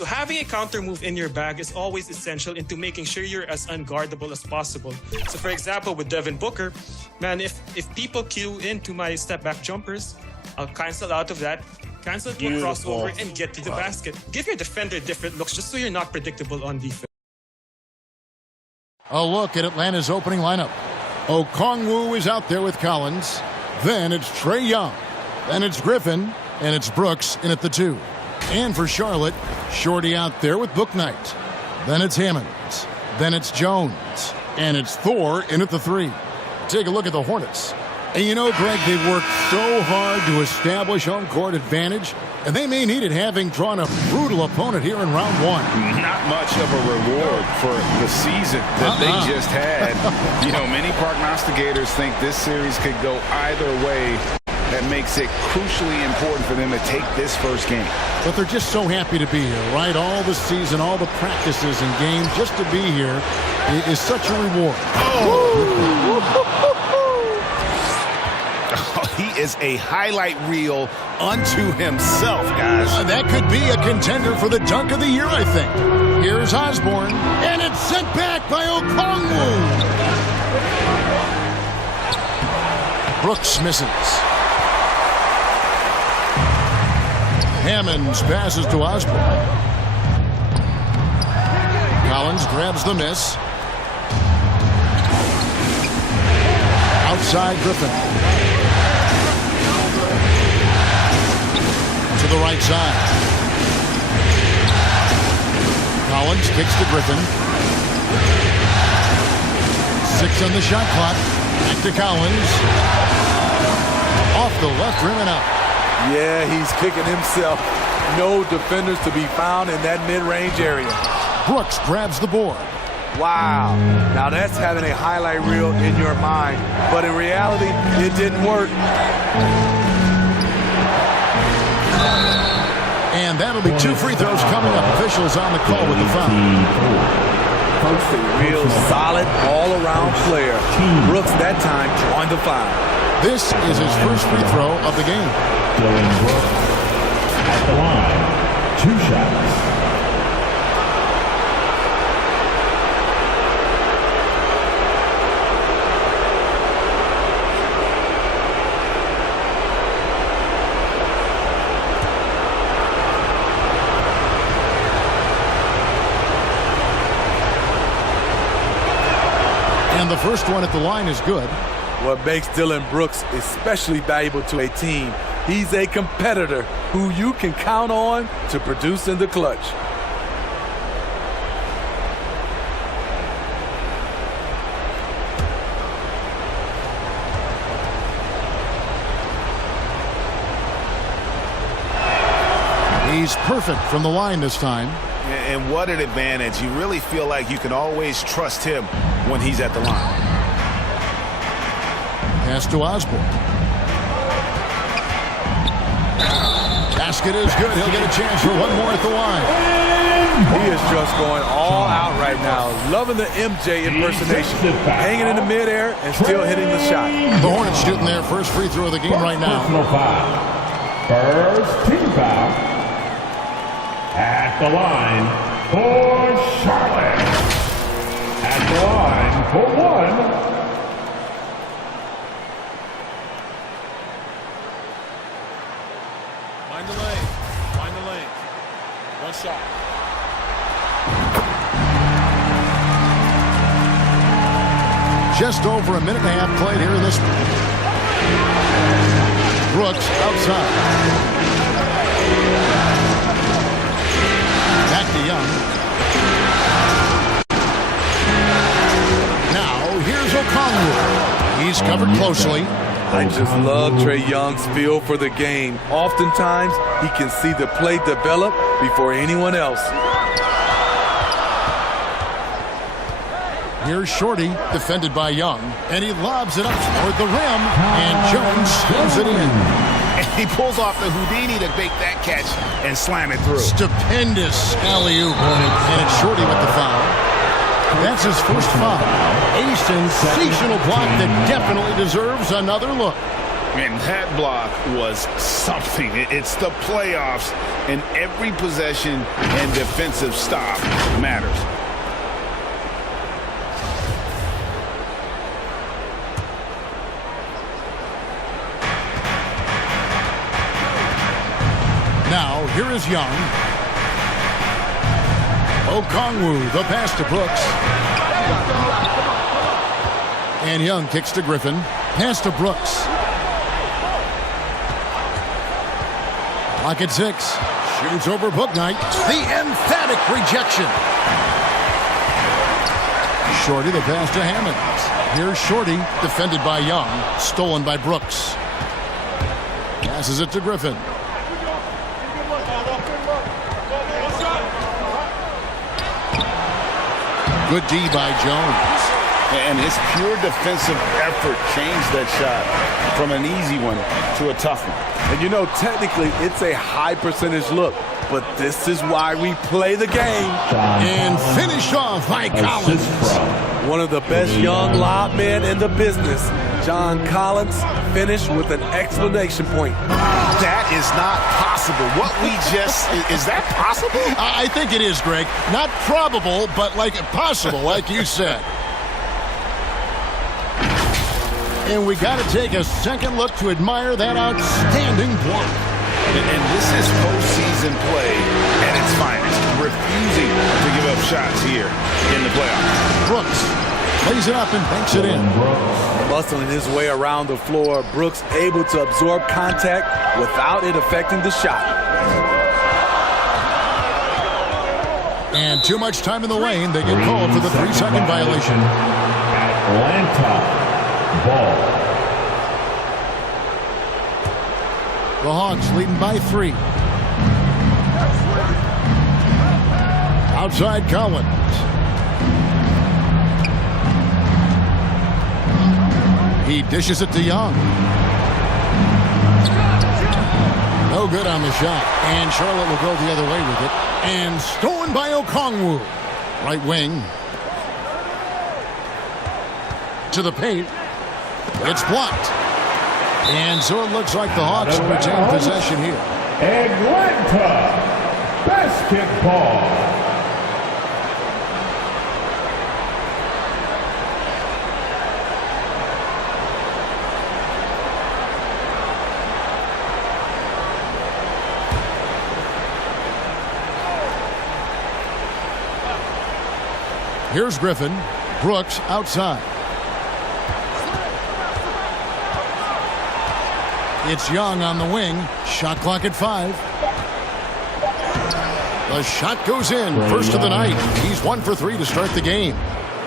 So having a counter move in your bag is always essential into making sure you're as unguardable as possible. So for example, with Devin Booker, man, if people queue into my step back jumpers, I'll cancel out of that, cancel to a crossover, and get to the basket. Give your defender different looks just so you're not predictable on defense. A look at Atlanta's opening lineup. Okongwu is out there with Collins. Then it's Trae Young. Then it's Griffin. And it's Brooks in at the 2. And for Charlotte, Shorty out there with Bouknight. Then it's Hammonds. Then it's Jones. And it's Thor in at the 3. Take a look at the Hornets. And you know, Greg, they've worked so hard to establish home court advantage, and they may need it having drawn a brutal opponent here in round 1. Not much of a reward for the season that they just had. You know, many prognosticators think this series could go either way. That makes it crucially important for them to take this first game. But they're just so happy to be here, right? All the season, all the practices and games, just to be here is such a reward. He is a highlight reel unto himself, guys. That could be a contender for the dunk of the year, I think. Here's Osborne, and it's sent back by Okongwu. Brooks misses. Hammonds passes to Osborne. Collins grabs the miss. Outside Griffin. To the right side. Collins kicks to Griffin. 6 on the shot clock. Back to Collins. Off the left rim and out. Yeah, he's kicking himself. No defenders to be found in that mid-range area. Brooks grabs the board. Wow. Now that's having a highlight reel in your mind. But in reality, it didn't work. And that'll be 2 free throws coming up. Officials on the call with the foul. A real solid all-around player. Brooks that time drawing the foul. This is his first free throw of the game. Dylan Brooks at the line. 2 shots. And the first one at the line is good. What makes Dylan Brooks especially valuable to a team, he's a competitor who you can count on to produce in the clutch. He's perfect from the line this time. And what an advantage. You really feel like you can always trust him when he's at the line. Pass to Osborne. Basket is good. He'll get a chance for one more at the line. He is just going all out right now. Loving the MJ impersonation. Hanging in the midair and still hitting the shot. The Hornets shooting their first free throw of the game right now. Personal foul. First team foul. At the line for Charlotte. At the line for 1. Find the lane. Find the lane. One shot. Just over a minute and a half played here in this one. Brooks outside. Back to Young. Now here's Okongwu. He's covered closely. I just love Trae Young's feel for the game. Oftentimes, he can see the play develop before anyone else. Here's Shorty, defended by Young, and he lobs it up toward the rim, and Jones slams it in. And he pulls off the Houdini to make that catch and slam it through. Stupendous alley-oop, and it's Shorty with the foul. That's his first foul. A sensational block that definitely deserves another look. Man, that block was something. It's the playoffs, and every possession and defensive stop matters. Now, here is Young. Okongwu, the pass to Brooks. And Young kicks to Griffin. Pass to Brooks. Clock at 6. Shoots over Bouknight. The emphatic rejection. Shorty, the pass to Hammonds. Here's Shorty, defended by Young. Stolen by Brooks. Passes it to Griffin. Good D by Jones. And his pure defensive effort changed that shot from an easy one to a tough one. And you know, technically, it's a high percentage look, but this is why we play the game. And finished off by Collins. One of the best young lob men in the business. John Collins finished with an exclamation point. That is not possible. What we just, is that possible? I think it is, Greg. Not probable, but like possible, like you said. And we got to take a second look to admire that outstanding block. And this is postseason play at its finest, refusing to give up shots here in the playoffs. Brooks plays it up and banks it in. Muscling his way around the floor, Brooks able to absorb contact without it affecting the shot. And too much time in the lane. They get called for the 3-second violation. Atlanta. Ball. The Hawks leading by 3. Outside Collins. He dishes it to Young. No good on the shot. And Charlotte will go the other way with it. And stolen by Okongwu. Right wing. To the paint. It's blocked. And so it looks like the Hawks will retain possession here. Atlanta basketball. Here's Griffin. Brooks outside. It's Young on the wing. Shot clock at 5. The shot goes in. First of the night. He's 1 for 3 to start the game.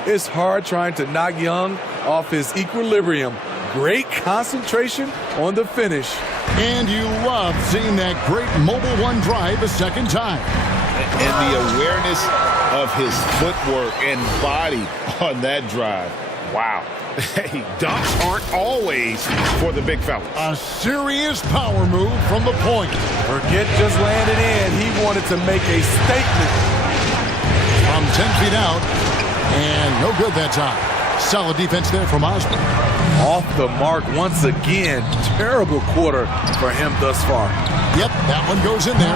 It's hard trying to knock Young off his equilibrium. Great concentration on the finish. And you love seeing that great mobile one drive a second time. And the awareness of his footwork and body on that drive. Wow. Hey, dunks aren't always for the big fellas. A serious power move from the point. Forget just landing in. He wanted to make a statement. From 10 feet out. And no good that time. Solid defense there from Osborne. Off the mark once again. Terrible quarter for him thus far. Yep, that one goes in there.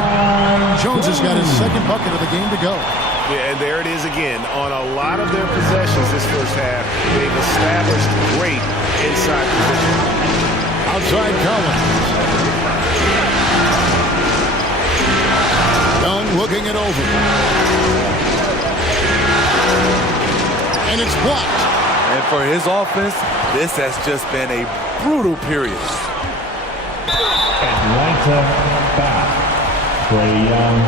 Jones has got his second bucket of the game to go. Yeah, and there it is again. On a lot of their possessions this first half, they've established great inside position. Outside Collins. Young looking it over. And it's blocked. And for his offense, this has just been a brutal period. Atlanta back. Trae Young.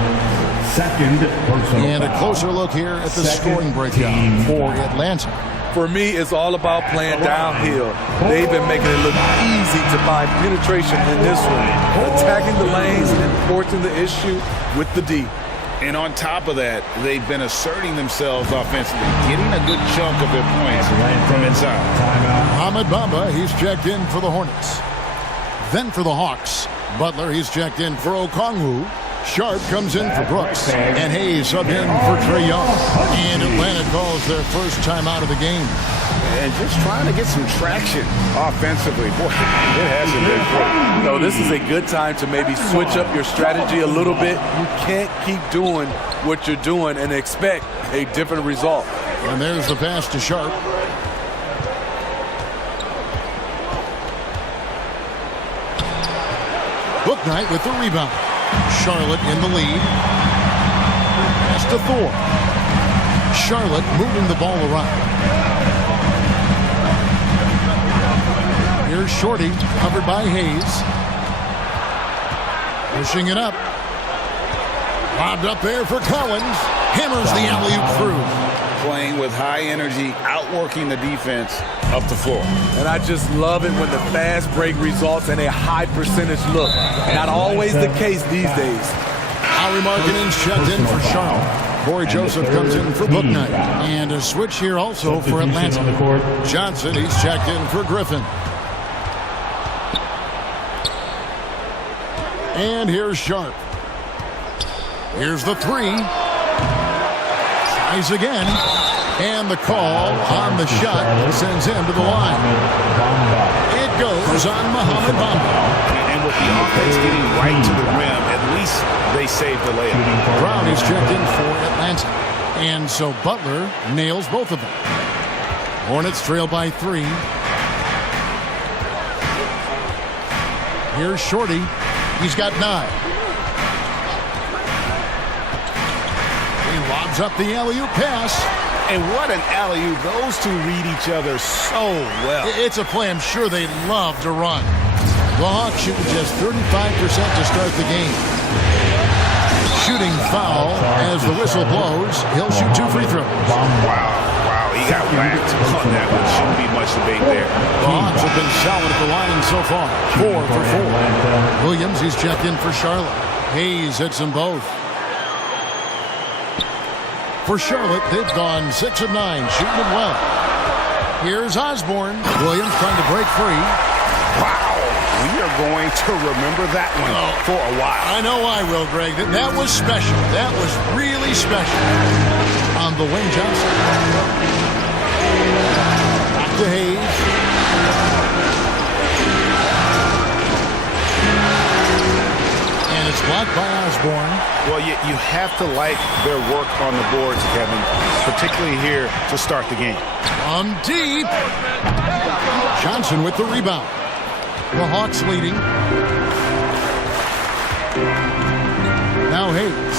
Second personal And a closer look here at the scoring breakdown for Atlanta. For me, it's all about playing downhill. They've been making it look easy to find penetration in this one, attacking the lanes and forcing the issue with the D. And on top of that, they've been asserting themselves offensively, getting a good chunk of their points from inside. Ahmed Bamba, he's checked in for the Hornets. Then for the Hawks, Butler, he's checked in for Okongwu. Sharp comes in for Brooks. And Hayes subbed in for Trae Young. And Atlanta calls their first time out of the game. and just trying to get some traction offensively. Boy, it hasn't been great. So this is a good time to maybe switch up your strategy a little bit. You can't keep doing what you're doing and expect a different result. And there's the pass to Sharp. Bouknight with the rebound. Charlotte in the lead. Pass to Thor. Charlotte moving the ball around. Here's Shorty, covered by Hayes. Pushing it up. Lobbed up there for Collins. Hammers the alley-oop through. Playing with high energy, outworking the defense up the floor. And I just love it when the fast break results in a high percentage look. Not always the case these days. Howie Markkanen's checked in for Charlotte. Corey Joseph comes in for Bouknight. And a switch here also for Atlanta. Johnson, he's checked in for Griffin. And here's Sharp. Here's the three. Tries again. And the call on the shot sends him to the line. It goes on Mohamed Bamba. And with the offense getting right to the rim, at least they saved the layup. Brown is checked in for Atlanta. And so Butler nails both of them. Hornets trail by 3. Here's Shorty. He's got 9. He lobs up the alley-oop pass. And what an alley-oop. Those two read each other so well. It's a play I'm sure they love to run. The Hawks shooting just 35% to start the game. Shooting foul as the whistle blows. He'll shoot 2 free throws. Wow, he got whacked on that one. Shouldn't be much debate there. The Hawks have been solid at the line so far. 4 for 4. Williams, he's checked in for Charlotte. Hayes hits them both. For Charlotte, they've gone 6 of 9, shooting it well. Here's Osborne. Williams trying to break free. Wow, we are going to remember that one for a while. I know I will, Greg. That was special. That was really special. On the wing, Johnson. Back to Hayes. And it's blocked by Osborne. Well, you have to like their work on the boards, Kevin, particularly here to start the game. From deep. Johnson with the rebound. The Hawks leading. Now Hayes.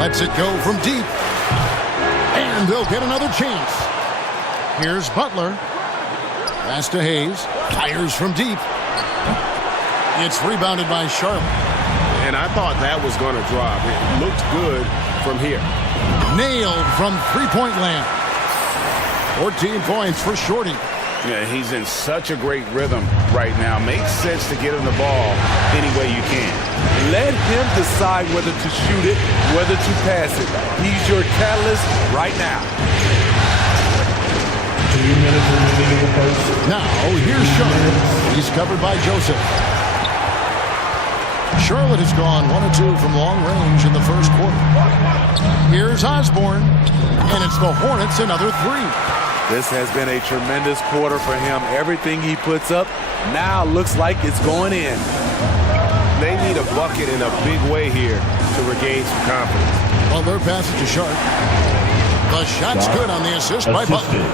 Lets it go from deep. And they'll get another chance. Here's Butler. Pass to Hayes. Fires from deep. It's rebounded by Charlotte. And I thought that was going to drop. It looked good from here. Nailed from three-point land. 14 points for Shorty. Yeah, he's in such a great rhythm right now. Makes sense to get him the ball any way you can. Let him decide whether to shoot it, whether to pass it. He's your catalyst right now. 2 minutes remaining in the first. Now, here's Charlotte. He's covered by Joseph. Charlotte has gone 1 of 2 from long range in the first quarter. Here's Osborne, and it's the Hornets another 3. This has been a tremendous quarter for him. Everything he puts up now looks like it's going in. They need a bucket in a big way here to regain some confidence. Butler passes to Sharp. The shot's good on the assist by Butler.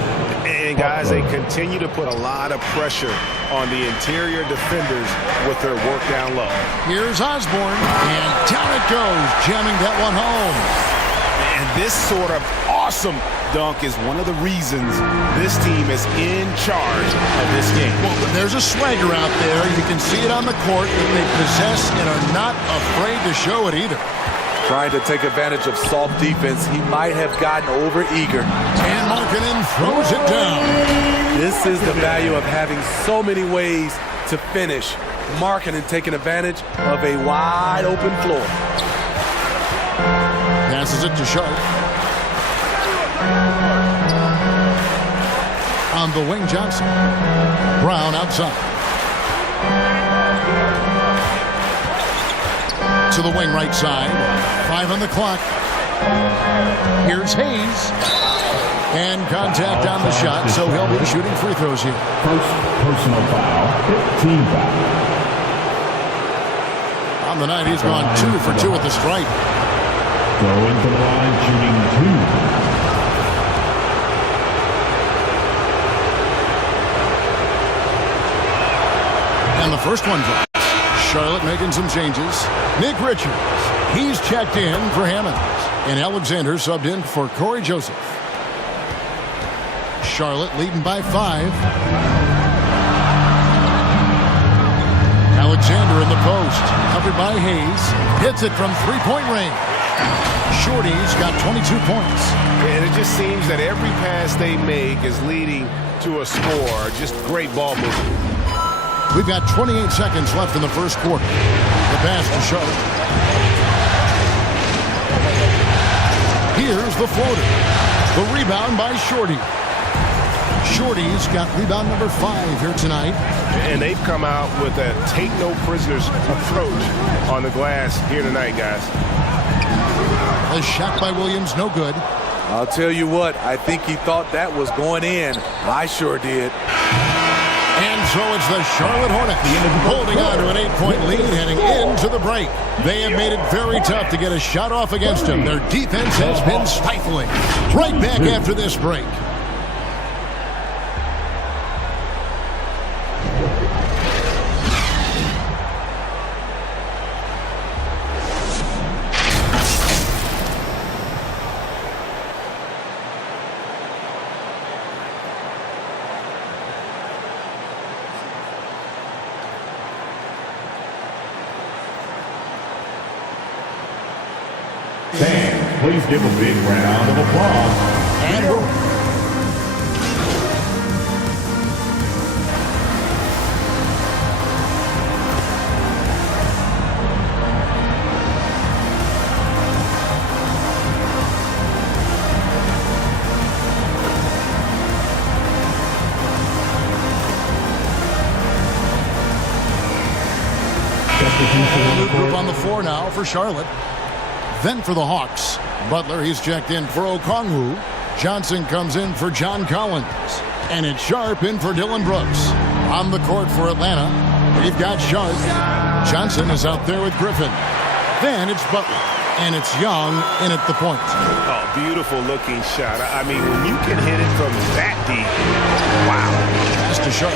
And guys, they continue to put a lot of pressure on the interior defenders with their work down low. Here's Osborne, and down it goes, jamming that one home. And this sort of awesome dunk is one of the reasons this team is in charge of this game. Well, there's a swagger out there. You can see it on the court that they possess and are not afraid to show it either. Trying to take advantage of soft defense. He might have gotten over eager. And Markkanen throws it down. This is the value of having so many ways to finish. Markkanen taking advantage of a wide open floor. Passes it to Sharp. On the wing, Johnson. Brown outside. To the wing right side. 5 on the clock. Here's Hayes. And contact on the shot, so he'll be shooting free throws here. First personal foul, team foul. On the night, he's gone 2 for 2 at the stripe. Going to the line, shooting 2. And the first one drops. Charlotte making some changes. Nick Richards, he's checked in for Hammond. And Alexander subbed in for Corey Joseph. Charlotte leading by 5. Alexander in the post, covered by Hayes. Hits it from three-point range. Shorty's got 22 points. And it just seems that every pass they make is leading to a score. Just great ball movement. We've got 28 seconds left in the first quarter. The pass to Charlotte. Here's the floater. The rebound by Shorty. Shorty's got rebound number 5 here tonight. And they've come out with a take-no-prisoners approach on the glass here tonight, guys. A shot by Williams, no good. I'll tell you what, I think he thought that was going in. I sure did. And so it's the Charlotte Hornets holding on to an 8-point lead heading into the break. They have made it very tough to get a shot off against them. Their defense has been stifling. Right back after this break. Fans, please give a big round of applause. And we're new group on the floor now for Charlotte. Then for the Hawks, Butler, he's checked in for Okongwu. Johnson comes in for John Collins. And it's Sharp in for Dylan Brooks. On the court for Atlanta, we've got Sharp. Johnson is out there with Griffin. Then it's Butler. And it's Young in at the point. Oh, beautiful looking shot. I mean, when you can hit it from that deep, wow. Pass to Sharp.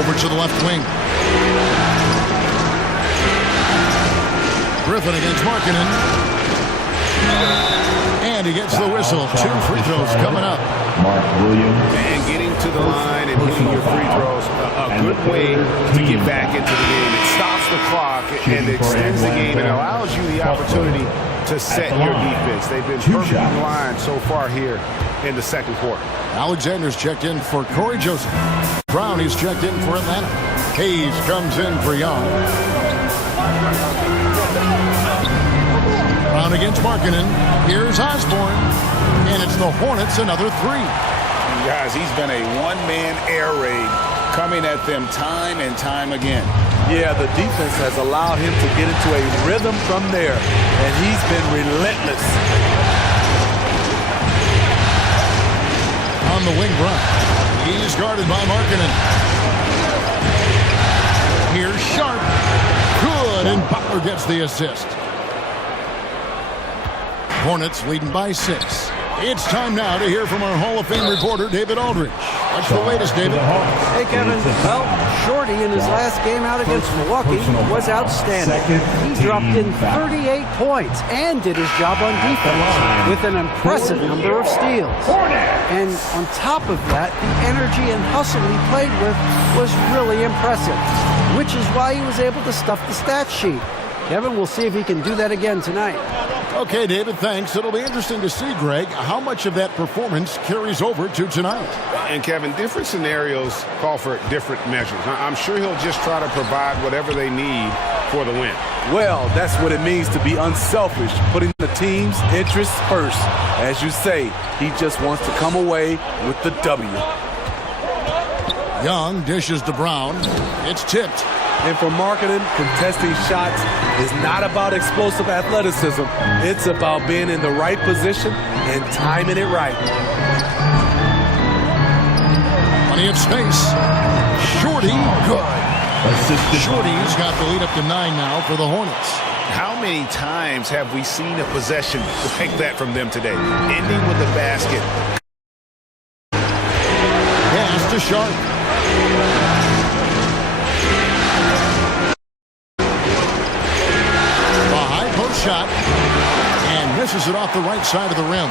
Over to the left wing. Griffin against Markkanen. And he gets the whistle. 2 free throws coming up. Mark Williams. And getting to the line and hitting your free throws, a good way to get back into the game. It stops the clock and extends the game and allows you the opportunity to set your defense. They've been perfectly aligned so far here in the second quarter. Alexander's checked in for Corey Joseph. Brown is checked in for Atlanta. Hayes comes in for Young. Brown against Markkanen. Here's Osborne. And it's the Hornets, another 3. Guys, he's been a one-man air raid coming at them time and time again. Yeah, the defense has allowed him to get into a rhythm from there, and he's been relentless. On the wing run. He's guarded by Markkanen. Here's Sharp. Good, and Butler gets the assist. Hornets leading by 6. It's time now to hear from our Hall of Fame reporter, David Aldridge. What's the latest, David? Hey, Kevin. Well, Shorty in his last game out against Milwaukee was outstanding. He dropped in 38 points and did his job on defense with an impressive number of steals. And on top of that, the energy and hustle he played with was really impressive, which is why he was able to stuff the stat sheet. Kevin, we'll see if he can do that again tonight. Okay, David, thanks. It'll be interesting to see, Greg, how much of that performance carries over to tonight. And, Kevin, different scenarios call for different measures. I'm sure he'll just try to provide whatever they need for the win. Well, that's what it means to be unselfish, putting the team's interests first. As you say, he just wants to come away with the W. Young dishes to Brown. It's tipped. And for marketing, contesting shots is not about explosive athleticism. It's about being in the right position and timing it right. Plenty of space. Shorty, good. Shorty's got the lead up to 9 now for the Hornets. How many times have we seen a possession like that from them today? Ending with the basket. Pass to Sharp. A high post shot. And misses it off the right side of the rim.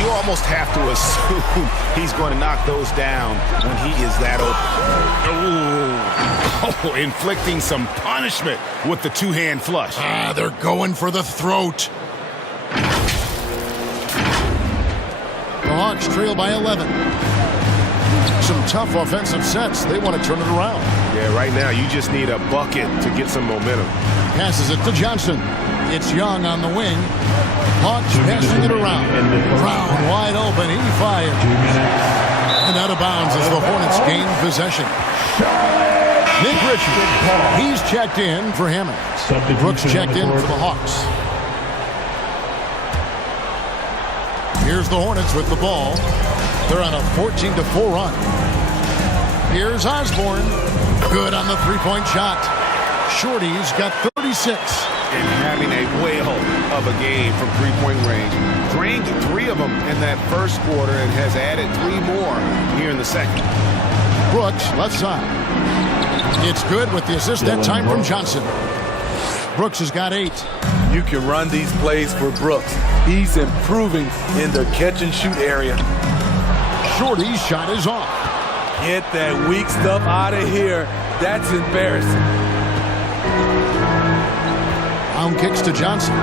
You almost have to assume he's going to knock those down when he is that open. Oh, inflicting some punishment with the two-hand flush. They're going for the throat. The Hawks trail by 11. Some tough offensive sets. They want to turn it around. Yeah, right now you just need a bucket to get some momentum. Passes it to Johnson. It's Young on the wing. Hawks passing it around. Brown wide open. He fires. And out of bounds as the Hornets gain possession. Nick Richard. He's checked in for Hammond. Brooks checked in for the Hawks. Here's the Hornets with the ball. They're on a 14-4 run. Here's Osborne. Good on the three-point shot. Shorty's got 36. And having a whale of a game from three-point range. Drained 3 of them in that first quarter and has added 3 more here in the second. Brooks, left side. It's good with the assist that time from Johnson. Brooks has got 8. You can run these plays for Brooks. He's improving in the catch-and-shoot area. Shorty's shot is off. Get that weak stuff out of here. That's embarrassing. Brown kicks to Johnson.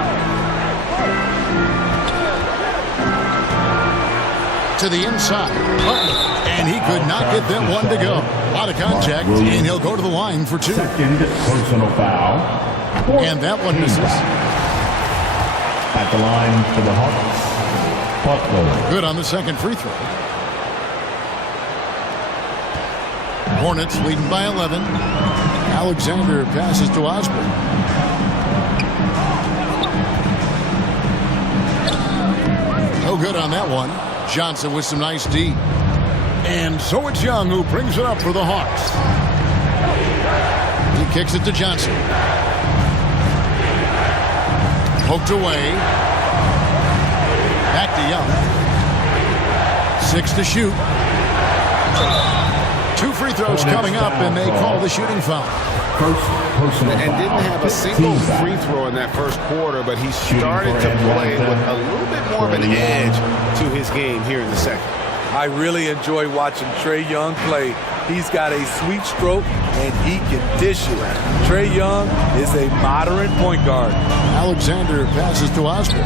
To the inside. Butler. And he could not get that one to go. A lot of contact, and he'll go to the line for 2. Second personal foul. And that one misses. At the line for the Hawks, Butler. Good on the second free throw. Hornets leading by 11. Alexander passes to Osborne. No good on that one. Johnson with some nice D. And so it's Young who brings it up for the Hawks. He kicks it to Johnson. Poked away. Back to Young. 6 to shoot. 2 free throws coming up, and they call the shooting foul. And didn't have a single free throw in that first quarter, but he started to play with a little bit more of an edge to his game here in the second. I really enjoy watching Trae Young play. He's got a sweet stroke, and he can dish it. Trae Young is a modern point guard. Alexander passes to Osborne.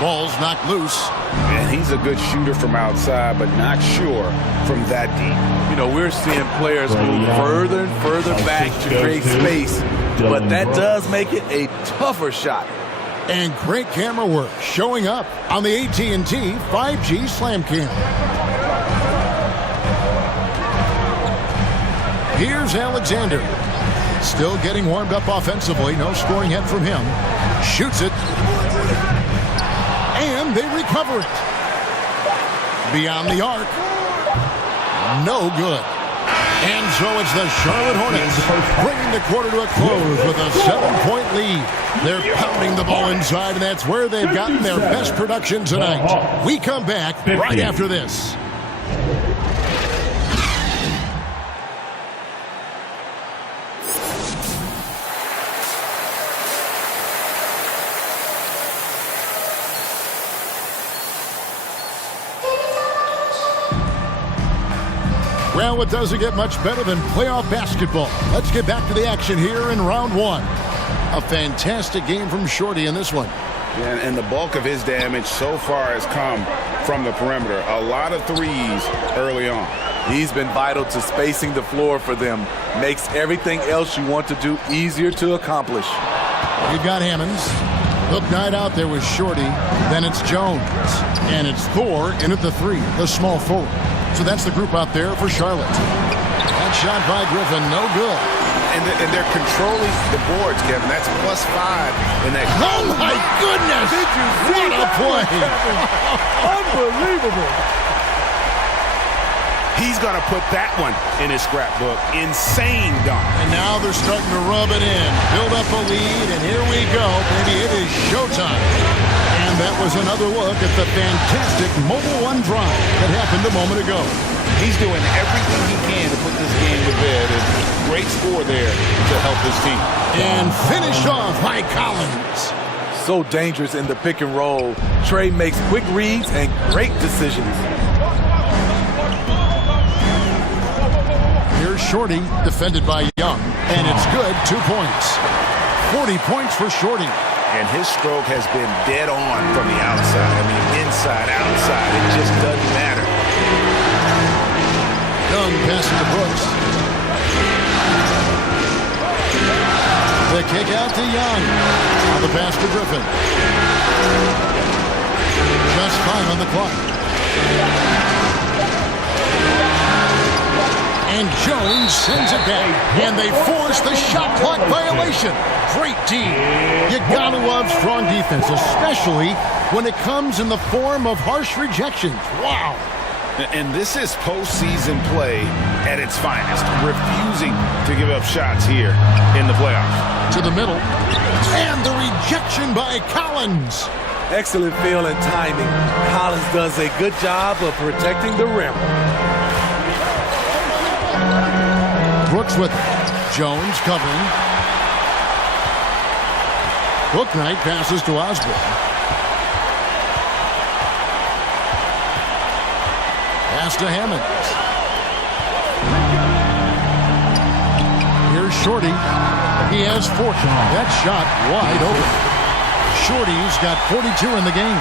Ball's knocked loose. And he's a good shooter from outside, but not sure from that deep. You know, we're seeing players move further and further back to create space, but that does make it a tougher shot. And great camera work showing up on the AT&T 5G Slam Cam. Here's Alexander. Still getting warmed up offensively. No scoring yet from him. Shoots it. And they recover it. Beyond the arc. No good. And so it's the Charlotte Hornets bringing the quarter to a close with a 7-point lead. They're pounding the ball inside, and that's where they've gotten their best production tonight. We come back right after this. Well, it doesn't get much better than playoff basketball. Let's get back to the action here in round 1. A fantastic game from Shorty in this one. Yeah, and the bulk of his damage so far has come from the perimeter. A lot of threes early on. He's been vital to spacing the floor for them. Makes everything else you want to do easier to accomplish. You've got Hammonds. Hook night out there with Shorty. Then it's Jones. And it's Thor in at the 3, the small forward. So that's the group out there for Charlotte. And shot by Griffin, no good. And they're controlling the boards, Kevin. That's +5 in that. Oh, my goodness! Did you see what a play! Unbelievable. He's going to put that one in his scrapbook. Insane dunk. And now they're starting to rub it in. Build up a lead, and here we go, baby. It is showtime. And that was another look at the fantastic Mobile One drive that happened a moment ago. He's doing everything he can to put this game to bed. And great score there to help his team. And finished off by Collins. So dangerous in the pick and roll. Trey makes quick reads and great decisions. Here's Shorty, defended by Young. And it's good, 2 points. 40 points for Shorty. And his stroke has been dead on from the outside. I mean, inside, outside. It just doesn't matter. Young passes to Brooks. The kick out to Young. Now the pass to Griffin. Just 5 on the clock. And Jones sends it back. And they force the shot clock violation. Great team. You gotta love strong defense, especially when it comes in the form of harsh rejections. Wow. And this is postseason play at its finest, refusing to give up shots here in the playoffs. To the middle, and the rejection by Collins. Excellent feel and timing. Collins does a good job of protecting the rim. Brooks with it. Jones covering. Bouknight passes to Osborne. Pass to Hammond. Here's Shorty. He has 4. That shot wide open. Shorty's got 42 in the game.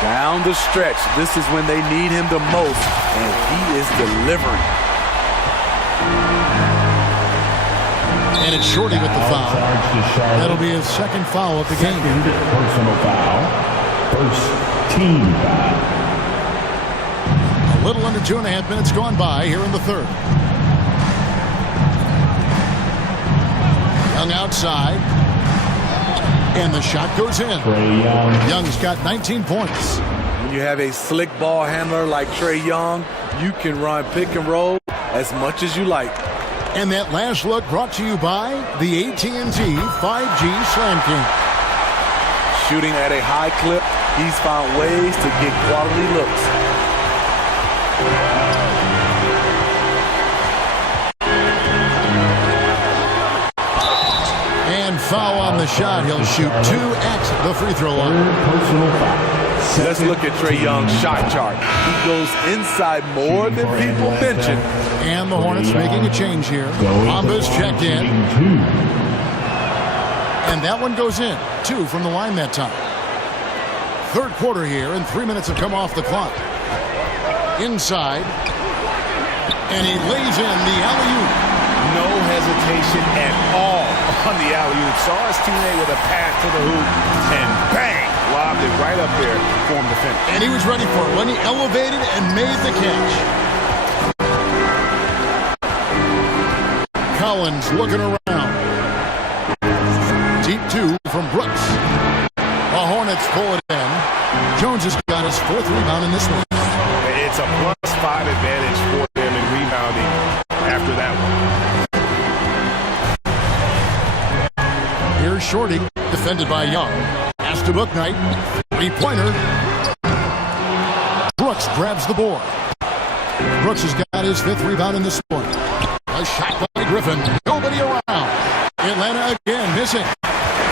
Down the stretch, this is when they need him the most, and he is delivering. And it's Shorty with the foul. That'll be his second foul of the game. Personal foul. First team foul. A little under 2.5 minutes gone by here in the third. Young outside. And the shot goes in. Young's got 19 points. When you have a slick ball handler like Trae Young, you can run pick and roll as much as you like. And that last look brought to you by the AT&T 5G Slam King. Shooting at a high clip, he's found ways to get quality looks. And foul on the shot. He'll shoot 2 at the free throw line. Personal foul. Let's look at Trae Young's shot chart. He goes inside more than people mention. And the Hornets making a change here. Amba's checked in. And that one goes in. 2 from the line that time. Third quarter here, and 3 minutes have come off the clock. Inside. And he lays in the alley-oop. No hesitation at all on the alley-oop. Saw his teammate with a pass to the hoop, and bang! Lobbed it right up there for him to finish. And he was ready for it when he elevated and made the catch. Collins looking around. Deep 2 from Brooks. The Hornets pull it in. Jones has got his 4th rebound in this one. It's a +5 advantage for them in rebounding after that one. Here's Shorty, defended by Young. Pass to Bouknight. 3-pointer. Brooks grabs the board. Brooks has got his 5th rebound in this one. A shot by Griffin. Nobody around. Atlanta again missing.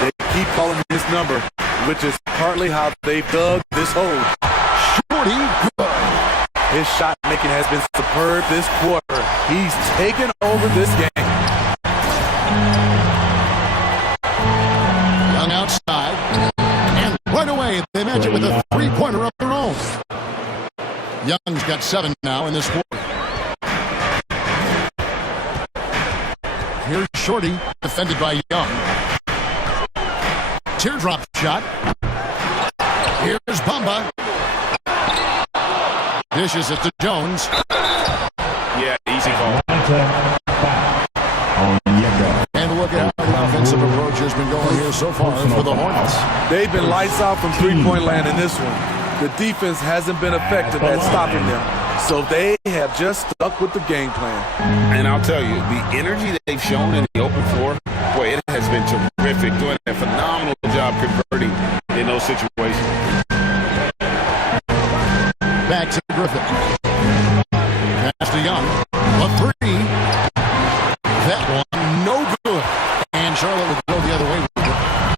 They keep calling his number, which is partly how they've dug this hole. Shorty, good. His shot making has been superb this quarter. He's taken over this game. Young outside. And right away, they match it with a 3-pointer of their own. Young's got 7 now in this quarter. Here's Shorty, defended by Young. Teardrop shot. Here's Bamba. Dishes it to Jones. Yeah, easy call. so far for the Hornets. They've been lights out from three-point land in this one. The defense hasn't been effective at stopping them, so they have just stuck with the game plan. And I'll tell you, the energy they've shown in the open floor, boy, it has been terrific, doing a phenomenal job converting in those situations. Back to Griffin. Pass to Young. A three. That one, no good. And Charlotte will go the other way with it.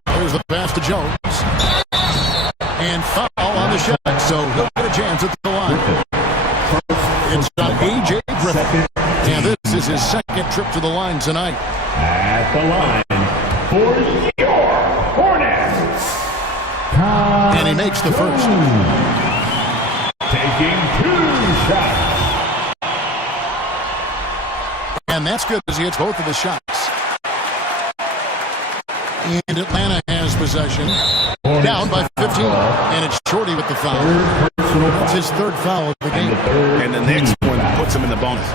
There's the pass to Jones. And foul on the shot, so he'll get a chance at the line. It's on A.J. Griffin. And this is his second trip to the line tonight. At the line for your Hornets. And he makes the first. Taking 2 shots. And that's good as he hits both of the shots. And Atlanta has possession. Down by 15. And it's Shorty with the foul. That's his third foul of the game. And the next one puts him in the bonus.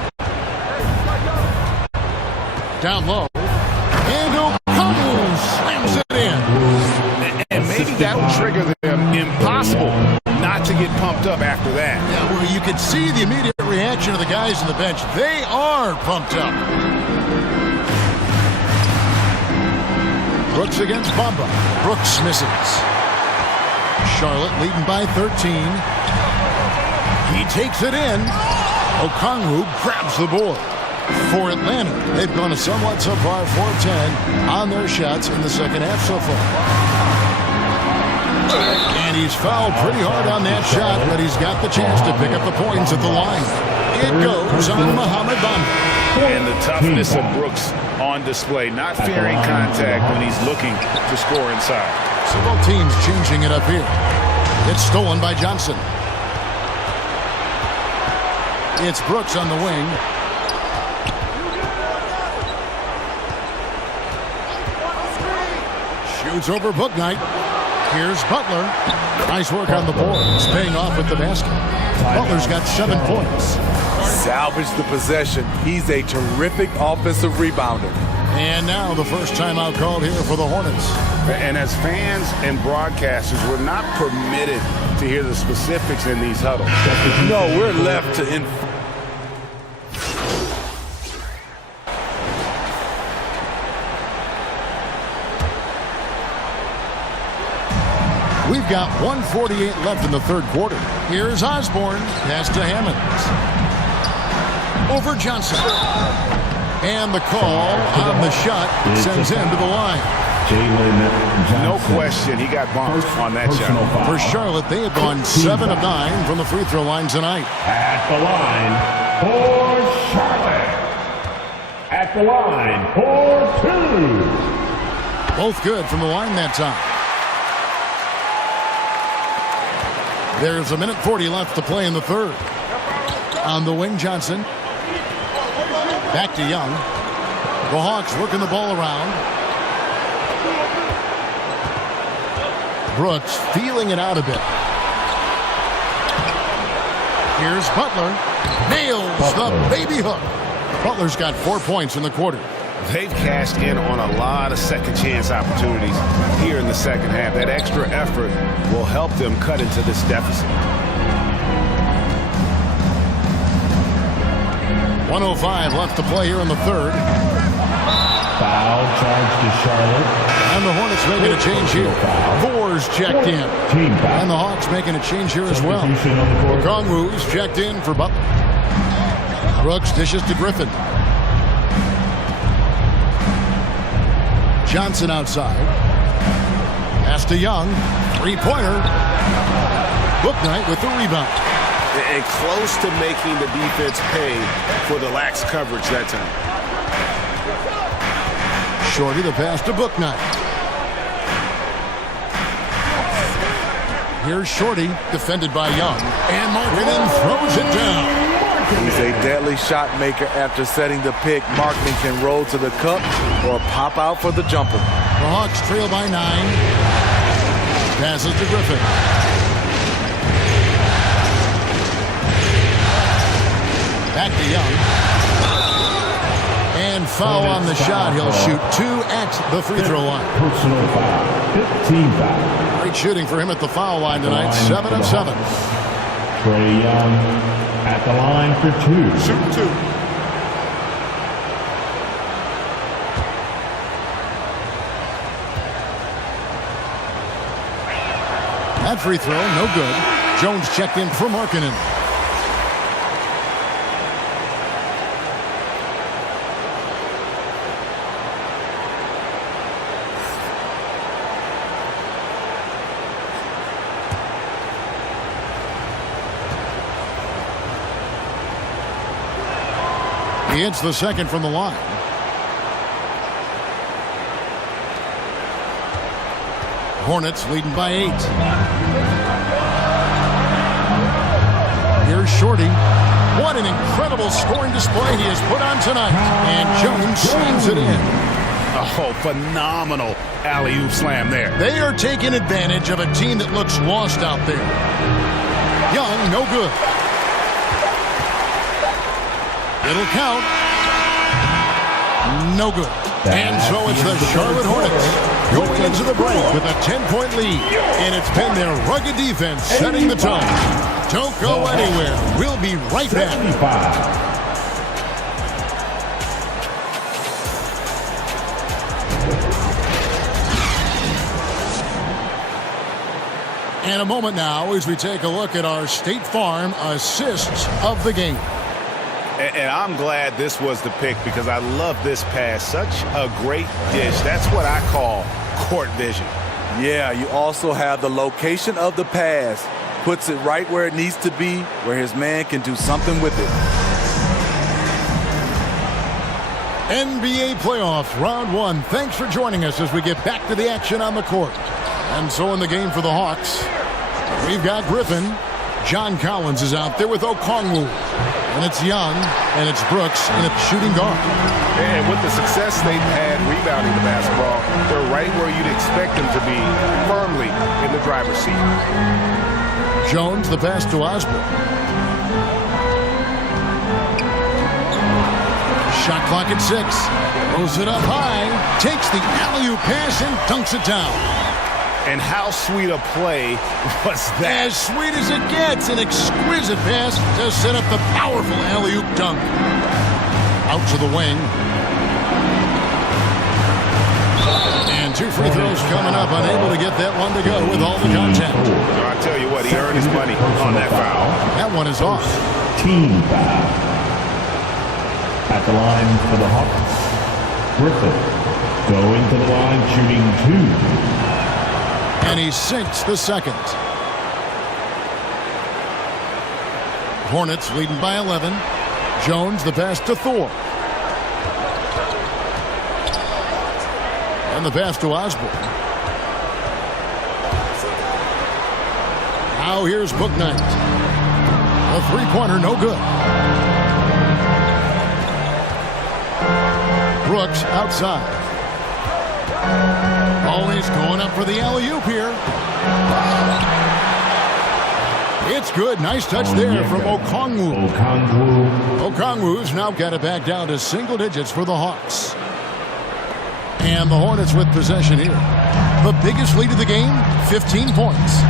Down low. And O'Connell slams it in. And maybe that will trigger them. Impossible not to get pumped up after that. Yeah, well, you could see the immediate reaction of the guys on the bench. They are pumped up. Brooks against Bamba. Brooks misses. Charlotte leading by 13. He takes it in. Okongwu grabs the board. For Atlanta, they've gone a somewhat subpar 4-10 on their shots in the second half so far. And he's fouled pretty hard on that shot, but he's got the chance to pick up the points at the line. It goes on Mohamed Bamba. And the toughness of Brooks on display, not fearing contact when he's looking to score inside. So both teams changing it up here. It's stolen by Johnson. It's Brooks on the wing. Shoots over Bouknight. Here's Butler. Nice work on the boards, paying off with the basket. Butler's got 7 points. Salvage the possession. He's a terrific offensive rebounder. And now the first timeout called here for the Hornets. And as fans and broadcasters, we're not permitted to hear the specifics in these huddles. No, we're left to We've got 1:48 left in the third quarter. Here's Osborne. Pass to Hammonds. Over Johnson. And the call on the shot sends him to the line. No question, he got bumped on that shot. For Charlotte, they have gone 7 of 9 from the free throw line tonight. At the line for Charlotte. At the line for 2. Both good from the line that time. There's 1:40 left to play in the third. On the wing, Johnson. Back to Young. The Hawks working the ball around. Brooks feeling it out a bit. Here's Butler. Nails the baby hook. Butler's got 4 points in the quarter. They've cashed in on a lot of second chance opportunities here in the second half. That extra effort will help them cut into this deficit. 1:05 left to play here in the third. Foul charge to Charlotte. And the Hornets making a change here. Thor's checked in. Team foul. And the Hawks making a change here as well. Substitution on the court. Okongwu's checked in for Butler. Brooks dishes to Griffin. Johnson outside. Pass to Young. Three-pointer. Bouknight with the rebound. And close to making the defense pay for the lax coverage that time. Shorty the pass to Bouknight. Here's Shorty, defended by Young. And Markkanen throws it down. He's a deadly shot maker after setting the pick. Markkanen can roll to the cup or pop out for the jumper. The Hawks trail by 9. Passes to Griffin. Back to Young. And And foul on the shot. He'll shoot 2 at the free throw line. Personal foul. 15 foul. Great shooting for him at the foul line tonight. 7 of 7. Trae Young at the line for 2. Shoot 2. That free throw, no good. Jones checked in for Markkanen. He hits the second from the line. Hornets leading by 8. Here's Shorty. What an incredible scoring display he has put on tonight. And Jones slams it in. Oh, phenomenal alley-oop slam there. They are taking advantage of a team that looks lost out there. Young, no good. It'll count. No good. And so it's the Charlotte Hornets going into the break with a 10-point lead. And it's been their rugged defense setting the tone. Don't go anywhere. We'll be right back. 75. And a moment now as we take a look at our State Farm assists of the game. And I'm glad this was the pick because I love this pass. Such a great dish. That's what I call court vision. Yeah, you also have the location of the pass. Puts it right where it needs to be, where his man can do something with it. NBA playoffs, round 1. Thanks for joining us as we get back to the action on the court. And so in the game for the Hawks, we've got Griffin. John Collins is out there with Okongwu. And it's Young, and it's Brooks, and it's shooting guard. And with the success they've had rebounding the basketball, they're right where you'd expect them to be, firmly in the driver's seat. Jones, the pass to Osborne. Shot clock at 6. Throws it up high. Takes the alley-oop pass and dunks it down. And how sweet a play was that? As sweet as it gets. An exquisite pass to set up the powerful alley-oop dunk. Out to the wing. And 2 free throws coming up. Unable to get that one to go with all the contact. I tell you what, he earned his money on that foul. That one is off. Team foul. At the line for the Hawks, Griffin going to the line, shooting 2. And he sinks the second. Hornets leading by 11. Jones the pass to Thor. And the pass to Osborne. Now here's Bouknight. A three-pointer, no good. Brooks outside. Always going up for the alley-oop here. It's good. Nice touch there from Okongwu. Okongwu's now got it back down to single digits for the Hawks. And the Hornets with possession here. The biggest lead of the game, 15 points.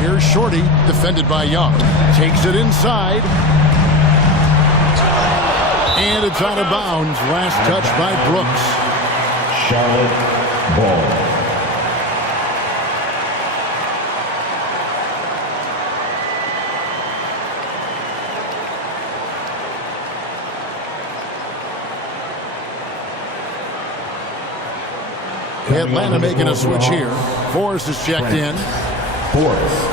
Here's Shorty, defended by Young. Takes it inside. And it's out of bounds. Last touch by Brooks. Charlotte ball. Atlanta making a switch here. Forrest is checked in. Forrest.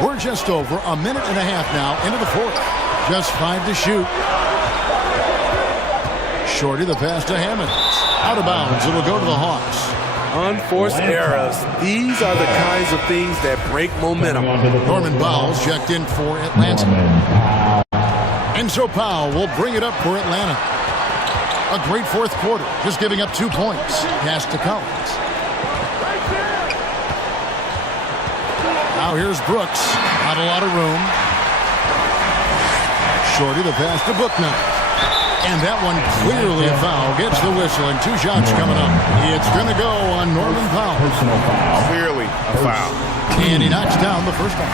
We're just over a minute and a half now into the fourth. Just 5 to shoot. Shorty the pass to Hammonds. Out of bounds. It'll go to the Hawks. Unforced errors. These are the kinds of things that break momentum. Norman Powell's checked in for Atlanta. And so Powell will bring it up for Atlanta. A great fourth quarter, just giving up 2 points. Pass to Collins. Now here's Brooks. Not a lot of room. Shorty the pass to Booknight. And that one clearly a foul. Gets the whistle and 2 shots coming up. It's going to go on Norman Powell. Clearly a foul. And he knocks down the first one.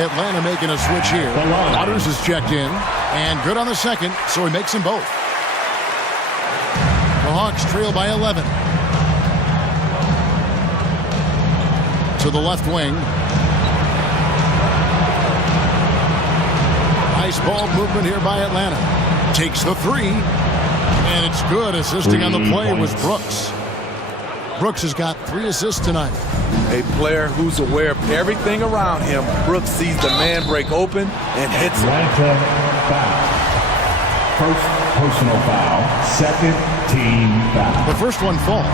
Atlanta making a switch here. Waters is checked in. And good on the second, so he makes them both. The Hawks trail by 11. To the left wing. Nice ball movement here by Atlanta. Takes the 3. And it's good. Assisting on the play was Brooks. Brooks has got 3 assists tonight. A player who's aware of everything around him. Brooks sees the man break open and hits him. Atlanta foul. First personal foul. Second team foul. The first one falls.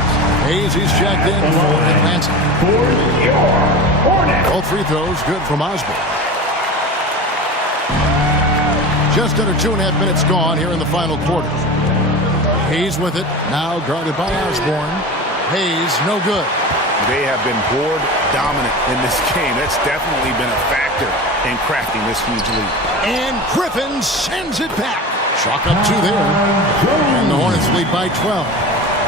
Hayes, he's checked in for Atlanta. For your Hornets. All free throws good from Osborne. Just under 2.5 minutes gone here in the final quarter. Hayes with it. Now guarded by Osborne. Hayes, no good. They have been board dominant in this game. That's definitely been a factor in crafting this huge lead. And Griffin sends it back. Chalk up 2 there. And the Hornets lead by 12.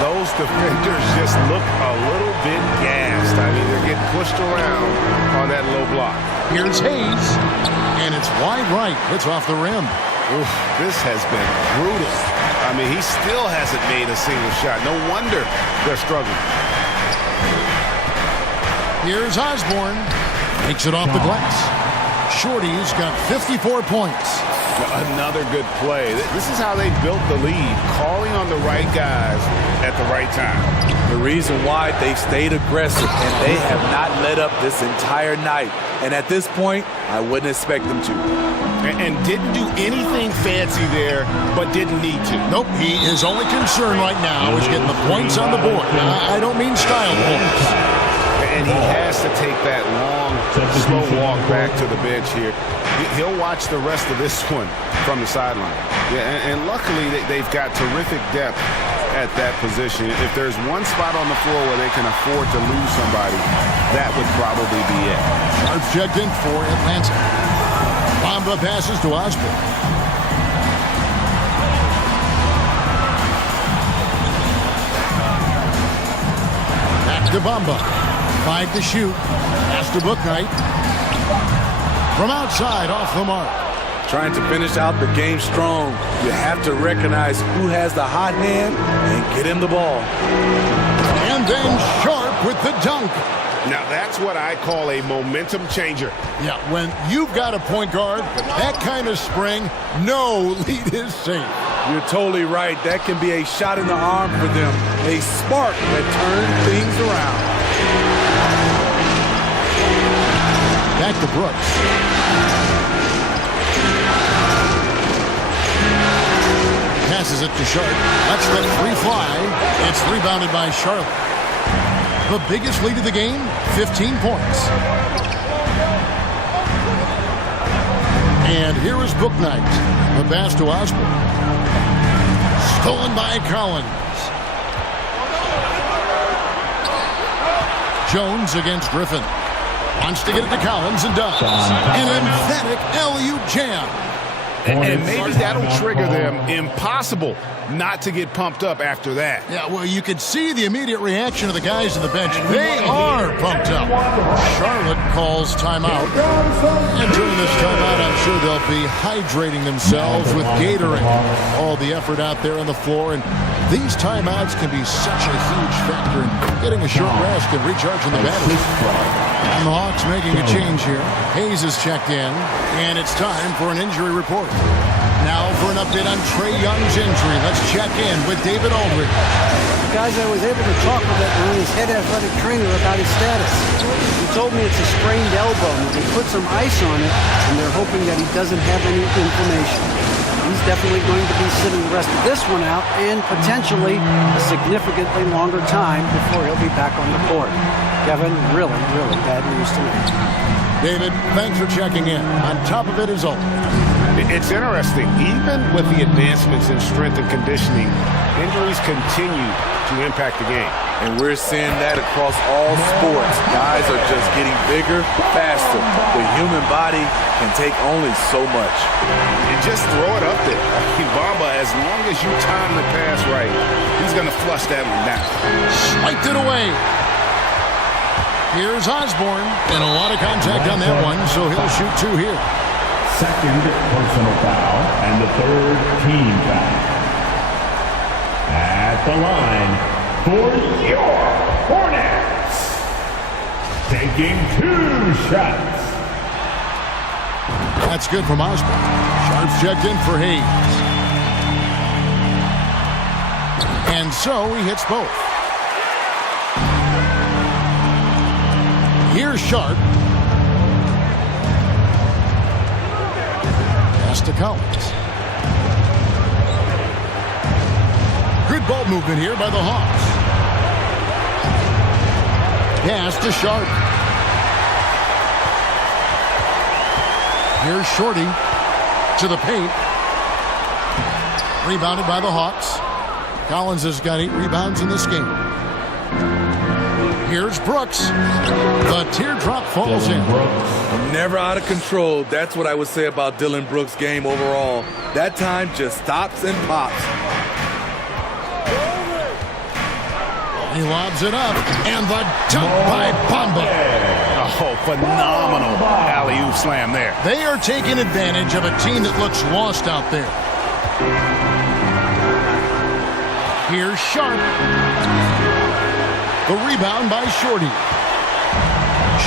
Those defenders just look a little bit gassed. I mean, they're getting pushed around on that low block. Here's Hayes. And it's wide right. It's off the rim. Oof, this has been brutal. I mean, he still hasn't made a single shot. No wonder they're struggling. Here's Osborne. Makes it off the glass. Shorty's got 54 points. Another good play. This is how they built the lead, calling on the right guys at the right time. The reason why they've stayed aggressive and they have not let up this entire night. And at this point, I wouldn't expect them to. And didn't do anything fancy there, but didn't need to. Nope, his only concern right now is getting the points on the board. I don't mean style points. And he has to take that long, slow walk back to the bench here. He'll watch the rest of this one from the sideline. Yeah, and luckily they've got terrific depth at that position. If there's one spot on the floor where they can afford to lose somebody, that would probably be it. Sharp's checked in for Atlanta. Bamba passes to Osborne. Back to Bamba. 5 to shoot. Pass to Booknight. From outside, off the mark. Trying to finish out the game strong. You have to recognize who has the hot hand and get him the ball. And then Sharp with the dunk. Now that's what I call a momentum changer. Yeah, when you've got a point guard with that kind of spring, no lead is safe. You're totally right. That can be a shot in the arm for them. A spark that turns things around. Back to Brooks. Passes it to Sharp. Lets that 3 fly. It's rebounded by Charlotte. The biggest lead of the game, 15 points. And here is Booknight. The pass to Osborne. Stolen by Collins. Jones against Griffin. Wants to get it to Collins and does. An emphatic LU jam. And maybe that'll trigger them. Impossible not to get pumped up after that. Yeah, well, you could see the immediate reaction of the guys on the bench. They are pumped up. Charlotte calls timeout. And during this timeout, I'm sure they'll be hydrating themselves with Gatorade. All the effort out there on the floor. And these timeouts can be such a huge factor in getting a short rest and recharging the battery. And the Hawks making a change here. Hayes is checked in. And it's time for an injury report. Now for an update on Trae Young's injury. Let's check in with David Aldridge. Guys, I was able to talk with his head athletic trainer about his status. He told me it's a sprained elbow. They put some ice on it, and they're hoping that he doesn't have any inflammation. He's definitely going to be sitting the rest of this one out and potentially a significantly longer time before he'll be back on the court. Kevin, really, really bad news tonight. David, thanks for checking in. On top of it is all. It's interesting. Even with the advancements in strength and conditioning, injuries continue to impact the game. And we're seeing that across all sports. Guys are just getting bigger, faster. The human body can take only so much. And just throw it up there. Bamba, as long as you time the pass right, he's going to flush that one down. Swiped it away. Here's Osborne. And a lot of contact on that one, so he'll shoot two here. Second personal foul and the third team foul. At the line for your Hornets. Taking 2 shots. That's good from Osborne. Sharp's checked in for Hayes. And so he hits both. Here's Sharp. Pass to Collins. Good ball movement here by the Hawks. Pass to Sharp. Here's Shorty to the paint. Rebounded by the Hawks. Collins has got 8 rebounds in this game. Here's Brooks. The teardrop falls in. Never out of control. That's what I would say about Dillon Brooks' game overall. That time just stops and pops. He lobs it up, and the dunk by Bamba. Oh, phenomenal alley-oop slam there. They are taking advantage of a team that looks lost out there. Here's Sharp. The rebound by Shorty.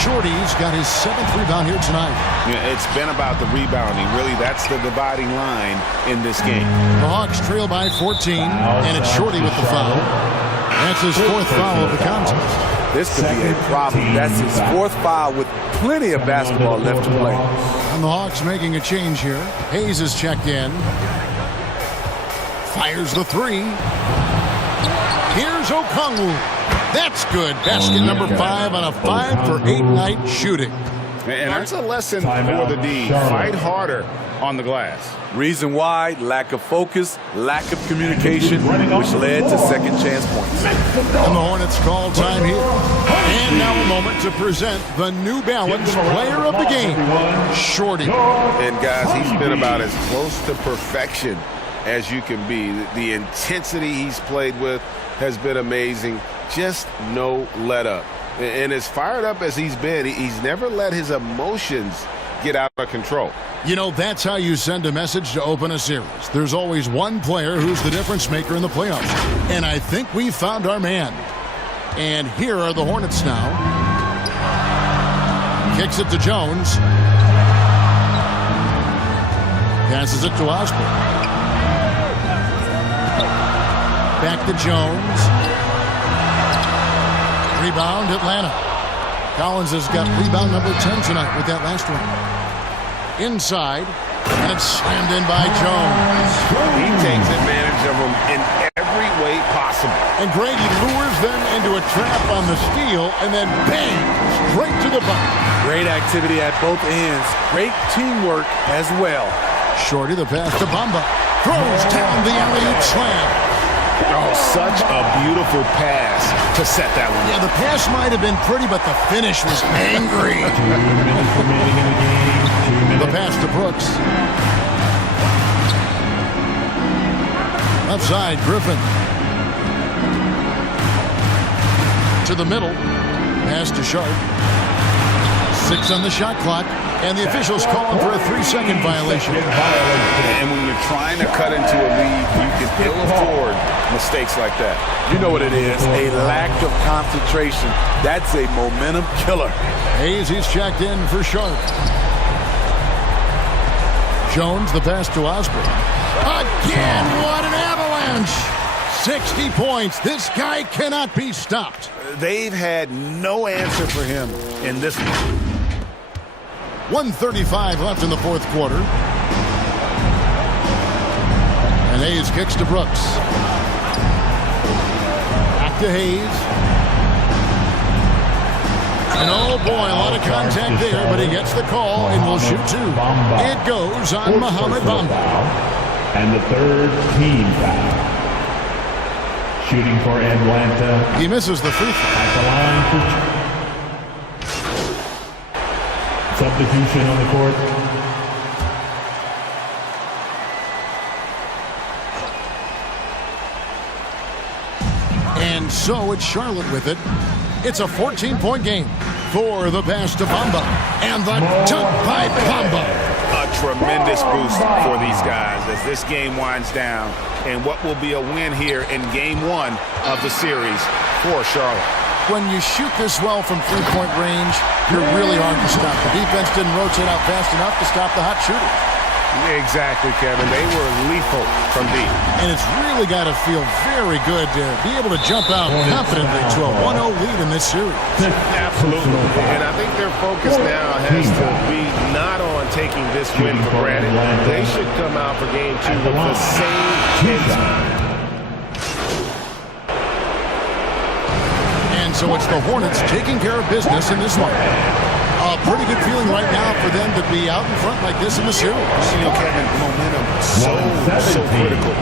Shorty's got his 7th rebound here tonight. Yeah, it's been about the rebounding. Really, that's the dividing line in this game. The Hawks trail by 14, and it's Shorty with the foul. That's his 4th foul of the contest. This could be a problem. That's his 4th foul with plenty of basketball left to play. And the Hawks making a change here. Hayes is checked in. Fires the 3. Here's Okongwu. That's good. Basket number 5 on a 5-for-8 night shooting. And that's a lesson for the D. Fight harder on the glass. Reason why, lack of focus, lack of communication, which led to second chance points. And the Hornets call time here. And now a moment to present the New Balance player of the game, Shorty. And guys, he's been about as close to perfection as you can be. The intensity he's played with has been amazing. Just no let up. And as fired up as he's been, he's never let his emotions get out of control. You know, that's how you send a message to open a series. There's always one player who's the difference maker in the playoffs. And I think we found our man. And here are the Hornets now. Kicks it to Jones. Passes it to Osborne. Back to Jones. Rebound, Atlanta. Collins has got rebound number 10 tonight with that last one. Inside, and it's slammed in by Jones. He takes advantage of them in every way possible. And Grady lures them into a trap on the steal, and then bang, straight to the bucket. Great activity at both ends. Great teamwork as well. Shorty, the pass to Bamba. Throws down the alley-oop slam. Oh, such a beautiful pass to set that one. Yeah, the pass might have been pretty, but the finish was angry. 2 minutes remaining in the game. 2 minutes. The pass to Brooks. Left side, Griffin. To the middle. Pass to Sharp. 6 on the shot clock. And the officials calling for a 3-second violation. And when you're trying to cut into a lead, you can ill afford mistakes like that. You know what it is, a lack of concentration. That's a momentum killer. Hayes, he's checked in for Sharp. Jones, the pass to Osborne. Again, what an avalanche! 60 points. This guy cannot be stopped. They've had no answer for him in this one. 1:35 left in the fourth quarter. And Hayes kicks to Brooks. Back to Hayes. And oh boy, a lot of contact there, but he gets the call and will shoot two. It goes on Mohamed Bamba. And the third team foul. Shooting for Atlanta. He misses the free throw. At the line for substitution on the court. And so it's Charlotte with it. It's a 14-point game for the pass to Bamba. And the dunk by Bamba. A tremendous boost for these guys as this game winds down and what will be a win here in game one of the series for Charlotte. When you shoot this well from three-point range, you're really hard to stop. The defense didn't rotate out fast enough to stop the hot shooter. Exactly, Kevin. They were lethal from deep. And it's really got to feel very good to be able to jump out confidently to a 1-0 lead in this series. Absolutely. And I think their focus now has to be not on taking this win for granted. They should come out for game two with the same tension. And so it's the Hornets taking care of business in this one. A pretty good feeling right now for them to be out in front like this in the series. You know, Kevin, momentum so critical.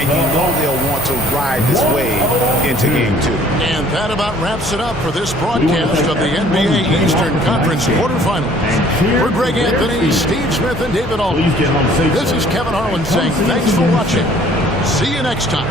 And you know they'll want to ride this wave into game two. And that about wraps it up for this broadcast of the NBA Eastern Conference quarterfinals. For Greg Anthony, Steve Smith, and David Aldridge, this is Kevin Harlan saying thanks for watching. See you next time.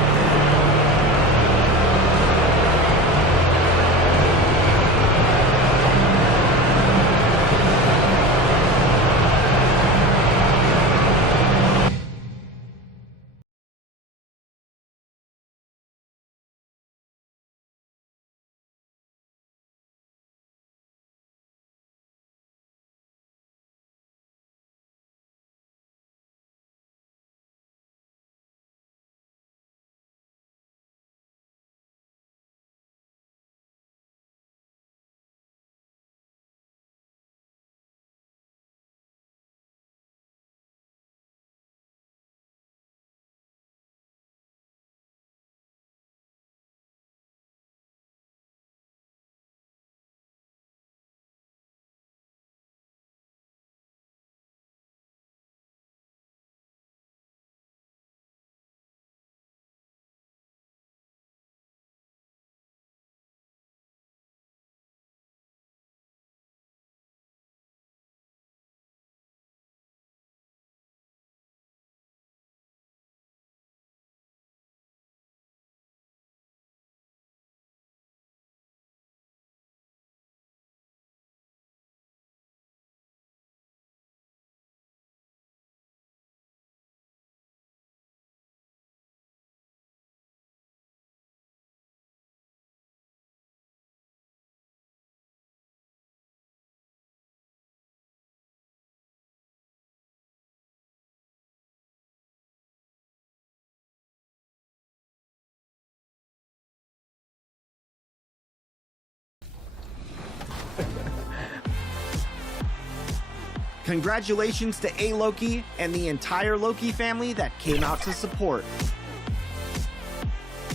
Congratulations to A-Loki and the entire Loki family that came out to support.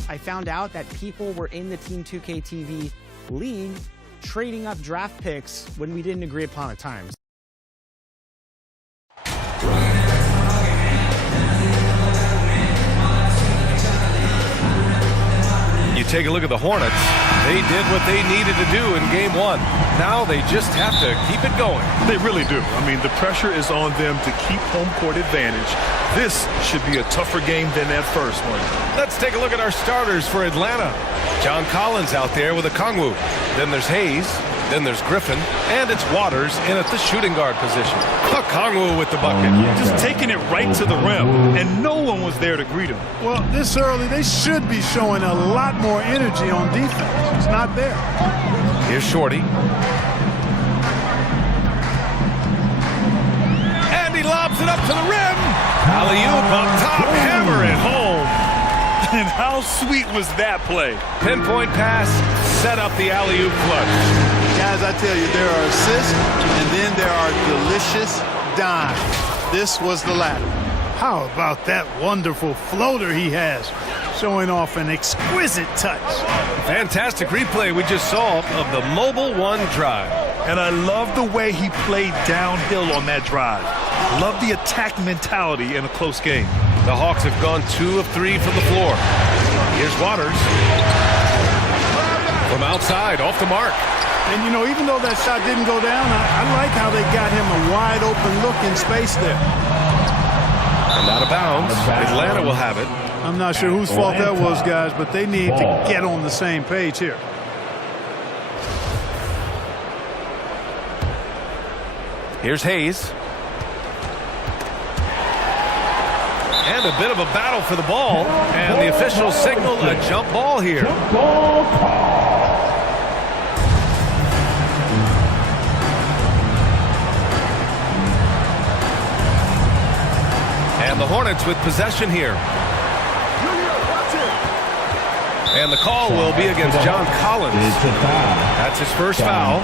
I found out that people were in the Team 2K TV league trading up draft picks when we didn't agree upon a time. You take a look at the Hornets. They did what they needed to do in game one. Now they just have to keep it going. They really do. I mean, the pressure is on them to keep home court advantage. This should be a tougher game than that first one. Let's take a look at our starters for Atlanta. John Collins out there with a Kongwu. Then there's Hayes. Then there's Griffin. And it's Waters in at the shooting guard position. A Kongwu with the bucket. Just taking it right to the rim, and no one was there to greet him. Well, this early, they should be showing a lot more energy on defense. It's not there. Here's Shorty. And he lobs it up to the rim. Alley-oop on top, hammer it home. And how sweet was that play? Pinpoint pass, set up the alley-oop flush. Guys, I tell you, there are assists, and then there are delicious dimes. This was the latter. How about that wonderful floater he has, showing off an exquisite touch. Fantastic replay we just saw of the Mobile One drive. And I love the way he played downhill on that drive. Love the attack mentality in a close game. The Hawks have gone 2 of 3 from the floor. Here's Waters. From outside, off the mark. And, you know, even though that shot didn't go down, I like how they got him a wide open look in space there. And out of bounds. Atlanta will have it. I'm not sure whose fault that was, guys, but they need to get on the same page here. Here's Hayes. And a bit of a battle for the ball. And the officials signal a jump ball here. And the Hornets with possession here. And the call will be against John Collins. That's his first foul.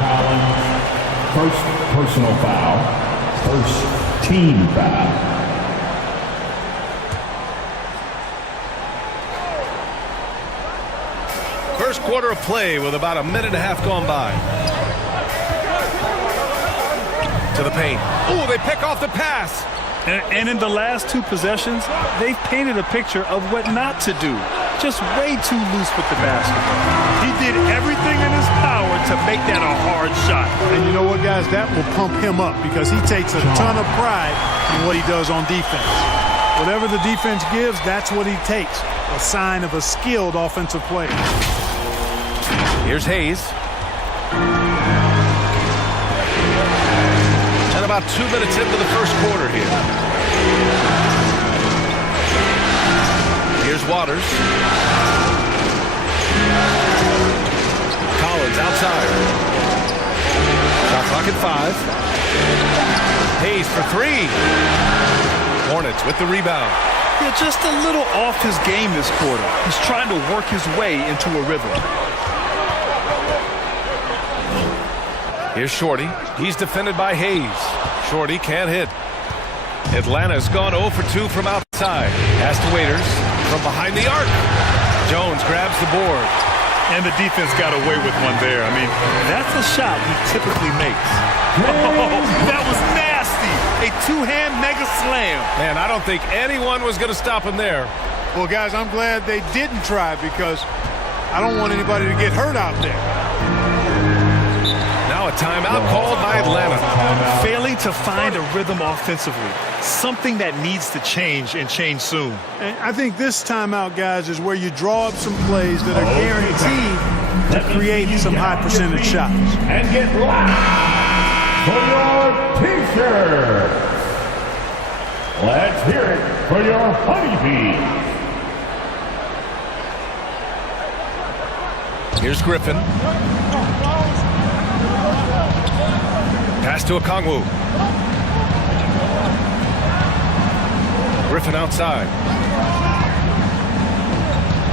First personal foul. First team foul. First quarter of play with about a minute and a half gone by. To the paint. Oh, they pick off the pass. And in the last 2 possessions, they've painted a picture of what not to do. Just way too loose with the basketball. He did everything in his power to make that a hard shot. And you know what, guys? That will pump him up because he takes a ton of pride in what he does on defense. Whatever the defense gives, that's what he takes. A sign of a skilled offensive player. Here's Hayes. And about 2 minutes into the first quarter here. Here's Waters. Collins outside. Shot clock at 5. Hayes for 3. Hornets with the rebound. Yeah, just a little off his game this quarter. He's trying to work his way into a rhythm. Here's Shorty. He's defended by Hayes. Shorty can't hit. Atlanta's gone 0 for 2 from outside. Pass to Waiters from behind the arc. Jones grabs the board. And the defense got away with one there. I mean, that's a shot he typically makes. Oh, that was nasty. A 2-hand mega slam. Man, I don't think anyone was going to stop him there. Well, guys, I'm glad they didn't try because I don't want anybody to get hurt out there. Now a timeout called by Atlanta. Failing to find a rhythm offensively. Something that needs to change and change soon. And I think this timeout, guys, is where you draw up some plays that are guaranteed to create some high percentage shots. And get loud for your T-shirt. Let's hear it for your Honeybee. Here's Griffin. Pass to Okongwu. Griffin outside.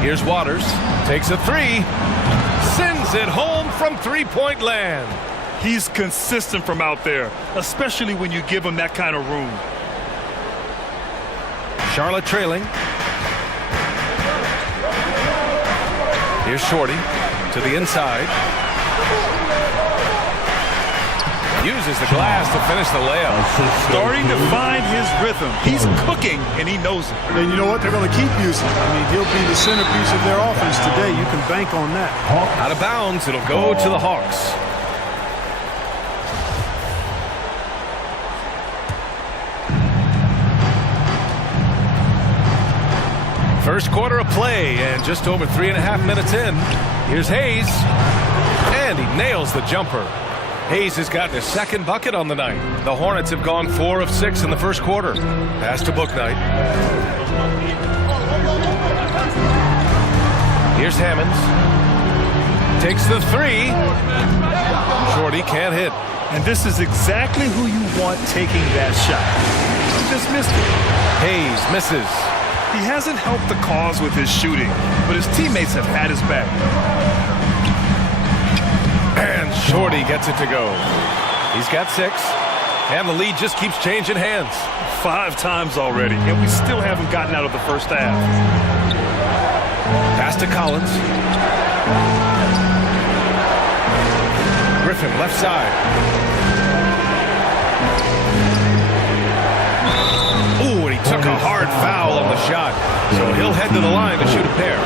Here's Waters. Takes a 3. Sends it home from three-point land. He's consistent from out there, especially when you give him that kind of room. Charlotte trailing. Here's Shorty to the inside. Uses the glass to finish the layup. Starting to find his rhythm. He's cooking, and he knows it. And you know what? They're going to keep using it. I mean, he'll be the centerpiece of their offense today. You can bank on that. Out of bounds. It'll go to the Hawks. First quarter of play, and just over 3.5 minutes in. Here's Hayes. And he nails the jumper. Hayes has gotten his second bucket on the night. The Hornets have gone 4 of 6 in the first quarter. Pass to Bouknight. Here's Hammonds. Takes the 3. Shorty can't hit. And this is exactly who you want taking that shot. He just missed it. Hayes misses. He hasn't helped the cause with his shooting, but his teammates have had his back. And Shorty gets it to go. He's got 6. And the lead just keeps changing hands. 5 times already, and we still haven't gotten out of the first half. Pass to Collins. Griffin, left side. Ooh, and he took a hard foul on the shot. So he'll head to the line to shoot a pair.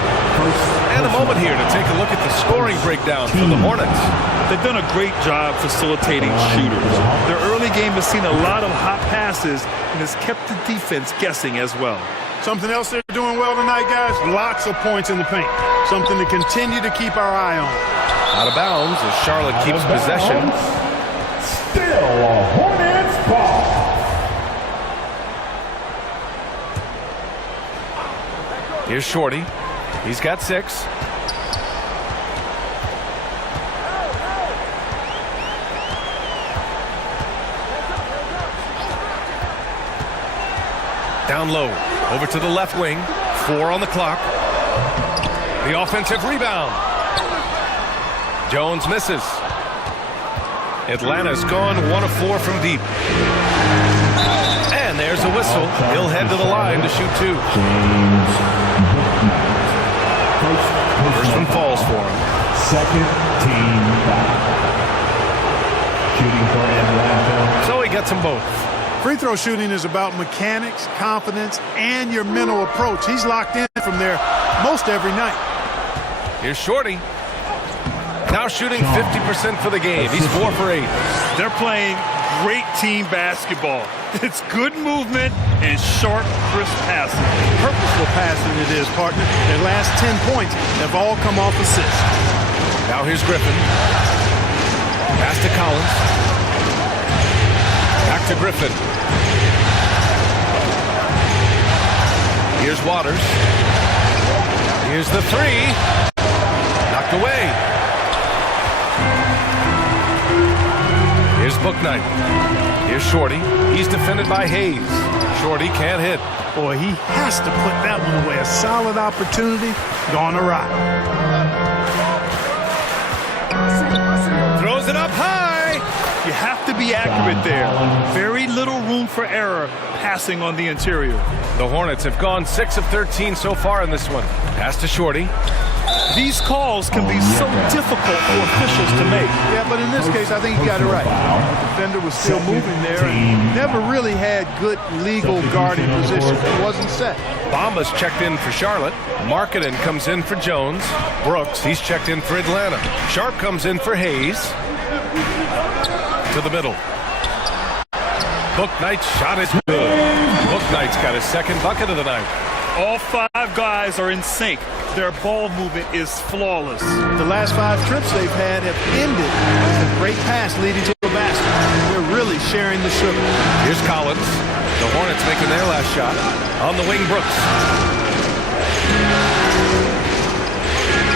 And a moment here to take a look at the scoring breakdown for the Hornets. They've done a great job facilitating shooters. Their early game has seen a lot of hot passes and has kept the defense guessing as well. Something else they're doing well tonight, guys, lots of points in the paint. Something to continue to keep our eye on. Out of bounds as Charlotte keeps possession. Still a Hornets ball. Here's Shorty. He's got 6. Down low. Over to the left wing. 4 on the clock. The offensive rebound. Jones misses. Atlanta's gone 1 of 4 from deep. And there's a whistle. He'll head to the line to shoot 2. First one falls for him. Second team foul. Shooting for Atlanta. So he gets them both. Free throw shooting is about mechanics, confidence, and your mental approach. He's locked in from there most every night. Here's Shorty. Now shooting 50% for the game. He's 4 for 8. They're playing great team basketball. It's good movement and sharp, crisp passing. Purposeful passing it is, partner. Their last 10 points have all come off assists. Now here's Griffin. Pass to Collins. Back to Griffin. Here's Waters. Here's the 3. Knocked away. Here's Bouknight. Here's Shorty. He's defended by Hayes. Shorty can't hit. Boy, he has to put that one away. A solid opportunity gone awry. Throws it up high. You have to be accurate there. Very little room for error passing on the interior. The Hornets have gone 6 of 13 so far in this one. Pass to Shorty. These calls can be so difficult for officials to make. Yeah, but in this case, I think he got it right. The defender was still moving there and never really had good legal guarding position. It wasn't set. Bamba's checked in for Charlotte. Markkanen comes in for Jones. Brooks, he's checked in for Atlanta. Sharp comes in for Hayes. To the middle. Bouknight's shot is good. Bouknight's got his second bucket of the night. All 5 guys are in sync. Their ball movement is flawless. The last 5 trips they've had have ended with a great pass leading to a basket. They're really sharing the sugar. Here's Collins. The Hornets making their last shot. On the wing, Brooks.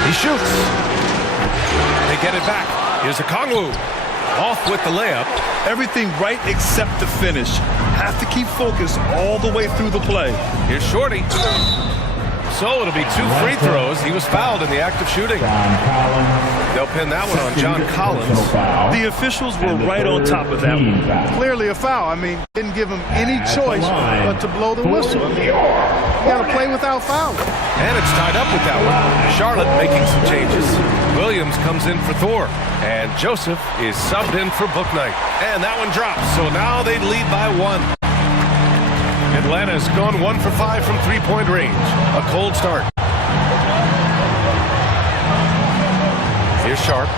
He shoots. They get it back. Here's a Kongwu. Off with the layup. Everything right except the finish. Have to keep focused all the way through the play. Here's Shorty. So it'll be 2 free throws. He was fouled in the act of shooting. They'll pin that one on John Collins. The officials were right on top of that one. Clearly a foul. I mean, didn't give him any choice but to blow the whistle. I mean, you got to play without fouling. And it's tied up with that one. Charlotte making some changes. Williams comes in for Thor. And Joseph is subbed in for Bouknight. And that one drops. So now they lead by 1. Atlanta's gone 1 for 5 from 3-point range. A cold start. Here's Sharp.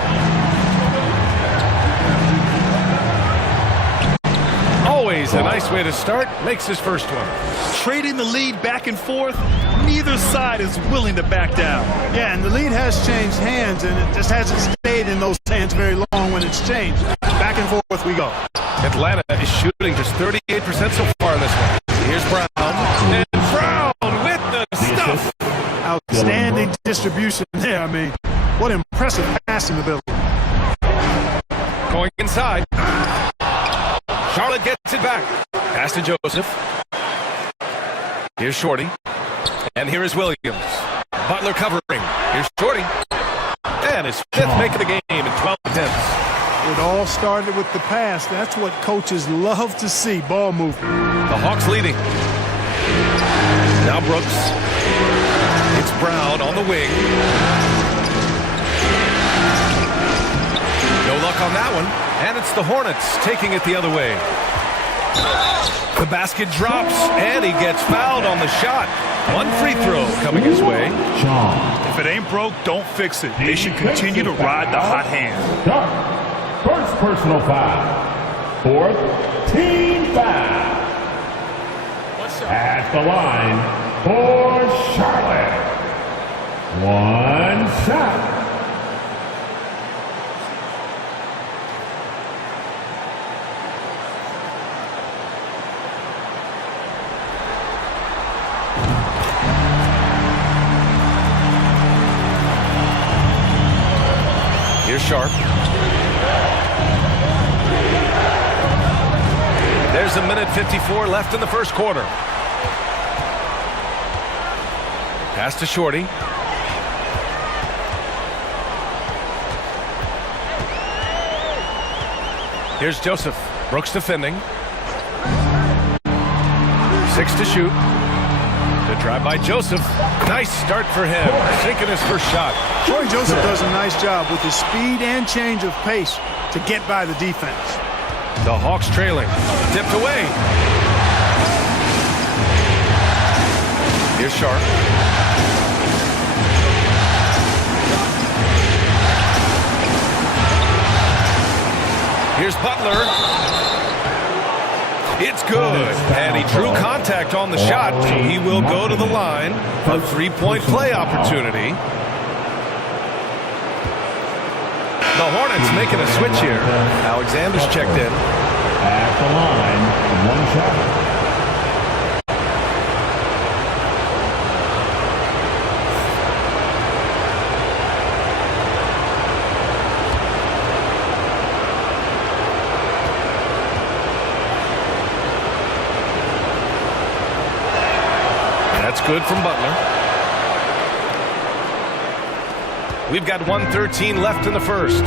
Always a nice way to start. Makes his first one. Trading the lead back and forth. Neither side is willing to back down. Yeah, and the lead has changed hands, and it just hasn't stayed in those hands very long when it's changed. Back and forth we go. Atlanta is shooting just 38% so far in this one. Here's Brown. And Brown with the stuff. Outstanding distribution there. I mean, what impressive passing ability. Going inside. Charlotte gets it back. Pass to Joseph. Here's Shorty. And here is Williams. Butler covering. Here's Shorty. And his 5th make of the game in 12 attempts. It all started with the pass. That's what coaches love to see, ball movement. The Hawks leading. Now Brooks. It's Brown on the wing. No luck on that one. And it's the Hornets taking it the other way. The basket drops, and he gets fouled on the shot. One free throw coming his way. If it ain't broke, don't fix it. They should continue to ride the hot hand. First personal foul. Fourth team foul. At the line for Charlotte. One shot. Here's Sharp. There's a minute 54 left in the first quarter. Pass to Shorty. Here's Joseph. Brooks defending. 6 to shoot. The drive by Joseph. Nice start for him. Sinking his first shot. Troy Joseph does a nice job with his speed and change of pace to get by the defense. The Hawks trailing. Tipped away. Here's Sharp. Here's Butler. It's good. And he drew contact on the shot, so he will go to the line. A three-point play opportunity. The Hornets making a switch here. Alexander's checked in. At the line, one shot. That's good from Butler. We've got 1:13 left in the first.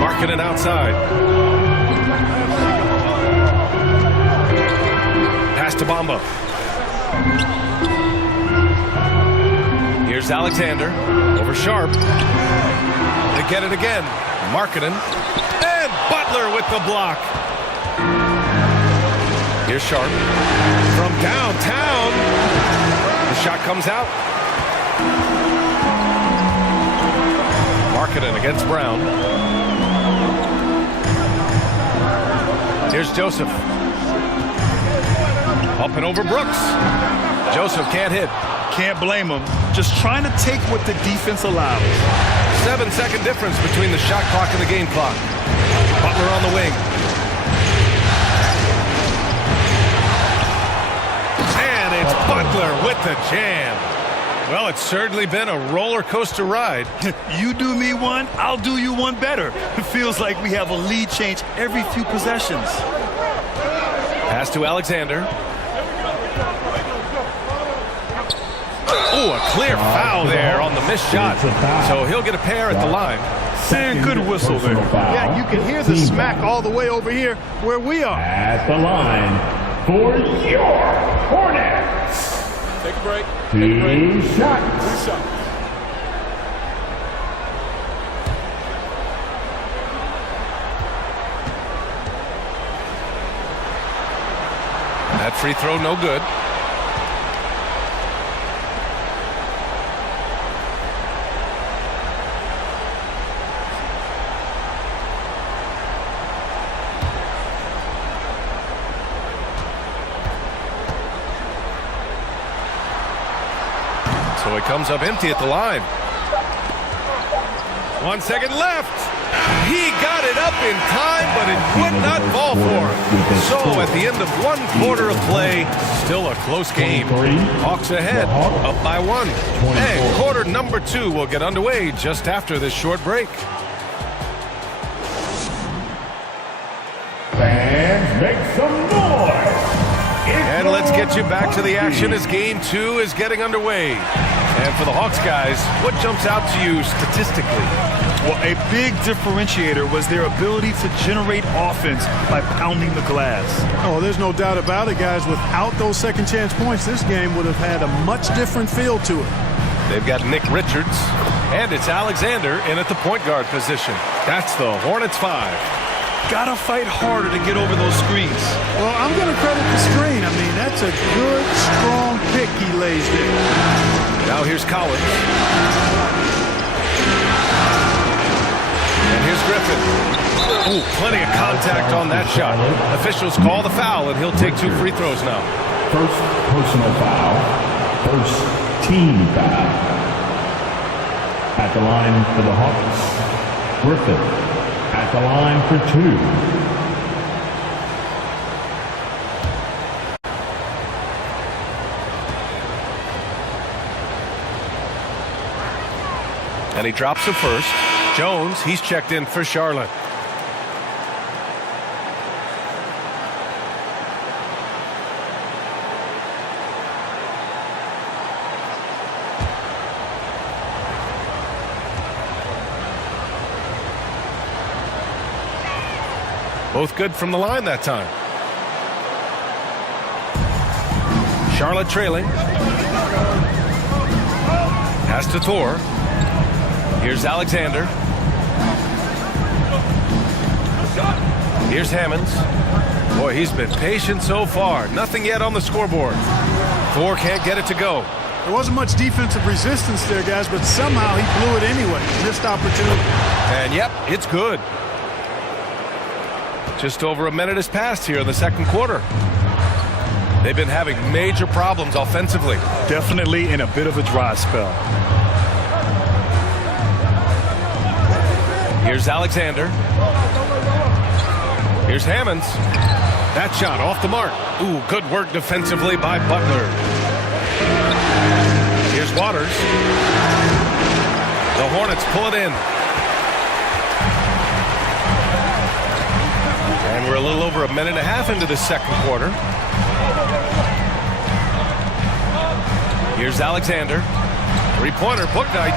Marking it outside. Pass to Bamba. Here's Alexander. Over Sharp. They get it again. Markkanen. And Butler with the block. Here's Sharp. From downtown. The shot comes out. Markkanen against Brown. Here's Joseph. Up and over Brooks. Joseph can't hit. Can't blame him. Just trying to take what the defense allows. 7-second difference between the shot clock and the game clock. Butler on the wing. And it's Butler with the jam. Well, it's certainly been a roller coaster ride. You do me one, I'll do you one better. It feels like we have a lead change every few possessions. Pass to Alexander. Oh, a clear foul there on the missed shot. So he'll get a pair at the line. And good whistle there. Yeah, you can hear the smack all the way over here where we are. At the line for your Hornets. Take a break. Two shots. That free throw no good. So it comes up empty at the line. 1 second left. He got it up in time, but it would not fall for him. So at the end of 1 quarter of play, still a close game. Hawks ahead, up by 1. And quarter number 2 will get underway just after this short break. Fans, make some noise. And let's get you back to the action as game 2 is getting underway. And for the Hawks guys, what jumps out to you statistically? Well, a big differentiator was their ability to generate offense by pounding the glass. Oh, there's no doubt about it, guys. Without those second chance points, this game would have had a much different feel to it. They've got Nick Richards, and it's Alexander in at the point guard position. That's the Hornets 5. Gotta fight harder to get over those screens. Well, I'm going to credit the screen. I mean, that's a good, strong pick he lays there. Now here's Collins. And here's Griffin. Ooh, plenty of contact on that shot. Officials call the foul, and he'll take 2 free throws now. First personal foul. First team foul. At the line for the Hawks, Griffin. At the line for 2. And he drops the first. Jones, he's checked in for Charlotte. Both good from the line that time. Charlotte trailing. Pass to Thor. Here's Alexander. Here's Hammonds. Boy, he's been patient so far. Nothing yet on the scoreboard. Thor can't get it to go. There wasn't much defensive resistance there, guys, but somehow he blew it anyway. Missed opportunity. And yep, it's good. Just over a minute has passed here in the second quarter. They've been having major problems offensively. Definitely in a bit of a dry spell. Here's Alexander. Here's Hammonds. That shot off the mark. Ooh, good work defensively by Butler. Here's Waters. The Hornets pull it in. And we're a little over a minute and a half into the second quarter. Here's Alexander. Three-pointer, book night.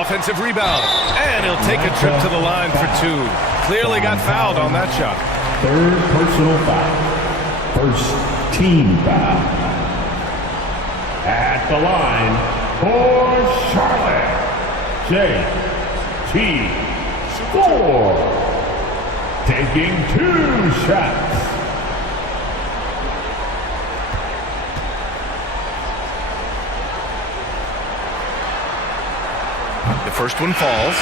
Offensive rebound. And he'll take a trip to the line for 2. Clearly got fouled on that shot. Third personal foul. First team foul. At the line for Charlotte, J.T. Thor. Taking 2 shots. The first one falls.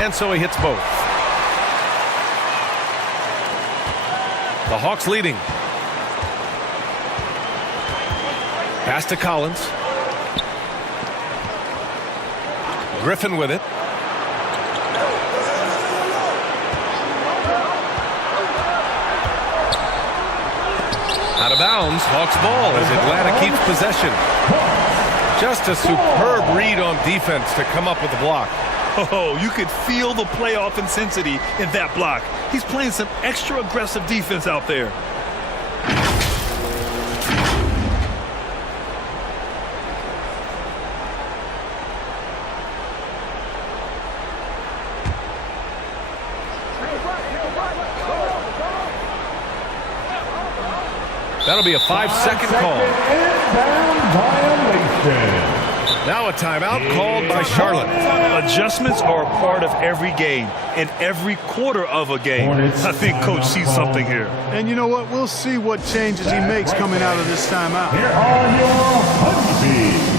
And so he hits both. The Hawks leading. Pass to Collins. Griffin with it. Out of bounds. Hawks ball as Atlanta keeps possession. Just a superb read on defense to come up with the block. Oh, you could feel the playoff intensity in that block. He's playing some extra aggressive defense out there. That'll be a 5-second call. Violation. Now a timeout called by Charlotte. Adjustments are a part of every game and every quarter of a game. I think Coach sees something here. And you know what? We'll see what changes he makes coming out of this timeout. Here are your honeybees.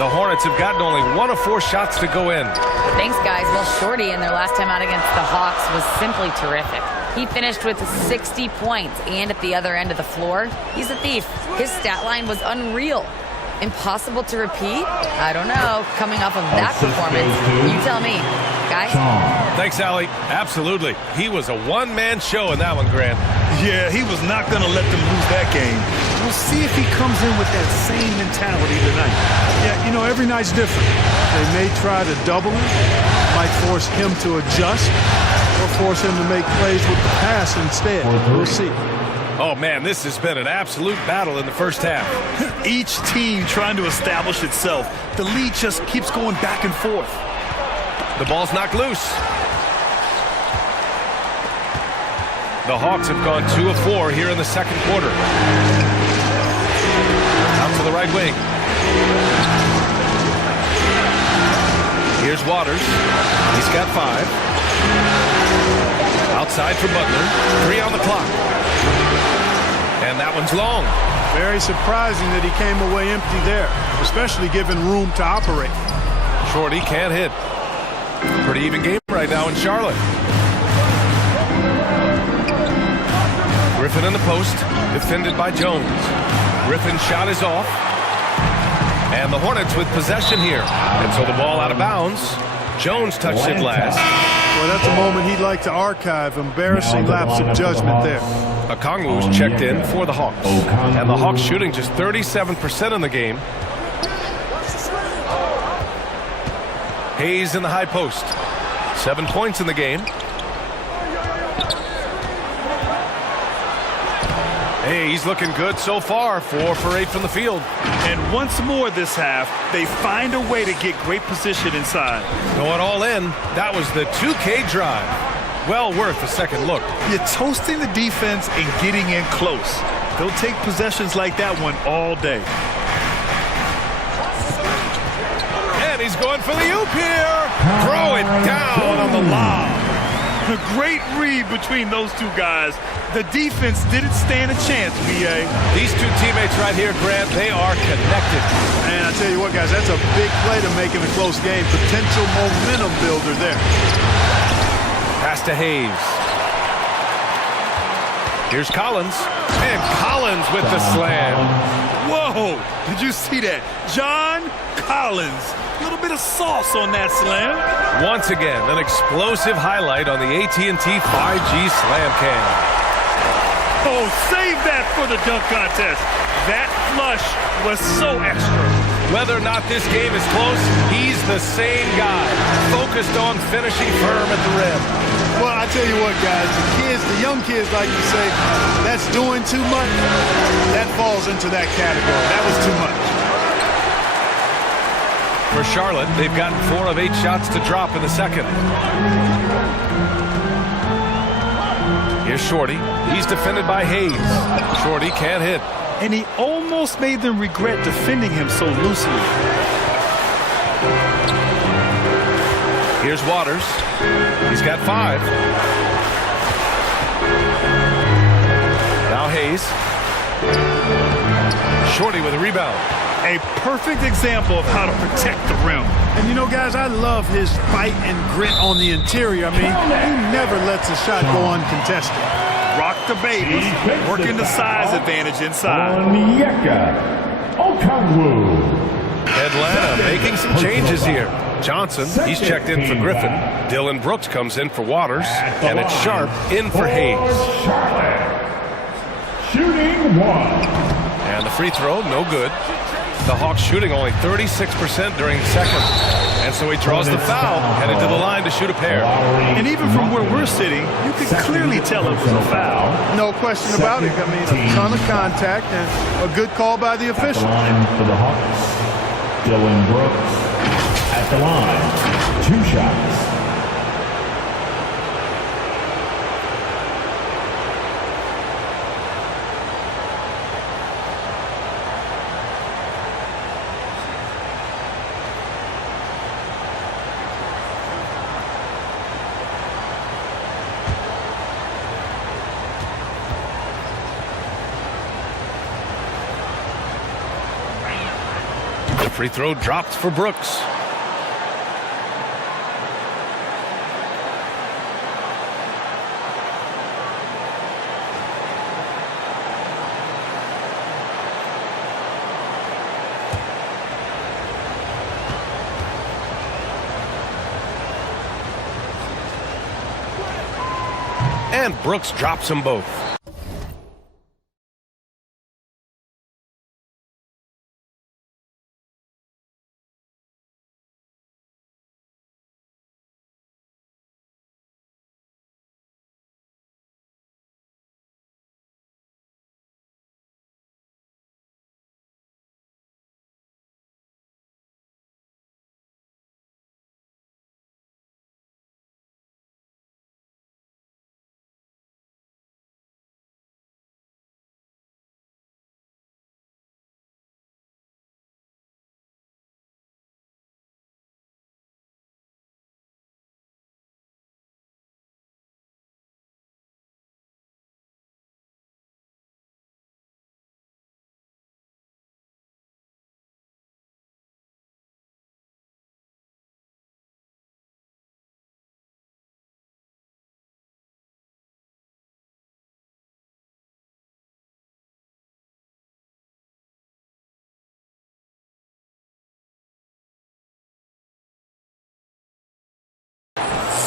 The Hornets have gotten only 1 of 4 shots to go in. Thanks, guys. Well, Shorty in their last time out against the Hawks was simply terrific. He finished with 60 points, and at the other end of the floor, he's a thief. His stat line was unreal. Impossible to repeat? I don't know. Coming off of that performance, you tell me. Guys? Thanks, Allie. Absolutely. He was a one-man show in that one, Grant. Yeah, he was not going to let them lose that game. We'll see if he comes in with that same mentality tonight. Yeah, you know, every night's different. They may try to double him, might force him to adjust, or force him to make plays with the pass instead. We'll see. Oh, man, this has been an absolute battle in the first half. Each team trying to establish itself. The lead just keeps going back and forth. The ball's knocked loose. The Hawks have gone 2 of 4 here in the second quarter. Out to the right wing. Here's Waters. He's got 5. Outside for Butler. 3 on the clock. And that one's long. Very surprising that he came away empty there, especially given room to operate. Shorty can't hit. Pretty even game right now in Charlotte. Griffin in the post, defended by Jones. Griffin's shot is off. And the Hornets with possession here. And so the ball out of bounds. Jones touched it last. Well, that's a moment he'd like to archive. Embarrassing lapse of judgment there. Okongwu's checked in for the Hawks. And the Hawks shooting just 37% in the game. Hayes in the high post. 7 points in the game. Hayes looking good so far. 4 for 8 from the field. And once more this half, they find a way to get great position inside. Going all in. That was the 2K drive. Well worth a second look. You're toasting the defense and getting in close. They'll take possessions like that one all day. And he's going for the oop here. Throw it down on the lob. A great read between those two guys. The defense didn't stand a chance, B.A. These two teammates right here, Grant, they are connected. And I tell you what, guys, that's a big play to make in a close game. Potential momentum builder there. Pass to Hayes. Here's Collins. And Collins with the slam. Whoa! Did you see that? John Collins. A little bit of sauce on that slam. Once again, an explosive highlight on the AT&T 5G Slam Cam. Oh, save that for the dunk contest. That flush was so extra. Whether or not this game is close, he's the same guy, focused on finishing firm at the rim. Well, I tell you what, guys, the young kids like to say, that's doing too much. That falls into that category. That was too much. For Charlotte, they've gotten 4 of 8 shots to drop in the second. Here's Shorty. He's defended by Hayes. Shorty can't hit. And he almost made them regret defending him so loosely. Here's Waters. He's got 5. Now Hayes. Shorty with a rebound. A perfect example of how to protect the rim. And you know, guys, I love his fight and grit on the interior. I mean, he never lets a shot go uncontested. Rock the baby, working the size advantage inside. Atlanta making some changes here. Johnson, he's checked in for Griffin. Dylan Brooks comes in for Waters. And it's Sharp in for Hayes. Shooting 1. And the free throw, no good. The Hawks shooting only 36% during the second. And so he draws the foul, headed to the line to shoot a pair. And even from where we're sitting, you can clearly tell it was a foul. No question about it. I mean, a ton of contact and a good call by the official. At the line for the Hawks, Dylan Brooks. At the line, 2 shots. Free throw dropped for Brooks. And Brooks drops them both.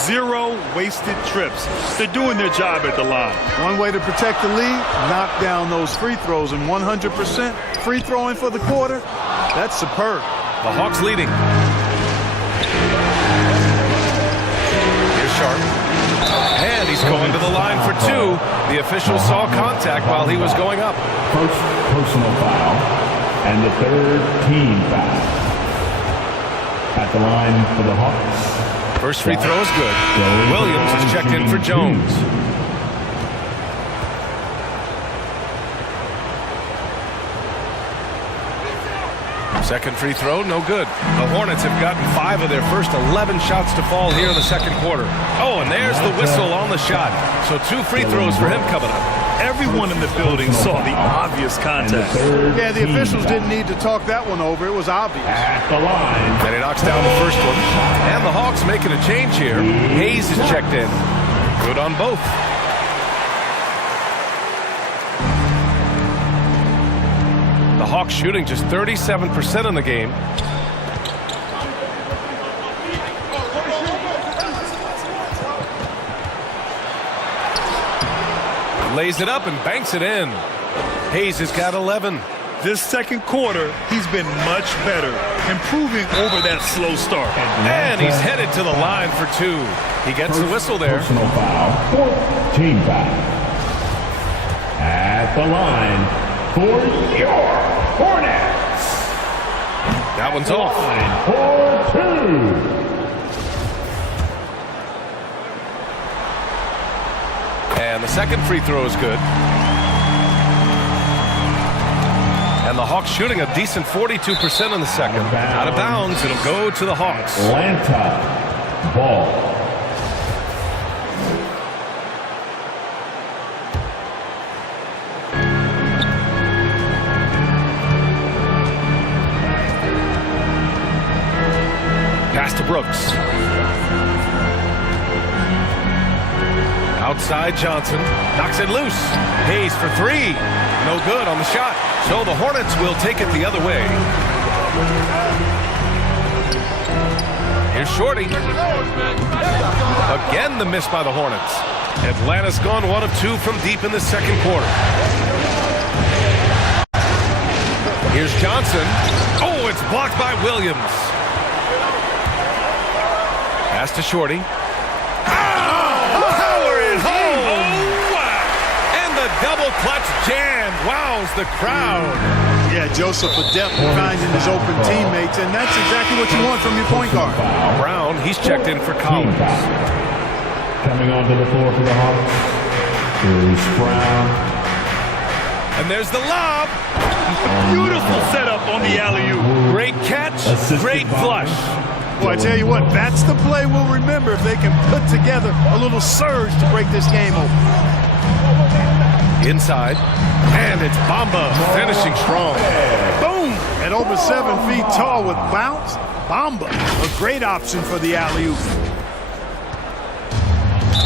Zero wasted trips. They're doing their job at the line. One way to protect the lead, knock down those free throws, and 100% free throwing for the quarter, that's superb. The Hawks leading. Here's Sharp. And he's going to the line for two. The official saw contact while he was going up. First personal foul and the third team foul. At the line for the Hawks. First free throw is good. Williams is checked in for Jones. Second free throw, no good. The Hornets have gotten 5 of their first 11 shots to fall here in the second quarter. Oh, and there's the whistle on the shot. So 2 free throws for him coming up. Everyone in the building saw the obvious contact. Yeah, the officials didn't need to talk that one over. It was obvious. At the line. And he knocks down the first one. And the Hawks making a change here. Hayes is checked in. Good on both. The Hawks shooting just 37% in the game. Lays it up and banks it in. Hayes has got 11. This second quarter, he's been much better, improving over that slow start. And he's headed to the line for 2. He gets the whistle there. Personal foul. Fourth team foul. At the line for your Hornets. That one's off. For 2. And the second free throw is good. And the Hawks shooting a decent 42% in the second. Out of bounds, it'll go to the Hawks. Atlanta ball. Pass to Brooks. Outside Johnson. Knocks it loose. Hayes for 3. No good on the shot. So the Hornets will take it the other way. Here's Shorty. Again the miss by the Hornets. Atlanta's gone 1 of 2 from deep in the second quarter. Here's Johnson. Oh, it's blocked by Williams. Pass to Shorty. Double clutch jam. Wows the crowd. Yeah, Joseph adept finding his open teammates, and that's exactly what you want from your point guard. Brown, he's checked in for Collins. Coming onto the floor for the Hawks is Brown. And there's the lob. Beautiful setup on the alley-oop. Great catch, great flush. Well, I tell you what, that's the play we'll remember if they can put together a little surge to break this game open. Inside. And it's Bamba finishing strong. Boom! At over 7 feet tall with bounce, Bamba, a great option for the alley-oop.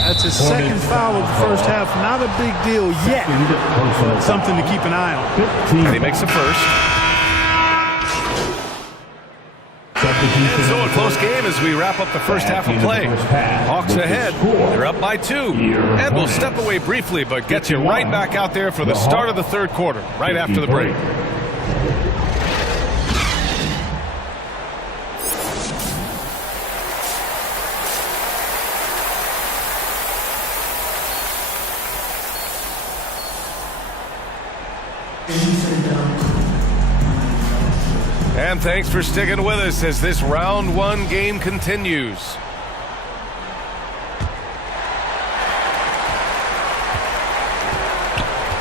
That's his second foul of the first half. Not a big deal yet, but something to keep an eye on. And he makes the first. And so a close game as we wrap up the first half of play. Hawks ahead. They're up by 2. And we'll step away briefly, but get you right back out there for the start of the third quarter, right after the break. And thanks for sticking with us as this round 1 game continues.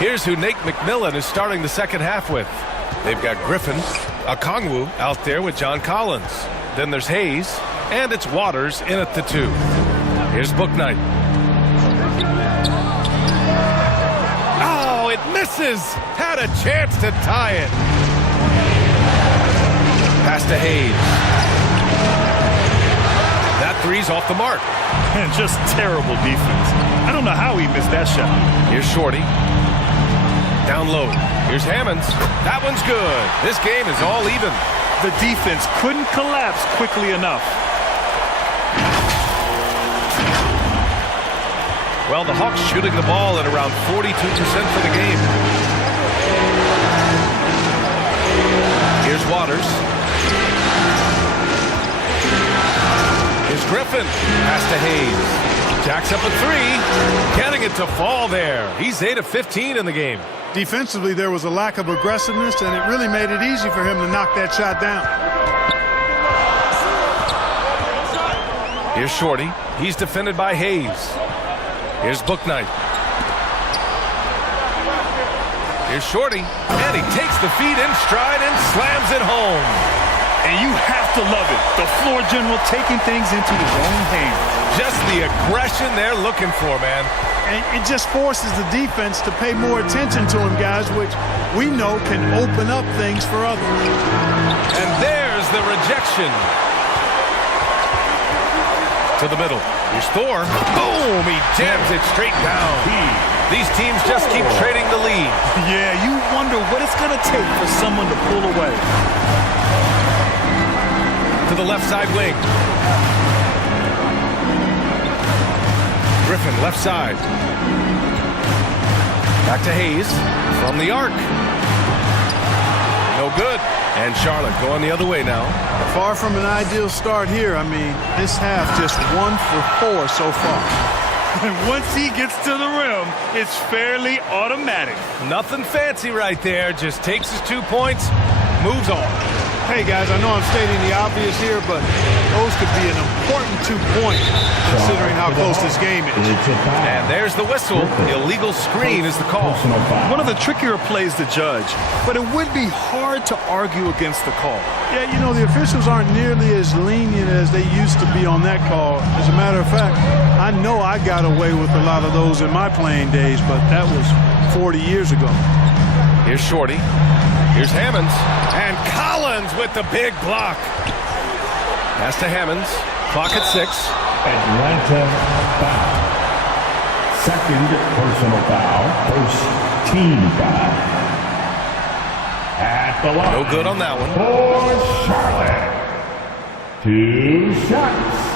Here's who Nate McMillan is starting the second half with. They've got Griffin, Okongwu out there with John Collins. Then there's Hayes, and it's Waters in at the 2. Here's Bouknight. Oh, it misses! Had a chance to tie it. Pass to Hayes. That three's off the mark. And just terrible defense. I don't know how he missed that shot. Here's Shorty. Down low. Here's Hammonds. That one's good. This game is all even. The defense couldn't collapse quickly enough. Well, the Hawks shooting the ball at around 42% for the game. Here's Waters. Here's Griffin. Pass to Hayes. Jacks up a 3. Getting it to fall there. He's 8 of 15 in the game. Defensively, there was a lack of aggressiveness, and it really made it easy for him to knock that shot down. Here's Shorty. He's defended by Hayes. Here's Bouknight. Here's Shorty. And he takes the feed in stride and slams it home. And you have to love it. The floor general taking things into his own hands. Just the aggression they're looking for, man. And it just forces the defense to pay more attention to him, guys, which we know can open up things for others. And there's the rejection. To the middle. Here's Thor. Boom! He jams it straight down. These teams just keep trading the lead. Yeah, you wonder what it's going to take for someone to pull away. To the left side wing. Griffin, left side. Back to Hayes from the arc. No good. And Charlotte going the other way now. Far from an ideal start here. I mean, this half just 1 for 4 so far. And once he gets to the rim, it's fairly automatic. Nothing fancy right there. Just takes his 2 points, moves on. Hey, guys, I know I'm stating the obvious here, but those could be an important 2 points considering how close this game is. And there's the whistle. Illegal screen is the call. One of the trickier plays to judge, but it would be hard to argue against the call. Yeah, you know, the officials aren't nearly as lenient as they used to be on that call. As a matter of fact, I know I got away with a lot of those in my playing days, but that was 40 years ago. Here's Shorty. Here's Hammonds. And Collins with the big block. Pass to Hammonds. Clock at 6. Atlanta foul. Second personal foul. First team foul. At the line. No good on that one. For Charlotte. 2 shots.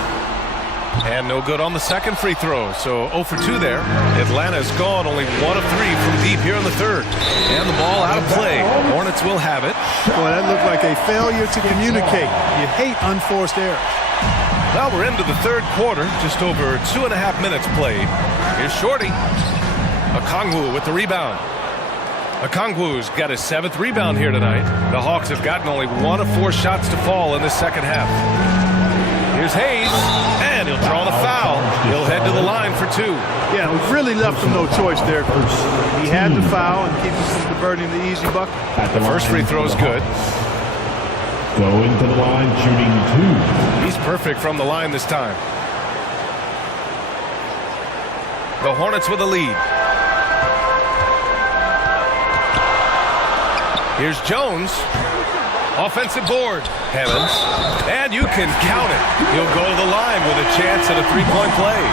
And no good on the second free throw. So 0 for 2 there. Atlanta's gone only 1 of 3 from deep here in the third. And the ball out of play. Hornets will have it. Boy, that looked like a failure to communicate. You hate unforced errors. Well, we're into the third quarter. Just over 2.5 minutes played. Here's Shorty. Okongwu with the rebound. Okongwu's got his 7th rebound here tonight. The Hawks have gotten only 1 of 4 shots to fall in this second half. Here's Hayes, and he'll draw the foul. He'll head to the line for 2. Yeah, we really left him no choice there. He had the foul and keep him from converting the easy bucket. The first free throw is good. Going to the line, shooting 2. He's perfect from the line this time. The Hornets with a lead. Here's Jones. Offensive board. Evans. And you can count it. He'll go to the line with a chance at a three-point play.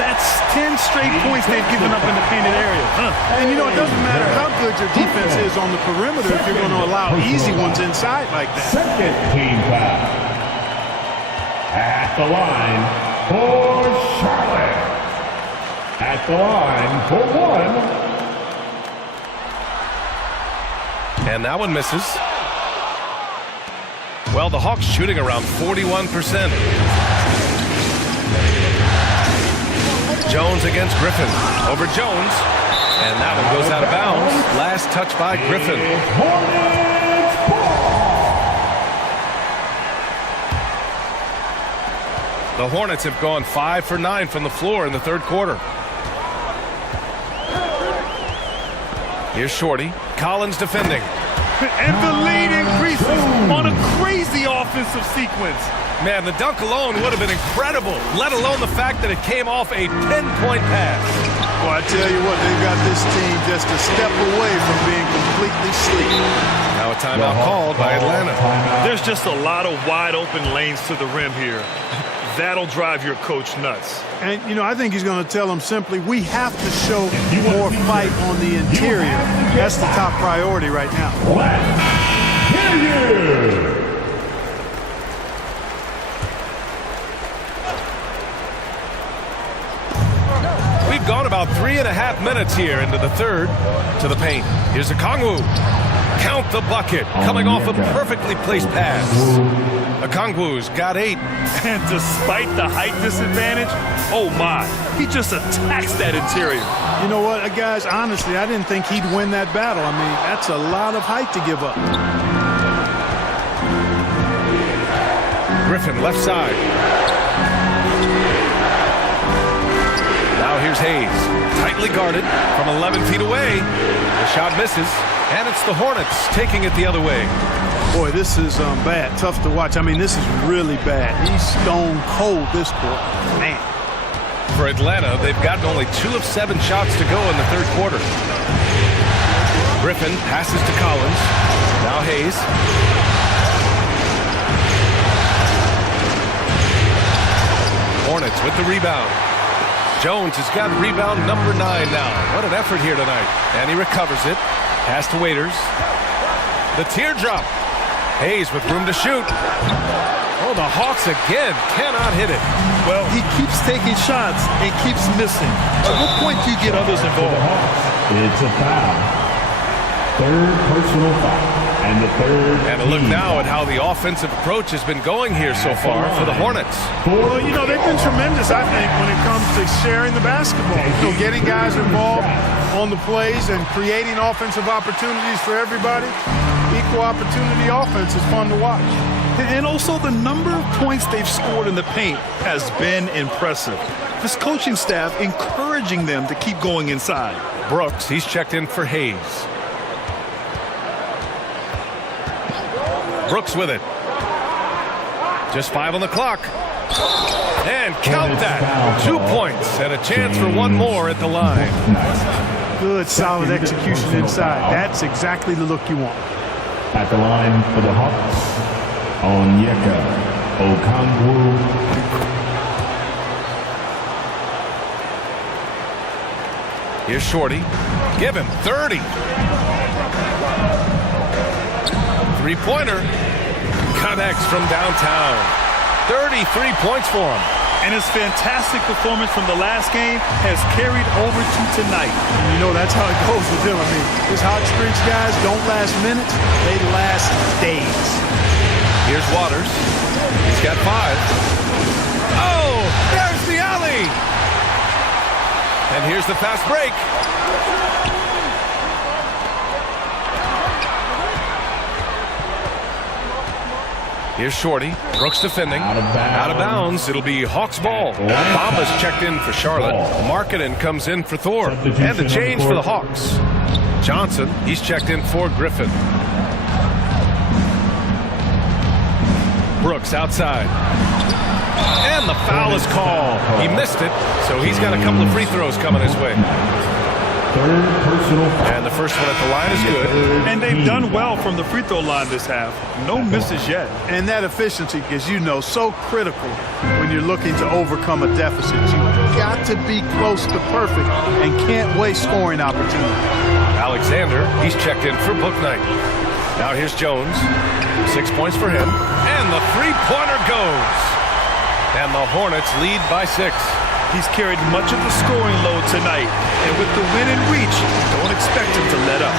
That's 10 straight points they've given up in the painted area. And you know, it doesn't matter how good your defense is on the perimeter if you're going to allow easy ones inside like that. Second team foul. At the line for Charlotte. At the line for one. And that one misses. Well, the Hawks shooting around 41%. Jones against Griffin. Over Jones. And that one goes out of bounds. Last touch by Griffin. The Hornets have gone 5 for 9 from the floor in the third quarter. Here's Shorty. Collins defending. And the lead increases on a crazy offensive sequence. Man, the dunk alone would have been incredible, let alone the fact that it came off a 10-point pass. Well, I tell you what, they've got this team just a step away from being completely sleep. Now a timeout called by Atlanta. There's just a lot of wide open lanes to the rim here. That'll drive your coach nuts. And, you know, I think he's going to tell them simply, we have to show more fight on the interior. That's the top priority right now. We've gone about 3.5 minutes here into the third. To the paint. Here's a Okongwu. Count the bucket. Coming off a perfectly placed pass. Okongwu's got 8. And despite the height disadvantage, oh my, he just attacks that interior. You know what, guys, honestly, I didn't think he'd win that battle. I mean, that's a lot of height to give up. Griffin left side. Now here's Hayes. Tightly guarded from 11 feet away. The shot misses, and it's the Hornets taking it the other way. Boy, this is bad. Tough to watch. I mean, this is really bad. He's stone cold this quarter. Man. For Atlanta, they've gotten only 2 of 7 shots to go in the third quarter. Griffin passes to Collins. Now Hayes. Hornets with the rebound. Jones has got rebound number 9 now. What an effort here tonight. And he recovers it. Pass to Waiters. The teardrop. Hayes with room to shoot. Oh, the Hawks again cannot hit it. Well, he keeps taking shots and keeps missing. At what point do you get others involved? It's a foul. Third personal foul. And the third. And a look now at how the offensive approach has been going here so far for the Hornets. Well, you know, they've been tremendous, I think, when it comes to sharing the basketball. You know, getting guys involved on the plays and creating offensive opportunities for everybody. Equal opportunity offense is fun to watch. And also the number of points they've scored in the paint has been impressive. This coaching staff encouraging them to keep going inside. Brooks, he's checked in for Hayes. Brooks with it. Just 5 on the clock. And count that. 2 points and a chance for one more at the line. Good, solid execution inside. That's exactly the look you want. At the line for the Hawks, Onyeka Okongwu. Here's Shorty. Give him 30. Three-pointer. Connects from downtown. 33 points for him. And his fantastic performance from the last game has carried over to tonight. You know, that's how it goes with him. I mean, his hot streaks, guys, don't last minutes. They last days. Here's Waters. He's got 5. Oh, there's the alley. And here's the fast break. Here's Shorty. Brooks defending. Out of bounds. It'll be Hawks ball. Bamba's checked in for Charlotte. Markkanen comes in for Thor. And the change for the Hawks. Johnson, he's checked in for Griffin. Brooks outside. And the foul is called. He missed it, so he's got a couple of free throws coming his way. Third personal foul. And the first one at the line is good. And they've done well from the free throw line this half. No misses yet. And that efficiency is, so critical when you're looking to overcome a deficit. You've got to be close to perfect and can't waste scoring opportunities. Alexander, he's checked in for book night. Now here's Jones. 6 points for him. And the three-pointer goes. And the Hornets lead by 6. He's carried much of the scoring load tonight. And with the win in reach, don't expect him to let up.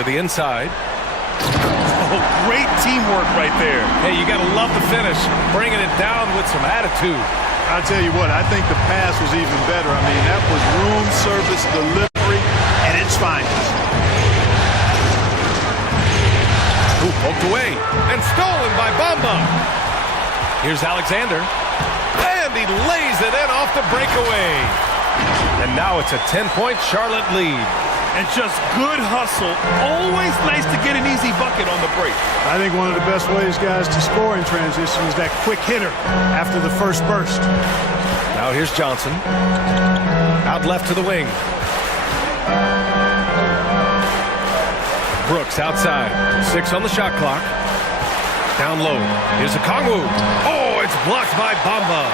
To the inside. Oh, great teamwork right there. Hey, you got to love the finish. Bringing it down with some attitude. I'll tell you what, I think the pass was even better. I mean, that was room service delivery at its finest. Ooh, poked away and stolen by Bamba. Here's Alexander. And he lays it in off the breakaway. And now it's a 10-point Charlotte lead. And just good hustle. Always nice to get an easy bucket on the break. I think one of the best ways, guys, to score in transition is that quick hitter after the first burst. Now here's Johnson. Out left to the wing. Brooks outside. 6 on the shot clock. Down low. Here's a Kongwu. Oh, it's blocked by Bamba.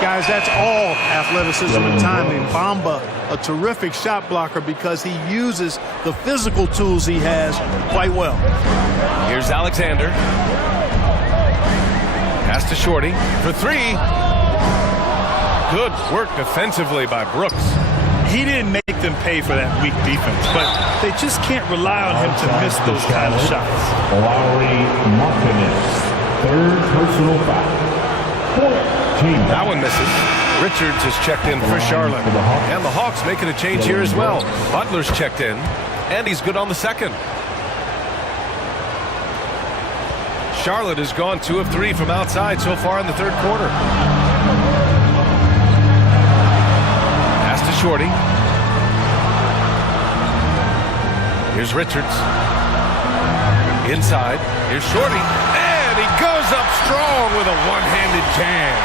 Guys, that's all athleticism and timing. Bamba, a terrific shot blocker because he uses the physical tools he has quite well. Here's Alexander. Pass to Shorty for 3. Good work defensively by Brooks. He didn't make them pay for that weak defense, but they just can't rely on him to miss those kind of shots. Lowry Martinez, third personal foul. That one misses. Richards is checked in for Charlotte. And the Hawks making a change here as well. Butler's checked in, and he's good on the second. Charlotte has gone 2 of 3 from outside so far in the third quarter. Pass to Shorty. Here's Richards. Inside. Here's Shorty. And he goes up strong with a one-handed jam.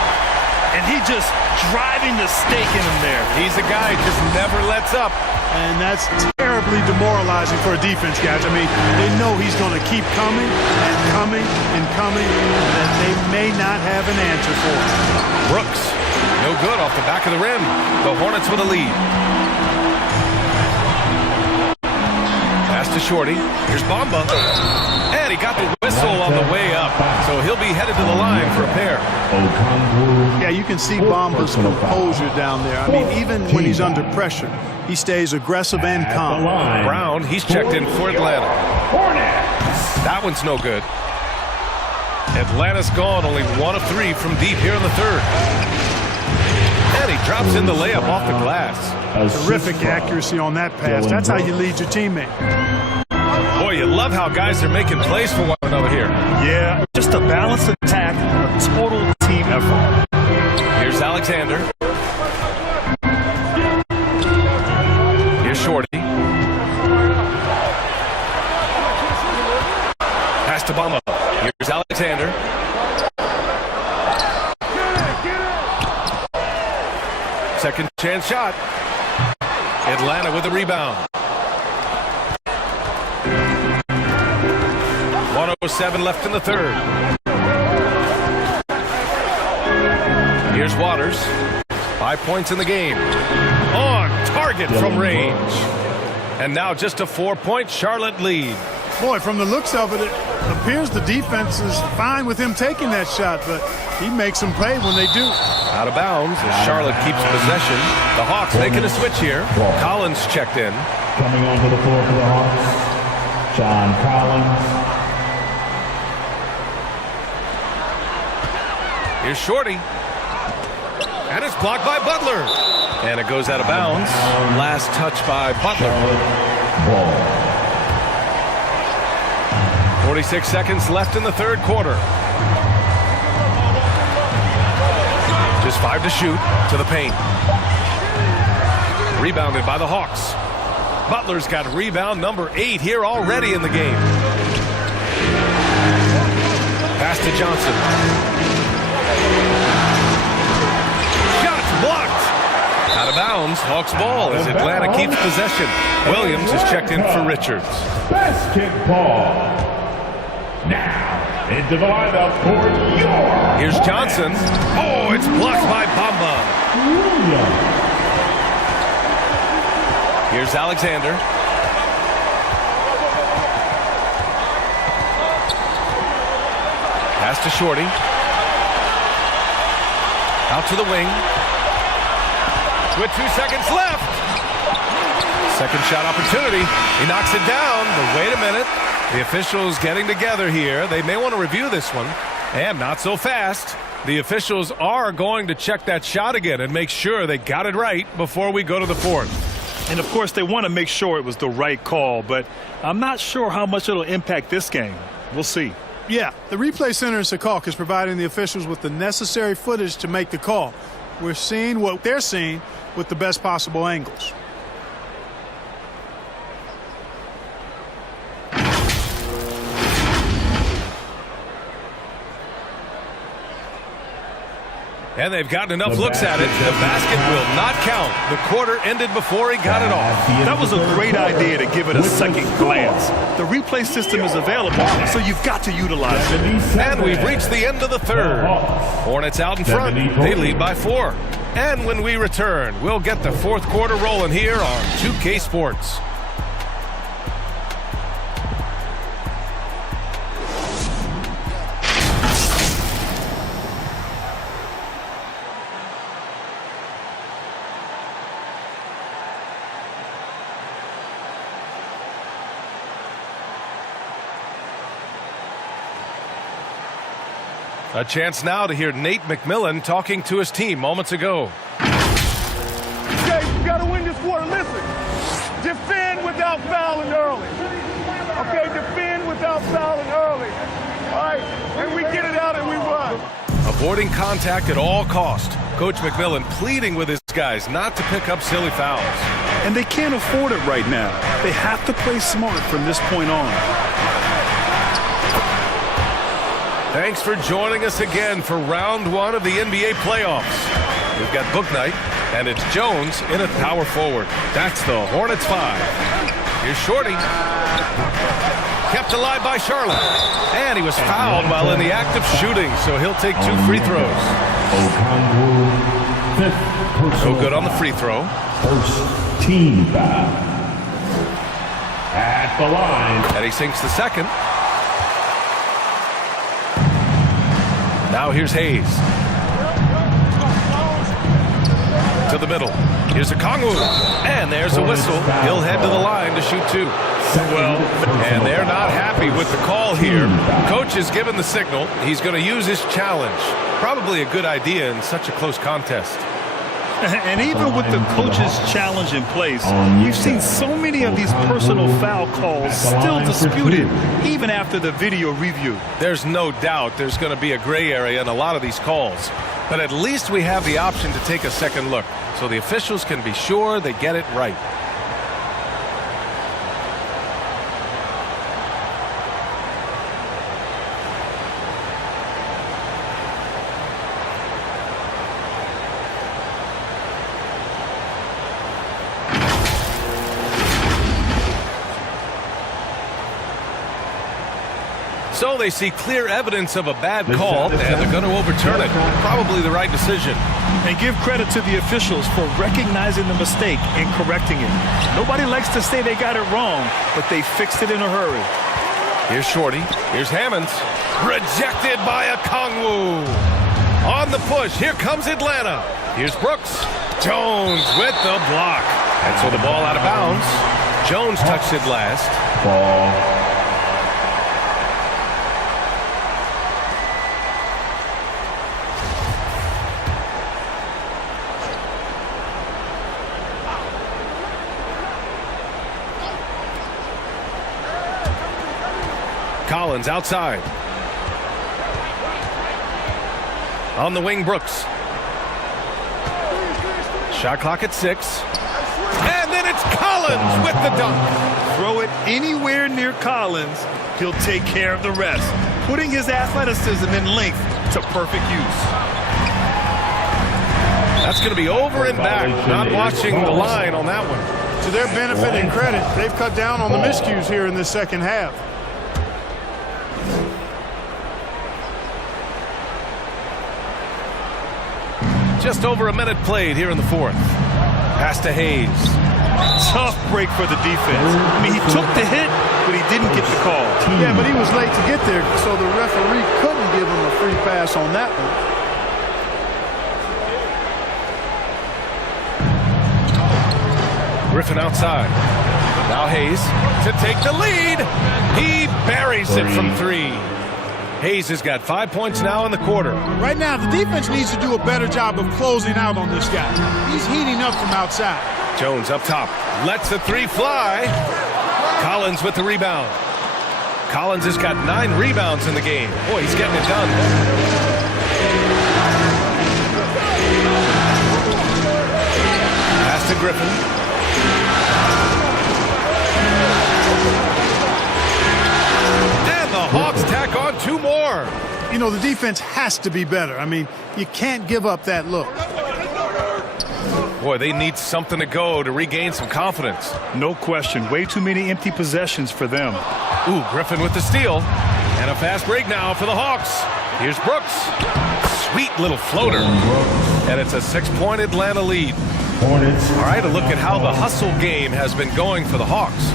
And he just driving the stake in him there. He's a guy who just never lets up. And that's terribly demoralizing for a defense, guys. I mean, they know he's going to keep coming and coming and coming, and they may not have an answer for him. Brooks, no good off the back of the rim. The Hornets with a lead. Pass to Shorty. Here's Bamba. And he got the whistle on the way up. So he'll be headed to the line for a pair. Yeah, you can see Bamba's composure down there. I mean, even when he's under pressure, he stays aggressive and calm. Brown, he's checked in for Atlanta. That one's no good. Atlanta's gone only 1 of 3 from deep here in the third. And he drops in the layup off the glass. Terrific accuracy on that pass. That's how you lead your teammate. Boy, you love how guys are making plays for one another here. Yeah, just a balanced attack, a total team effort. Here's Alexander. Here's Shorty. Pass to Bamba. Here's Alexander. Second chance shot. Atlanta with the rebound. 1:07 left in the third. Here's Waters. 5 points in the game. On target from range. And now just a 4-point Charlotte lead. Boy, from the looks of it, it appears the defense is fine with him taking that shot, but he makes them pay when they do. Out of bounds as Charlotte keeps possession. The Hawks making a switch here. Collins checked in. Coming onto the floor for the Hawks, John Collins. Here's Shorty. And it's blocked by Butler. And it goes out of bounds. Last touch by Butler. 46 seconds left in the third quarter. Just 5 to shoot to the paint. Rebounded by the Hawks. Butler's got rebound number 8 here already in the game. Pass to Johnson. Shots blocked. Out of bounds, Hawks ball as Atlanta keeps possession. Williams is checked in for Richards. Basketball. Now, into the lineup for your... Here's Johnson. Oh, it's blocked by Bamba. Here's Alexander. Pass to Shorty. Out to the wing. With 2 seconds left. Second shot opportunity. He knocks it down, but wait a minute. The officials getting together here. They may want to review this one. And not so fast. The officials are going to check that shot again and make sure they got it right before we go to the fourth. And, of course, they want to make sure it was the right call, but I'm not sure how much it'll impact this game. We'll see. Yeah, the replay center in Secaucus is providing the officials with the necessary footage to make the call. We're seeing what they're seeing with the best possible angles. And they've gotten enough looks at it. The basket will not count. The quarter ended before he got it off. That was a great idea to give it a second glance. The replay system is available, so you've got to utilize it. And we've reached the end of the third. Hornets out in front. They lead by 4. And when we return, we'll get the fourth quarter rolling here on 2K Sports. A chance now to hear Nate McMillan talking to his team moments ago. Okay, you got to win this quarter. Listen, defend without fouling early. Okay, defend without fouling early. All right, and we get it out and we run. Avoiding contact at all cost. Coach McMillan pleading with his guys not to pick up silly fouls. And they can't afford it right now. They have to play smart from this point on. Thanks for joining us again for round 1 of the NBA playoffs. We've got Book Night, and it's Jones in at power forward. That's the Hornets 5. Here's Shorty. Kept alive by Charlotte. And he was fouled while in the act of shooting, so he'll take 2 free throws. No good on the free throw. First team foul. At the line. And he sinks the second. Now here's Hayes. To the middle. Here's a Kongwu. And there's a whistle. He'll head to the line to shoot 2. Well, and they're not happy with the call here. Coach has given the signal. He's going to use his challenge. Probably a good idea in such a close contest. And even with the coach's challenge in place, we've seen so many of these personal foul calls still disputed, even after the video review. There's no doubt there's going to be a gray area in a lot of these calls. But at least we have the option to take a second look, so the officials can be sure they get it right. So they see clear evidence of a bad call, and they're going to overturn it. Probably the right decision. And give credit to the officials for recognizing the mistake and correcting it. Nobody likes to say they got it wrong, but they fixed it in a hurry. Here's Shorty. Here's Hammonds. Rejected by a Kongwu. On the push. Here comes Atlanta. Here's Brooks. Jones with the block. And so the ball out of bounds. Jones touched it last. Ball. Collins outside. On the wing, Brooks. Shot clock at 6. And then it's Collins with the dunk. Throw it anywhere near Collins, he'll take care of the rest, putting his athleticism and length to perfect use. That's going to be over and back. Not watching the line on that one. To their benefit and credit, they've cut down on the miscues here in the second half. Just over a minute played here in the fourth. Pass to Hayes. Tough break for the defense. I mean, he took the hit, but he didn't get the call. Yeah, but he was late to get there, so the referee couldn't give him a free pass on that one. Griffin outside. Now Hayes to take the lead. He buries it from three. Hayes has got 5 points now in the quarter. Right now, the defense needs to do a better job of closing out on this guy. He's heating up from outside. Jones up top. Lets the three fly. Collins with the rebound. Collins has got 9 rebounds in the game. Boy, he's getting it done. Pass to Griffin. The Hawks tack on 2 more. You know, the defense has to be better. I mean, you can't give up that look. Boy, they need something to go to regain some confidence. No question. Way too many empty possessions for them. Ooh, Griffin with the steal. And a fast break now for the Hawks. Here's Brooks. Sweet little floater. And it's a 6-point Atlanta lead. Hornets. All right, a look at how the hustle game has been going for the Hawks.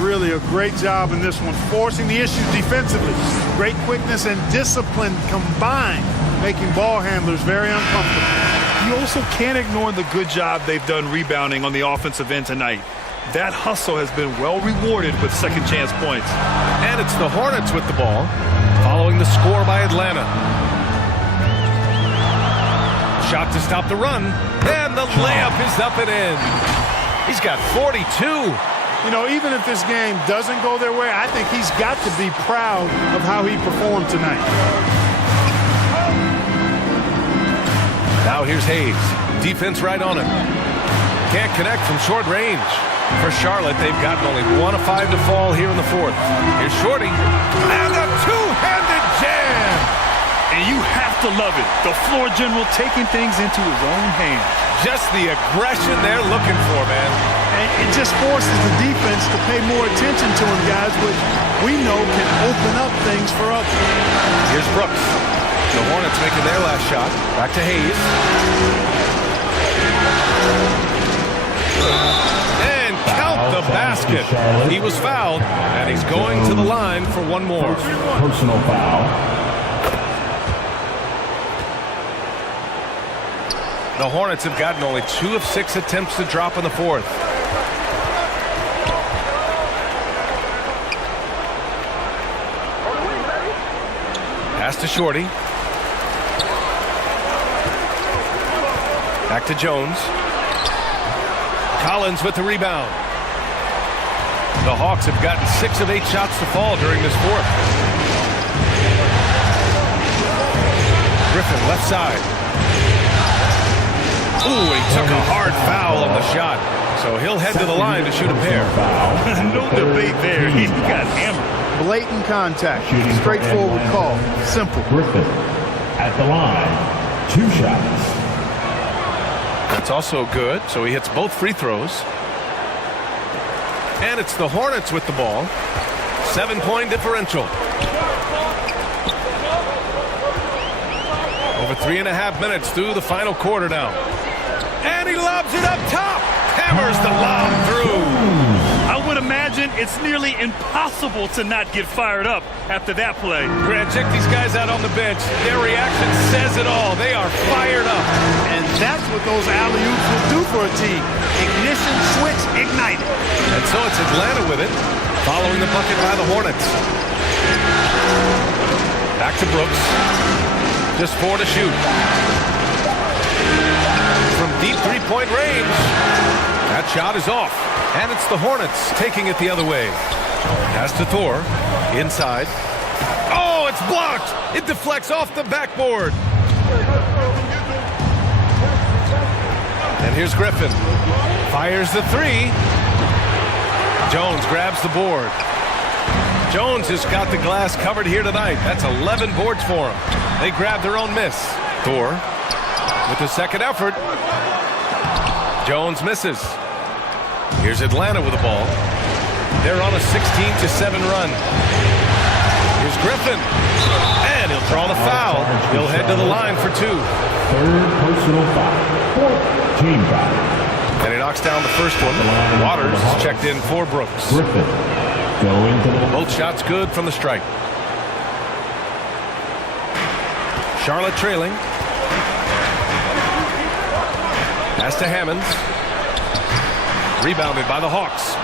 Really a great job in this one, forcing the issues defensively. Great quickness and discipline combined, making ball handlers very uncomfortable. You also can't ignore the good job they've done rebounding on the offensive end tonight. That hustle has been well rewarded with second chance points. And it's the Hornets with the ball, following the score by Atlanta. Shot to stop the run, and the layup is up and in. He's got 42. You know, even if this game doesn't go their way, I think he's got to be proud of how he performed tonight. Now here's Hayes. Defense right on him. Can't connect from short range. For Charlotte, they've gotten only 1 of 5 to fall here in the fourth. Here's Shorty. And a two-handed jam. And you have to love it. The floor general taking things into his own hands. Just the aggression they're looking for, man. And it just forces the defense to pay more attention to him, guys, which we know can open up things for others. Here's Brooks. The Hornets making their last shot. Back to Hayes. And count the basket. He was fouled, and he's going to the line for one more. Personal foul. The Hornets have gotten only 2 of 6 attempts to drop in the fourth. Pass to Shorty. Back to Jones. Collins with the rebound. The Hawks have gotten 6 of 8 shots to fall during this fourth. Griffin left side. Ooh, he took a hard foul on the shot. So he'll head to the line to shoot a pair. No debate there. He got hammered. Blatant contact. Straightforward call. Simple. Griffin at the line. 2 shots. That's also good. So he hits both free throws. And it's the Hornets with the ball. 7-point differential. Over 3.5 minutes through the final quarter now. And he lobs it up top. Hammers the lob through. I would imagine it's nearly impossible to not get fired up after that play. Grant, check these guys out on the bench. Their reaction says it all. They are fired up. And that's what those alley-oops will do for a team. Ignition switch ignited. And so it's Atlanta with it, following the bucket by the Hornets. Back to Brooks. Just 4 to shoot. From deep 3-point range. That shot is off. And it's the Hornets taking it the other way. Pass to Thor. Inside. Oh, it's blocked. It deflects off the backboard. And here's Griffin. Fires the 3. Jones grabs the board. Jones has got the glass covered here tonight. That's 11 boards for him. They grab their own miss. Thor with the second effort. Jones misses. Here's Atlanta with the ball. They're on a 16-7 run. Here's Griffin. And he'll draw the foul. He'll head to the line for 2. Third personal foul. Team foul. And he knocks down the first one. Waters is checked in for Brooks. Griffin going to the line. Both shots good from the stripe. Charlotte trailing. Pass to Hammonds. Rebounded by the Hawks.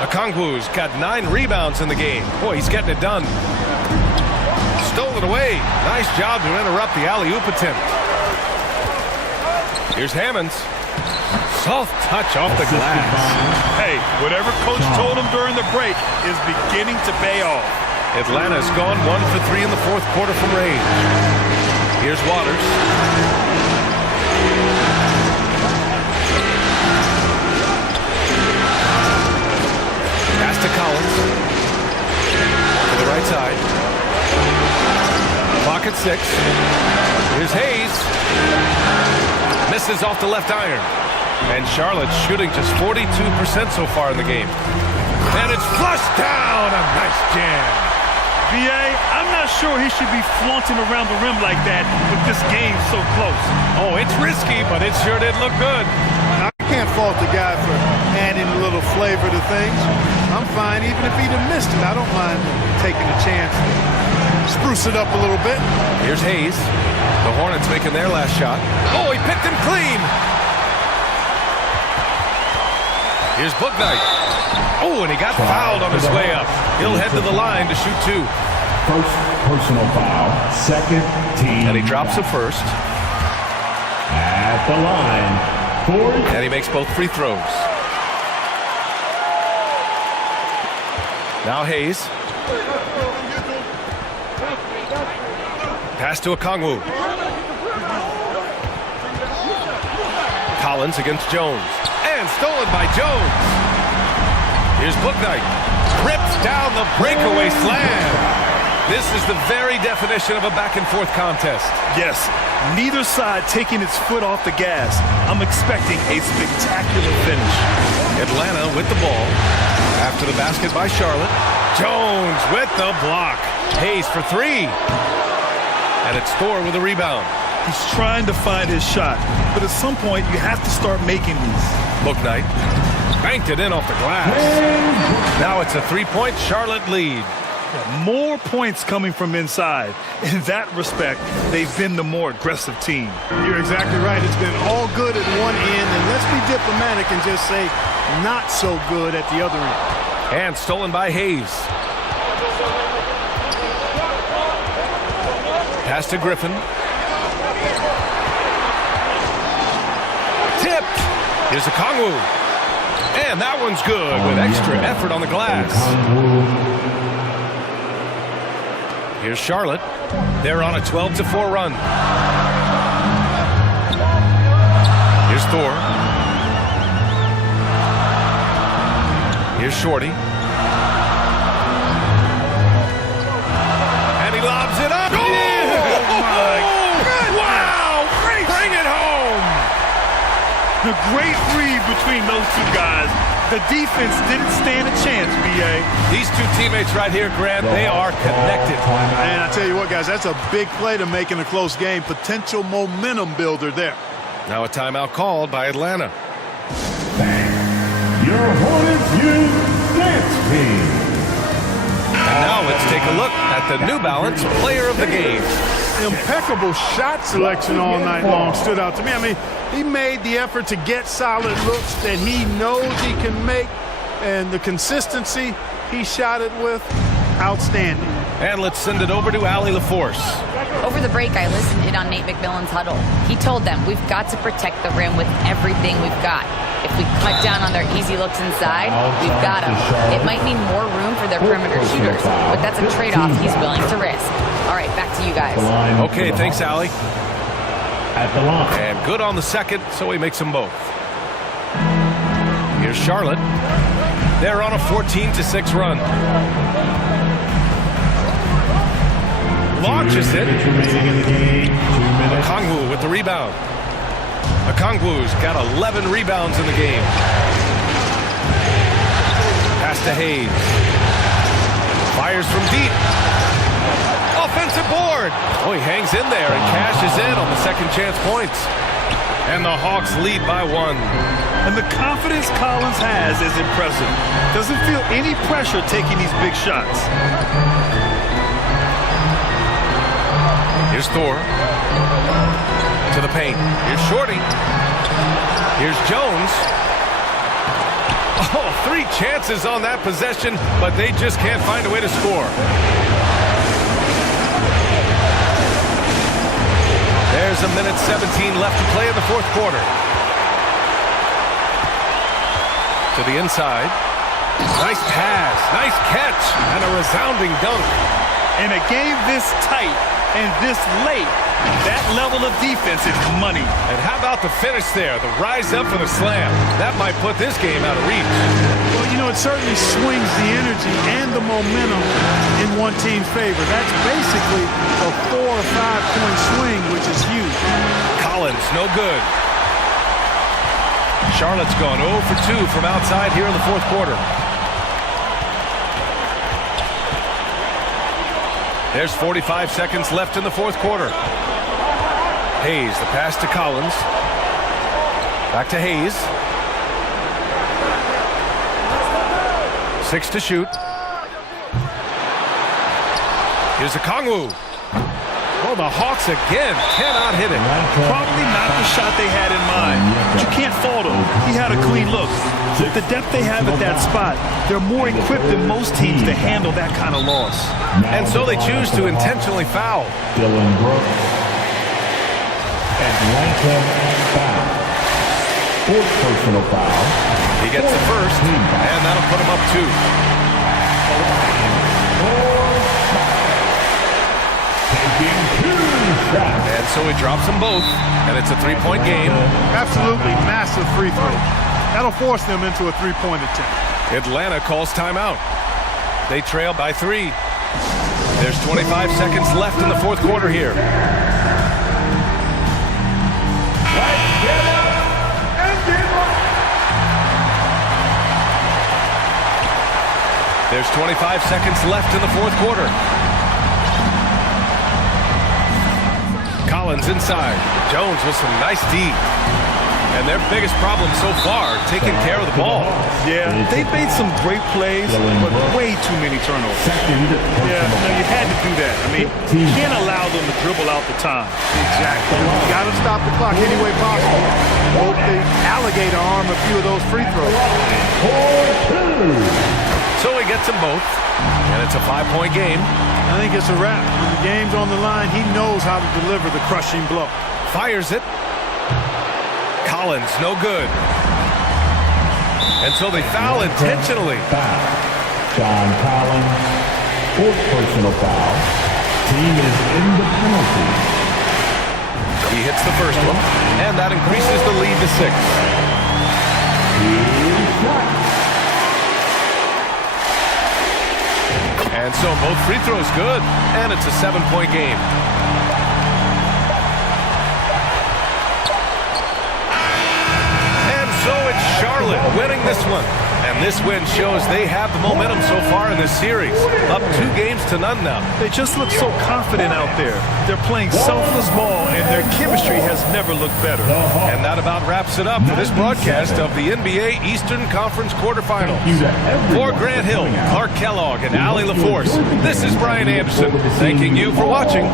Okongwu's got 9 rebounds in the game. Boy, he's getting it done. Stole it away. Nice job to interrupt the alley-oop attempt. Here's Hammonds. Soft touch off the glass. Hey, whatever coach told him during the break is beginning to pay off. Atlanta's gone 1 for 3 in the fourth quarter from range. Here's Waters. Pass to Collins. To the right side. Clock at 6. Here's Hayes. Misses off the left iron. And Charlotte's shooting just 42% so far in the game. And it's flushed down. A nice jam. BA, I'm not sure he should be flaunting around the rim like that with this game so close. Oh, it's risky, but it sure did look good. I can't fault the guy for adding a little flavor to things. I'm fine even if he'd have missed it. I don't mind taking a chance to spruce it up a little bit. Here's Hayes. The Hornets making their last shot. Oh, he picked him clean. Here's Bouknight. Oh, and he got fouled on his way up. He'll head to the line to shoot 2. First personal foul. Second team. And he drops the first. At the line. And he makes both free throws. Now Hayes. Pass to Okongwu. Collins against Jones. And stolen by Jones. Here's Bouknight. Rips down the breakaway slam. This is the very definition of a back-and-forth contest. Yes, neither side taking its foot off the gas. I'm expecting a spectacular finish. Atlanta with the ball. After the basket by Charlotte. Jones with the block. Hayes for 3. And it's Thor with a rebound. He's trying to find his shot, but at some point you have to start making these. Bouknight banked it in off the glass. Now it's a 3-point Charlotte lead. More points coming from inside. In that respect, they've been the more aggressive team. You're exactly right. It's been all good at one end, and let's be diplomatic and just say not so good at the other end. And stolen by Hayes. Pass to Griffin. Tipped. Here's Okongwu. And that one's good with extra effort on the glass. Here's Charlotte. They're on a 12-4 run. Here's Thor. Here's Shorty. And he lobs it up. Oh, my goodness. Wow! Bring it home! The great read between those two guys. The defense didn't stand a chance, B.A. These two teammates right here, Grant, they are connected. And I tell you what, guys, that's a big play to make in a close game. Potential momentum builder there. Now a timeout called by Atlanta. Your Hornets youth dance team. And now let's take a look at the New Balance Player of the Game. Impeccable shot selection all night long stood out to me. I mean, he made the effort to get solid looks that he knows he can make, and the consistency he shot it with, outstanding. And let's send it over to Allie LaForce. Over the break, I listened in on Nate McMillan's huddle. He told them, we've got to protect the rim with everything we've got. If we cut down on their easy looks inside, we've got them. It might mean more room for their perimeter shooters, but that's a trade-off he's willing to risk. All right, back to you guys. Okay, thanks, Allie. At the line. And good on the second, so he makes them both. Here's Charlotte. They're on a 14-6 run. Launches it. Okongwu with the rebound. Okongwu's got 11 rebounds in the game. Pass to Hayes. Fires from deep. Offensive board. Oh, he hangs in there and cashes in on the second chance points. And the Hawks lead by 1. And the confidence Collins has is impressive. Doesn't feel any pressure taking these big shots. Here's Thor. To the paint. Here's Shorty. Here's Jones. Oh, 3 chances on that possession, but they just can't find a way to score. There's a minute 17 left to play in the fourth quarter. To the inside. Nice pass, nice catch, and a resounding dunk. In a game this tight and this late, that level of defense is money. And how about the finish there? The rise up for the slam. That might put this game out of reach. Well, you know, it certainly swings the energy and the momentum in one team's favor. That's basically a 4 or 5 point swing, which is huge. Collins, no good. Charlotte's gone 0 for 2 from outside here in the fourth quarter. There's 45 seconds left in the fourth quarter. Hayes, the pass to Collins. Back to Hayes. 6 to shoot. Here's Okongwu. Oh, the Hawks again cannot hit it. Probably not the shot they had in mind, but you can't fault him. He had a clean look. With the depth they have at that spot, they're more equipped than most teams to handle that kind of loss. And so they choose to intentionally foul. Dylan Brooks. Atlanta foul. Fourth personal foul. He gets the first, and that'll put him up 2. And so he drops them both, and it's a 3-point game. Absolutely massive free throw. That'll force them into a 3-point attempt. Atlanta calls timeout. They trail by 3. There's 25 seconds left in the fourth quarter here. There's 25 seconds left in the fourth quarter. Collins inside. Jones with some nice D. And their biggest problem so far, taking care of the ball. Yeah, they've made some great plays, but way too many turnovers. Yeah, no, you had to do that. I mean, you can't allow them to dribble out the time. Exactly. Got to stop the clock any way possible. Hope the alligator arm a few of those free throws. So he gets them both, and it's a 5-point game. I think it's a wrap. When the game's on the line, he knows how to deliver the crushing blow. Fires it. Collins, no good. And so they foul intentionally. Foul. John Collins, fourth personal foul. Team is in the penalty. He hits the first one, and that increases the lead to 6. And so both free throws good, and it's a 7-point game. And so it's Charlotte winning this one. And this win shows they have the momentum so far in this series. Up 2 games to none now. They just look so confident out there. They're playing selfless ball, and their chemistry has never looked better. And that about wraps it up for this broadcast of the NBA Eastern Conference quarterfinals. For Grant Hill, Clark Kellogg, and Allie LaForce, this is Brian Anderson. Thanking you for watching.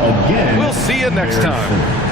We'll see you next time.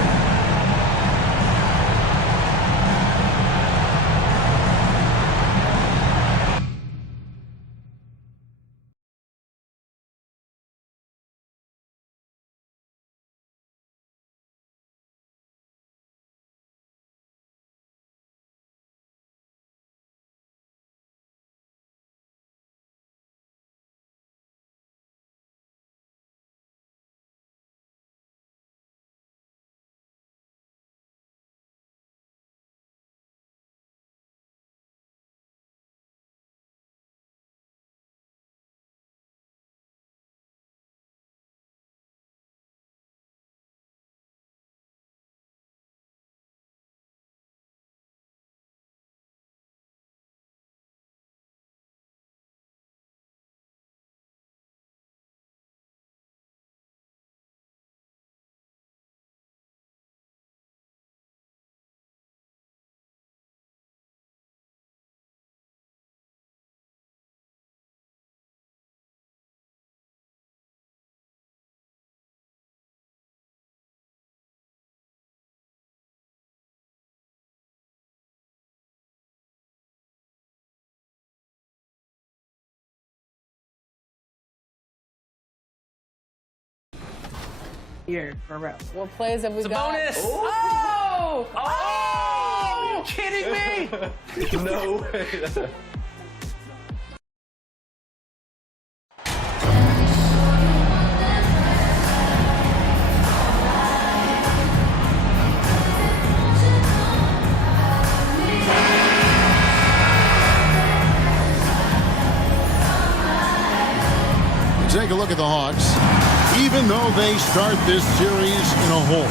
Here, for real. What plays have we It's a got? bonus. Oh! Oh! Are you kidding me? No way. Take a look at the Hawks. Even though they start this series in a hole,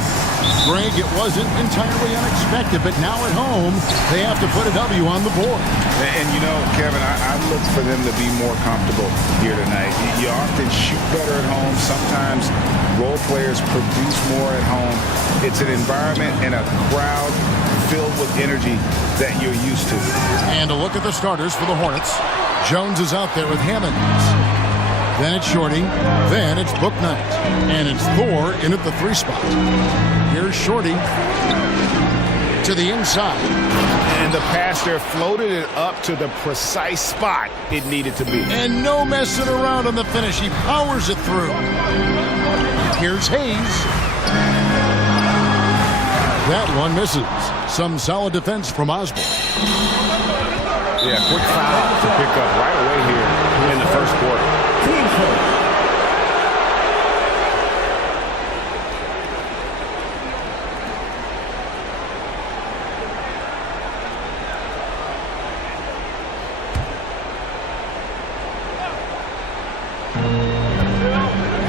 Greg, it wasn't entirely unexpected, but now at home, they have to put a W on the board. And you know, Kevin, I look for them to be more comfortable here tonight. You often shoot better at home. Sometimes role players produce more at home. It's an environment and a crowd filled with energy that you're used to. And a look at the starters for the Hornets. Jones is out there with Hammonds. Then it's Shorty. Then it's Bouknight. And it's Thor in at the 3 spot. Here's Shorty to the inside. And the pass there floated it up to the precise spot it needed to be. And no messing around on the finish. He powers it through. Here's Hayes. That one misses. Some solid defense from Osborne. Yeah, quick foul to pick up right away here in the first quarter.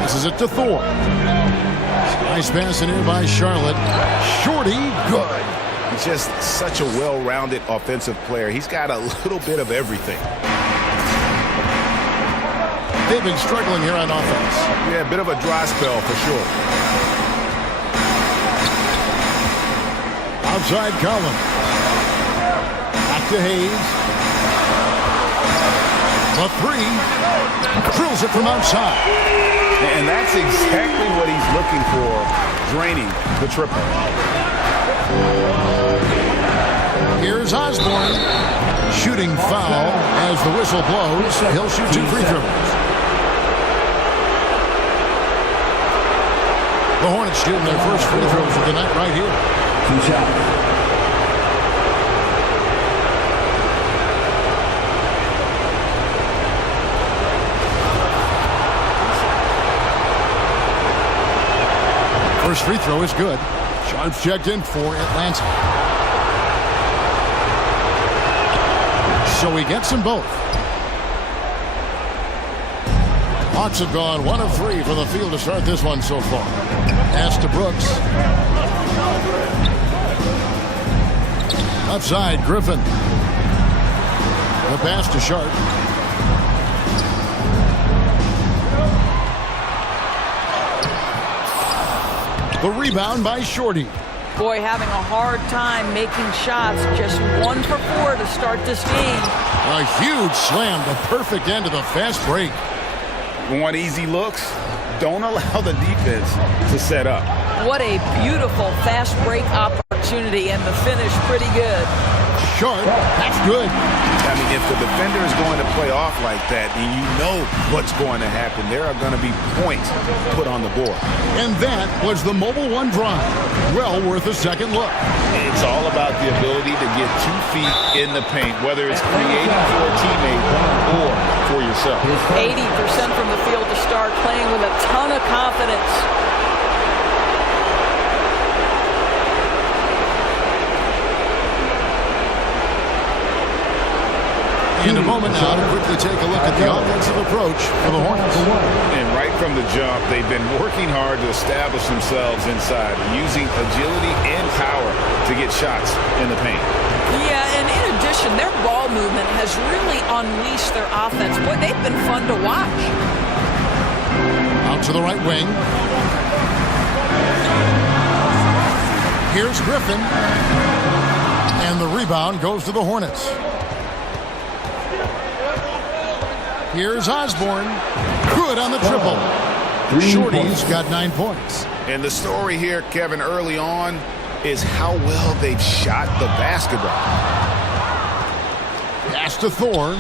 This is it to Thor. Nice pass in here by Charlotte. Shorty, good. He's just such a well-rounded offensive player. He's got a little bit of everything. They've been struggling here on offense. Yeah, a bit of a dry spell for sure. Outside Collins. Back to Hayes. The 3. Drills it from outside. And that's exactly what he's looking for, draining the triple. Here's Osborne. Shooting foul as the whistle blows. He'll shoot 2 free throws. The Hornets shooting their first free throws of the night right here. 2 shots. First free throw is good. Sharp's checked in for Atlanta. So he gets them both. Hawks have gone 1 of 3 from the field to start this one so far. Pass to Brooks. Outside, Griffin. The pass to Sharp. The rebound by Shorty. Boy, having a hard time making shots. Just 1 for 4 to start this game. A huge slam, the perfect end of the fast break. Want easy looks? Don't allow the defense to set up. What a beautiful fast break opportunity, and the finish pretty good. Sharp, that's good. I mean, if the defender is going to play off like that, then you know what's going to happen. There are going to be points put on the board. And that was the Mobile One drive. Well worth a second look. It's all about the ability to get 2 feet in the paint, whether it's creating for a teammate or for yourself. 80% from the field to start, playing with a ton of confidence. In a moment now to quickly take a look at the offensive approach for the Hornets. And right from the jump, they've been working hard to establish themselves inside, using agility and power to get shots in the paint. Yeah, and in addition, their ball movement has really unleashed their offense. Boy, they've been fun to watch. Out to the right wing. Here's Griffin. And the rebound goes to the Hornets. Here's Osborne. Good on the triple. Shorty's got 9 points. And the story here, Kevin, early on is how well they've shot the basketball. Pass to Thor.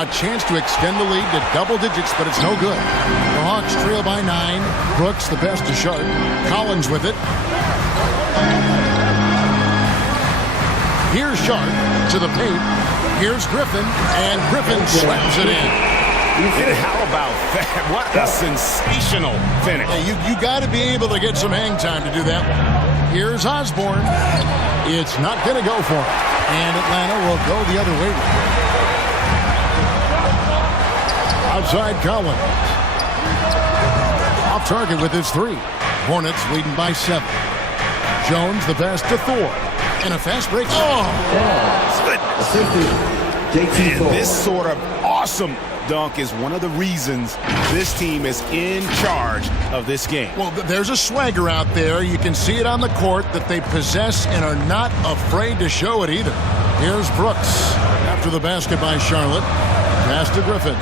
A chance to extend the lead to double digits, but it's no good. The Hawks trail by 9. Brooks the pass to Sharp. Collins with it. Here's Sharp to the paint. Here's Griffin, and Griffin slams it in. And how about that? What a sensational finish. Yeah, you got to be able to get some hang time to do that one. Here's Osborne. It's not going to go for it. And Atlanta will go the other way. Outside Collins. Off target with his 3. Hornets leading by 7. Jones the pass to Thor. And a fast break. And this sort of awesome dunk is one of the reasons this team is in charge of this game. Well, there's a swagger out there. You can see it on the court that they possess and are not afraid to show it either. Here's Brooks after the basket by Charlotte. Pass to Griffin.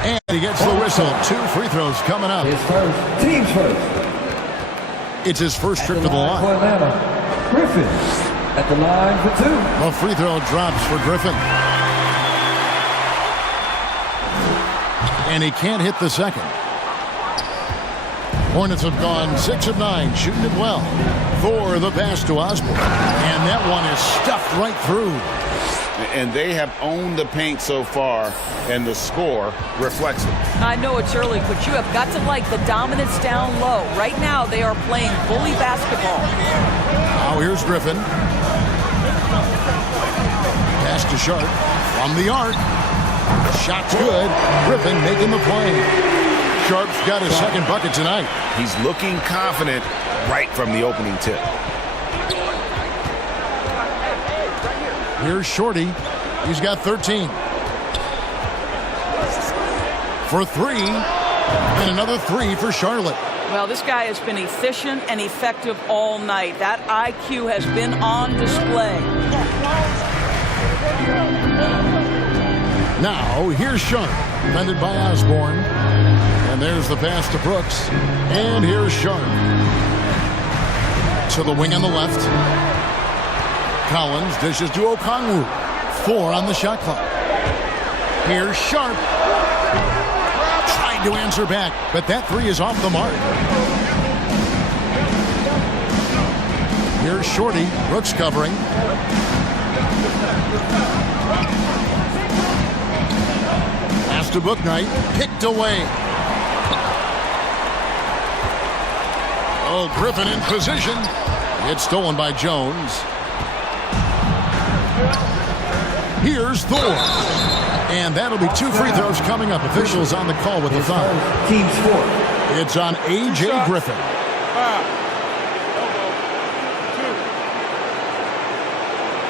And he gets the whistle. 2 free throws coming up. His first. Team's first. It's his first trip to the line. For Atlanta, Griffin at the line for 2. A free throw drops for Griffin. And he can't hit the second. Hornets have gone 6 of 9, shooting it well. Thor the pass to Osborne. And that one is stuffed right through. And they have owned the paint so far, and the score reflects it. I know it's early, but you have got to like the dominance down low. Right now, they are playing bully basketball. Now here's Griffin. Pass to Sharp from the arc. Shot's good. Griffin making the play. Sharp's got his second bucket tonight. He's looking confident right from the opening tip. Here's Shorty. He's got 13. For 3. And another 3 for Charlotte. Well, this guy has been efficient and effective all night. That IQ has been on display. Now, here's Sharp. Defended by Osborne. And there's the pass to Brooks. And here's Sharp. To the wing on the left. Collins dishes to Okongwu. 4 on the shot clock. Here's Sharp. Trying to answer back, but that 3 is off the mark. Here's Shorty. Brooks covering. Pass to Bouknight. Picked away. Oh, Griffin in position. It's stolen by Jones. Here's Thor. And that'll be 2 free throws coming up. Officials on the call with the foul. Team's 4. It's on A.J. Griffin.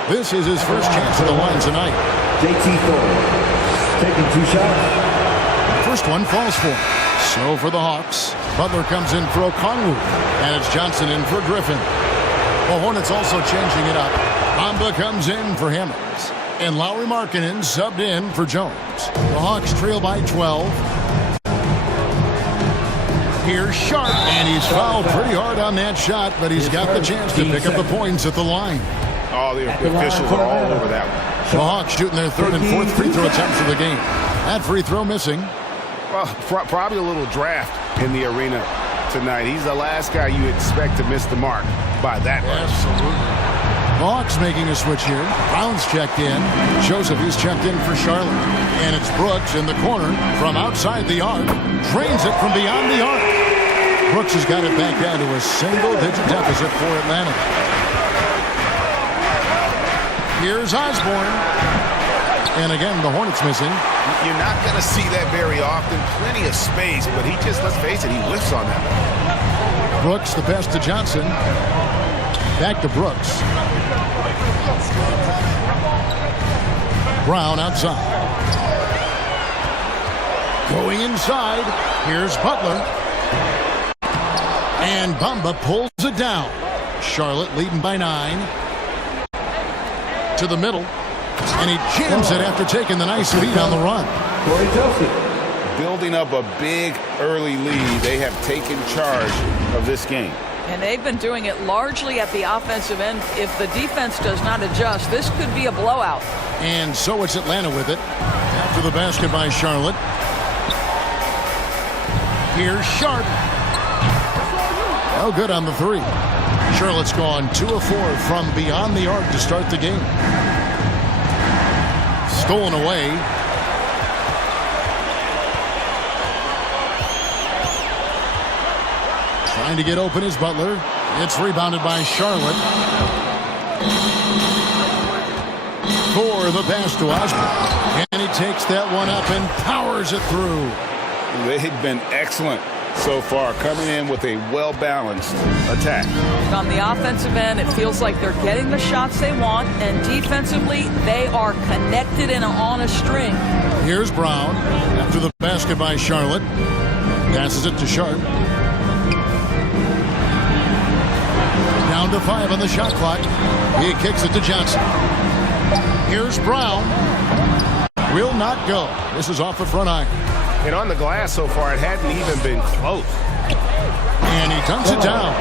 This is his first chance at the line tonight. JT Thor taking 2 shots. First one falls for him. So for the Hawks, Butler comes in for Okongwu. And it's Johnson in for Griffin. The Hornets also changing it up. Bamba comes in for Hammonds. And Lauri Markkanen subbed in for Jones. The Hawks trail by 12. Here's Sharp, and he's fouled pretty hard on that shot, but he's got the chance to pick up the points at the line. Oh, the officials are all over that one. The Hawks shooting their 3rd and 4th free throw attempts of the game. That free throw missing. Well, probably a little draft in the arena tonight. He's the last guy you expect to miss the mark by that much. Absolutely. The Hawks making a switch here. Brown's checked in. Joseph is checked in for Charlotte. And it's Brooks in the corner from outside the arc. Drains it from beyond the arc. Brooks has got it back down to a single-digit deficit for Atlanta. Here's Osborne. And again, the Hornets missing. You're not going to see that very often. Plenty of space, but he just, let's face it, he whiffs on that one. Brooks, the pass to Johnson. Back to Brooks. Brown outside. Going inside. Here's Butler. And Bamba pulls it down. Charlotte leading by 9. To the middle. And he jams it after taking the nice lead on the run. Building up a big early lead. They have taken charge of this game. And they've been doing it largely at the offensive end. If the defense does not adjust, this could be a blowout. And so it's Atlanta with it. After the basket by Charlotte. Here's Sharp. Oh, good on the three. Charlotte's gone 2 of 4 from beyond the arc to start the game. Stolen away. Trying to get open is Butler. It's rebounded by Charlotte. For the pass to Osborne. And he takes that one up and powers it through. They've been excellent so far, coming in with a well-balanced attack. On the offensive end, it feels like they're getting the shots they want, and defensively, they are connected and on a string. Here's Brown after the basket by Charlotte. Passes it to Sharp. Down to 5 on the shot clock. He kicks it to Johnson. Here's Brown. Will not go. This is off the front iron. And on the glass so far, it hadn't even been close. And he dunks it down.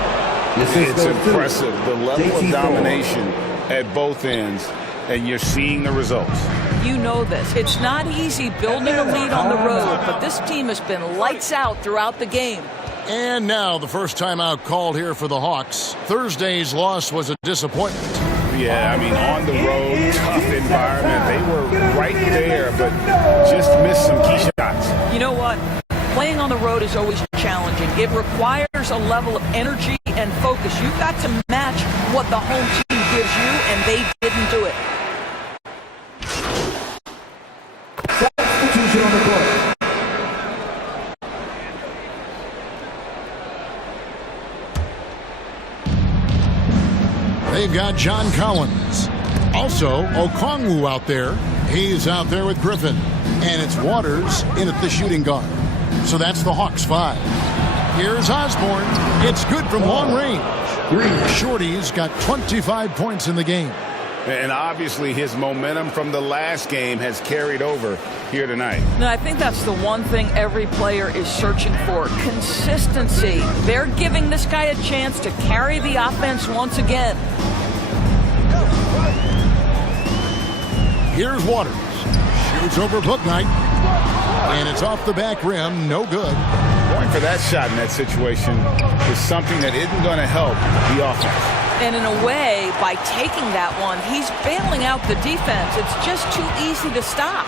It's impressive, the level of domination at both ends, and you're seeing the results. You know this. It's not easy building a lead on the road, but this team has been lights out throughout the game. And now the first timeout called here for the Hawks. Thursday's loss was a disappointment. Yeah, I mean, on the road, tough environment. They were right there, but just missed some key shots. You know what? Playing on the road is always challenging. It requires a level of energy and focus. You've got to match what the home team gives you, and they didn't do it. Substitution on the court. They've got John Collins. Also, Okongwu out there. He's out there with Griffin. And it's Waters in at the shooting guard. So that's the Hawks 5. Here's Osborne. It's good from long range. Shorty's got 25 points in the game. And obviously his momentum from the last game has carried over here tonight. No, I think that's the one thing every player is searching for. Consistency. They're giving this guy a chance to carry the offense once again. Here's Waters. Shoots over Bouknight. And it's off the back rim. No good. Going for that shot in that situation is something that isn't going to help the offense. And in a way, by taking that one, he's bailing out the defense. It's just too easy to stop.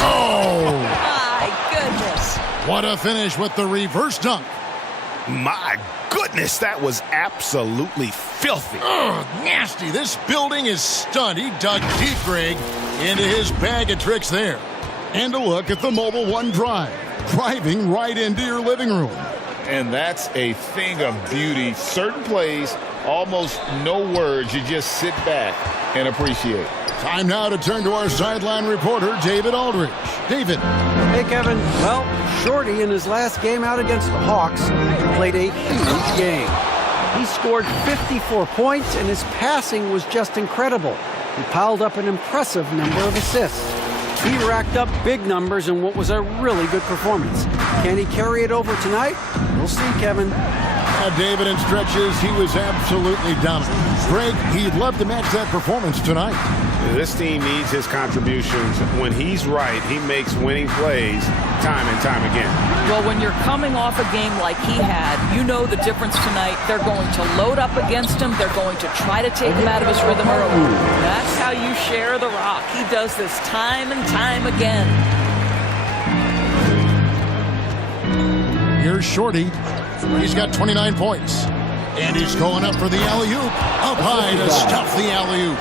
Oh! My goodness. What a finish with the reverse dunk. My goodness, that was absolutely filthy. Ugh, nasty. This building is stunned. He dug deep, Greg, into his bag of tricks there. And a look at the Mobile One Drive, driving right into your living room. And that's a thing of beauty. Certain plays, almost no words. You just sit back and appreciate. Time now to turn to our sideline reporter, David Aldridge. David. Hey, Kevin. Well, Shorty in his last game out against the Hawks played a huge game. He scored 54 points, and his passing was just incredible. He piled up an impressive number of assists. He racked up big numbers in what was a really good performance. Can he carry it over tonight? We'll see, Kevin. David, in stretches, he was absolutely dominant. Greg, he'd love to match that performance tonight. This team needs his contributions. When he's right, he makes winning plays time and time again. Well, when you're coming off a game like he had, you know the difference tonight. They're going to load up against him. They're going to try to take him out of his rhythm early. That's how you share the rock. He does this time and time again. Here's Shorty. He's got 29 points. And he's going up for the alley-oop. Up high to stuff the alley-oop.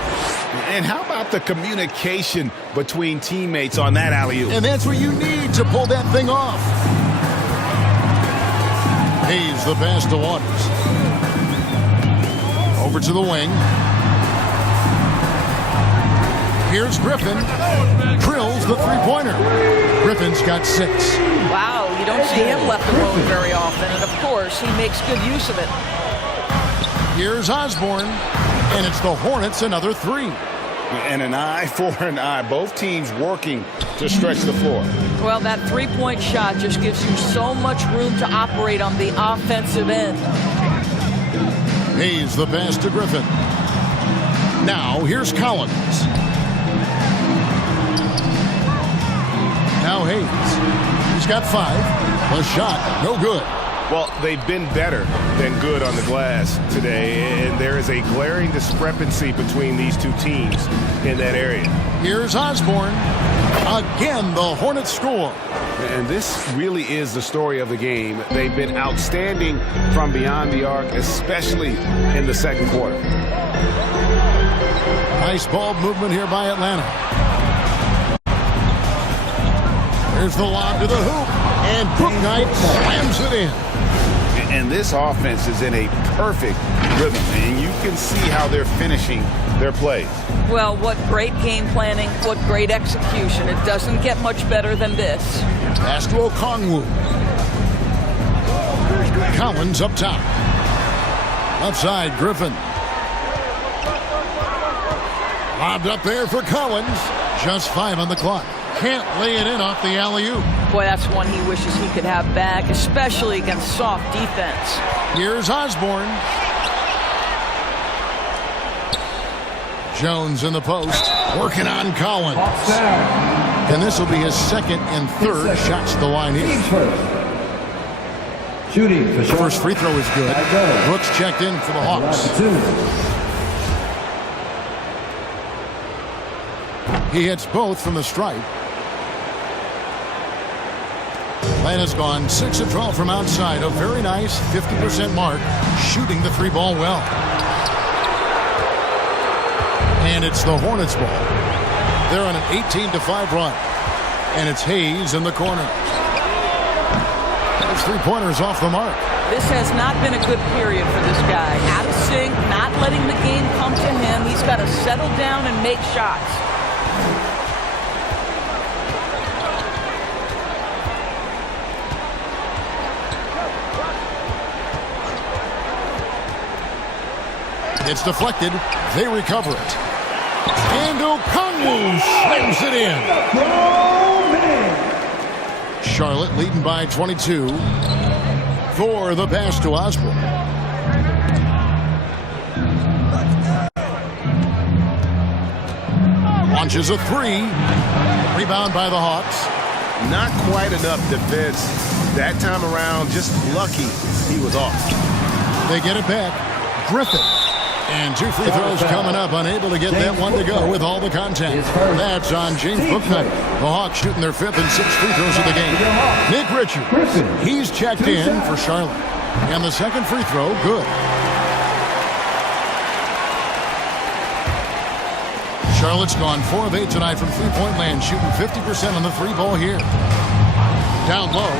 And how about the communication between teammates on that alley-oop? And that's what you need to pull that thing off. Hayes the pass to Waters. Over to the wing. Here's Griffin. Drills the three-pointer. Griffin's got 6. Wow, you don't see him left alone very often. And, of course, he makes good use of it. Here's Osborne. And it's the Hornets another 3. And an eye for an eye. Both teams working to stretch the floor. Well, that three-point shot just gives you so much room to operate on the offensive end. Hayes the pass to Griffin. Now here's Collins. Now Hayes. He's got 5. The shot, no good. Well, they've been better than good on the glass today, and there is a glaring discrepancy between these two teams in that area. Here's Osborne. Again, the Hornets score. And this really is the story of the game. They've been outstanding from beyond the arc, especially in the second quarter. Nice ball movement here by Atlanta. There's the lob to the hoop, and Bouknight slams it in. And this offense is in a perfect rhythm, and you can see how they're finishing their plays. Well, what great game planning, what great execution. It doesn't get much better than this. Pass to Okongwu. Collins up top. Outside, Griffin. Lobbed up there for Collins. Just 5 on the clock. Can't lay it in off the alley-oop. Boy, that's one he wishes he could have back, especially against soft defense. Here's Osborne. Jones in the post, working on Collins. And this will be his second and third shots to the line here. Shooting for the first free throw is good. Brooks checked in for the Hawks. He hits both from the stripe. Atlanta's gone 6 of 12 from outside. A very nice 50% mark, shooting the 3-ball well. And it's the Hornets ball. They're on an 18-5 run. And it's Hayes in the corner. Those 3-pointers off the mark. This has not been a good period for this guy. Out of sync, not letting the game come to him. He's got to settle down and make shots. It's deflected. They recover it. And Okongwu slams it in. Charlotte leading by 22 for the pass to Osborne. Launches a 3. Rebound by the Hawks. Not quite enough defense that time around. Just lucky he was off. They get it back. Griffin. And 2 free throws coming up, unable to get that one to go with all the contact. That's on James Bouknight. The Hawks shooting their 5th and 6th free throws of the game. Nick Richards, he's checked in for Charlotte. And the second free throw, good. Charlotte's gone 4 of 8 tonight from three-point land, shooting 50% on the 3-ball here. Down low.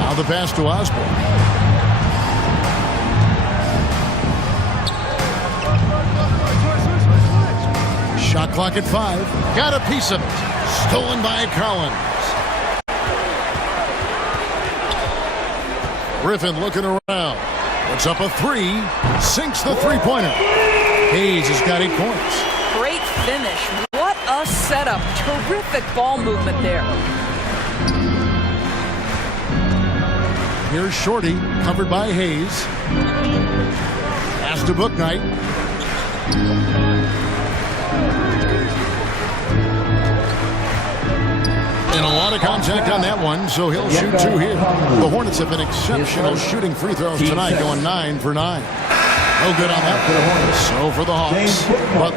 Now the pass to Osborne. Shot clock at 5. Got a piece of it. Stolen by Collins. Griffin looking around. Puts up a 3. Sinks the 3-pointer. Hayes has got 8 points. Great finish. What a setup. Terrific ball movement there. Here's Shorty, covered by Hayes. Pass to Bouknight. And a lot of contact on that one, so he'll shoot 2 here. The Hornets have been exceptional shooting free throws tonight, going 9 for 9. No good on that for the Hornets. So for the Hawks. But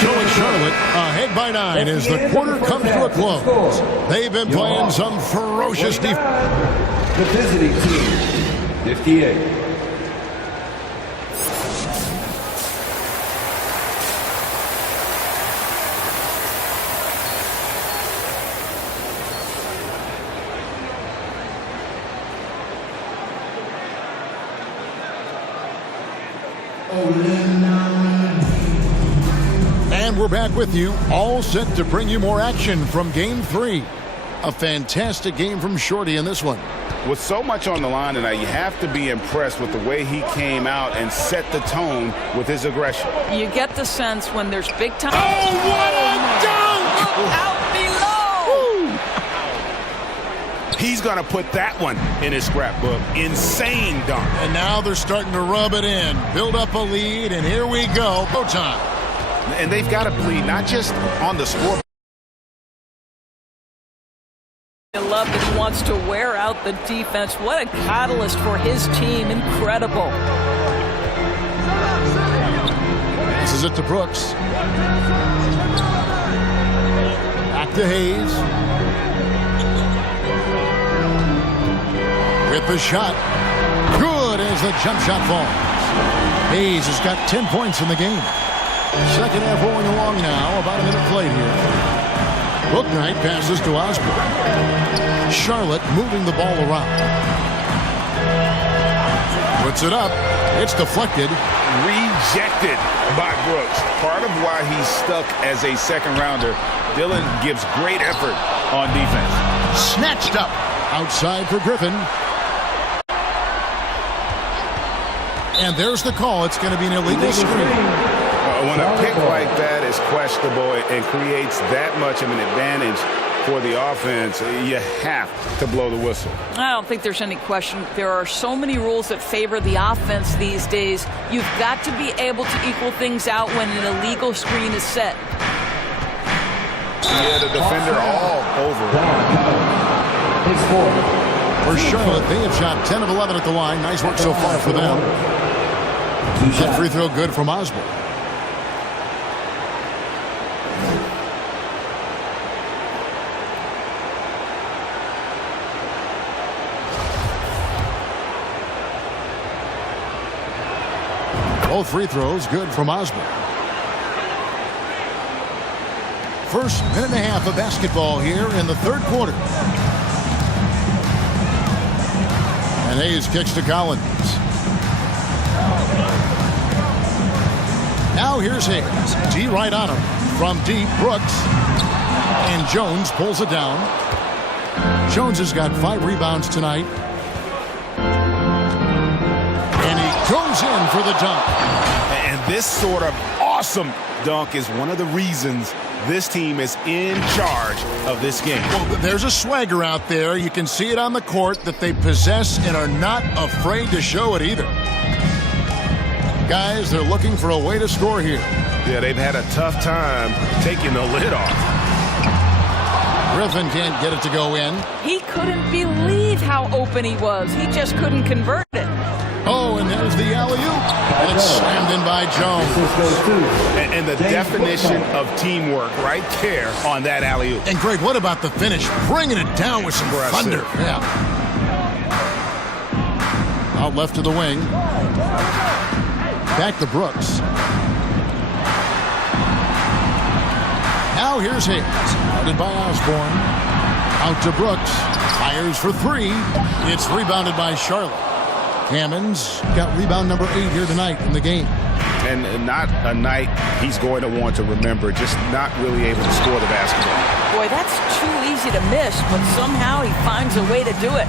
showing Charlotte ahead by 9 as the quarter comes to a close. They've been playing some ferocious defense. The visiting team, 58. And we're back with you, all set to bring you more action from Game 3. A fantastic game from Shorty in this one. With so much on the line tonight, you have to be impressed with the way he came out and set the tone with his aggression. You get the sense when there's big time. Oh, what a dunk! Look out He's going to put that one in his scrapbook. Insane dunk. And now they're starting to rub it in, build up a lead, and here we go. Go time. And they've got to bleed, not just on the score. I love that he wants to wear out the defense. What a catalyst for his team. Incredible. Passes it to Brooks. Back to Hayes. With the shot. Good as the jump shot falls. Hayes has got 10 points in the game. Second half rolling along now. About a minute played here. Bouknight passes to Osborne. Charlotte moving the ball around. Puts it up. It's deflected. Rejected by Brooks. Part of why he's stuck as a second rounder. Dillon gives great effort on defense. Snatched up. Outside for Griffin. And there's the call. It's going to be an illegal screen. When a pick like that is questionable and creates that much of an advantage for the offense, you have to blow the whistle. I don't think there's any question. There are so many rules that favor the offense these days. You've got to be able to equal things out when an illegal screen is set. Yeah, the defender all over. For Charlotte, they have shot 10 of 11 at the line. Nice work so far for them. That free throw good from Osborne. Both free throws good from Osborne. First minute and a half of basketball here in the third quarter. And Hayes kicks to Collins. Now here's Hayes. D right on him. From deep, Brooks. And Jones pulls it down. Jones has got 5 rebounds tonight. Goes in for the dunk. And this sort of awesome dunk is one of the reasons this team is in charge of this game. Well, there's a swagger out there. You can see it on the court that they possess and are not afraid to show it either. Guys, they're looking for a way to score here. Yeah, they've had a tough time taking the lid off. Griffin can't get it to go in. He couldn't believe how open he was. He just couldn't convert it. Oh, and there's the alley-oop. And it's slammed in by Jones. And the definition of teamwork right there on that alley-oop. And, Greg, what about the finish? Bringing it down with some thunder. Yeah. Out left to the wing. Back to Brooks. Now here's Hayes. Guarded by Osborne. Out to Brooks. Fires for 3. It's rebounded by Charlotte. Hammonds got rebound number 8 here tonight in the game. And not a night he's going to want to remember, just not really able to score the basketball. Boy, that's too easy to miss, but somehow he finds a way to do it.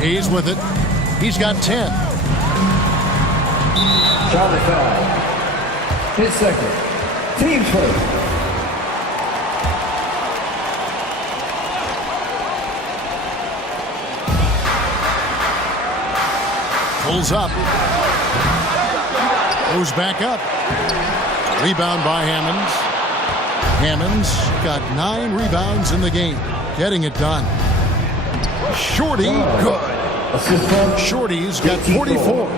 Hayes with it. He's got 10. Charlotte foul. His second. Team first. Pulls up. Goes back up. Rebound by Hammonds. Hammonds got 9 rebounds in the game. Getting it done. Shorty, good. Shorty's got 44.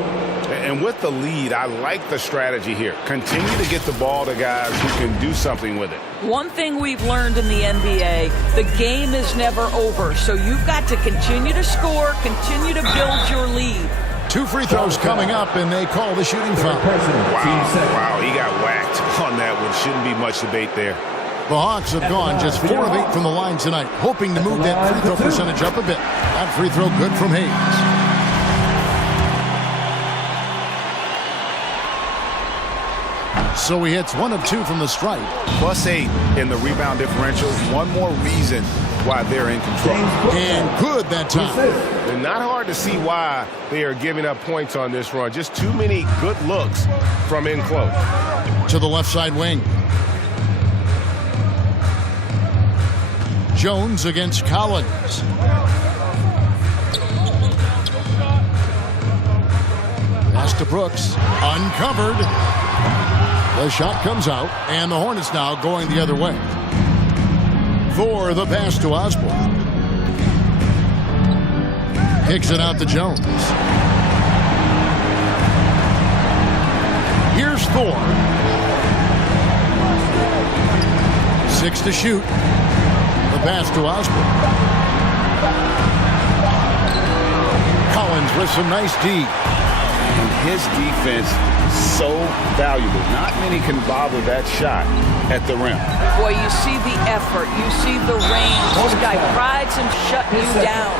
And with the lead, I like the strategy here. Continue to get the ball to guys who can do something with it. One thing we've learned in the NBA, the game is never over. So you've got to continue to score, continue to build your lead. 2 free throws coming up, and they call the shooting foul. Wow, he got whacked on that one. Shouldn't be much debate there. The Hawks have gone just 4 of 8 from the line tonight, hoping to move that free throw percentage up a bit. That free throw good from Hayes. So he hits 1 of 2 from the stripe. +8 in the rebound differential. One more reason why they're in control. And good that time. And not hard to see why they are giving up points on this run. Just too many good looks from in close. To the left side wing. Jones against Collins. Pass to Brooks. Uncovered. The shot comes out, and the Hornets now going the other way. For the pass to Osborne. Kicks it out to Jones. Here's Thor. 6 to shoot. The pass to Osborne. Collins with some nice D. And his defense so valuable. Not many can bother that shot at the rim. Boy, you see the effort. You see the range. This guy prides in shutting you down.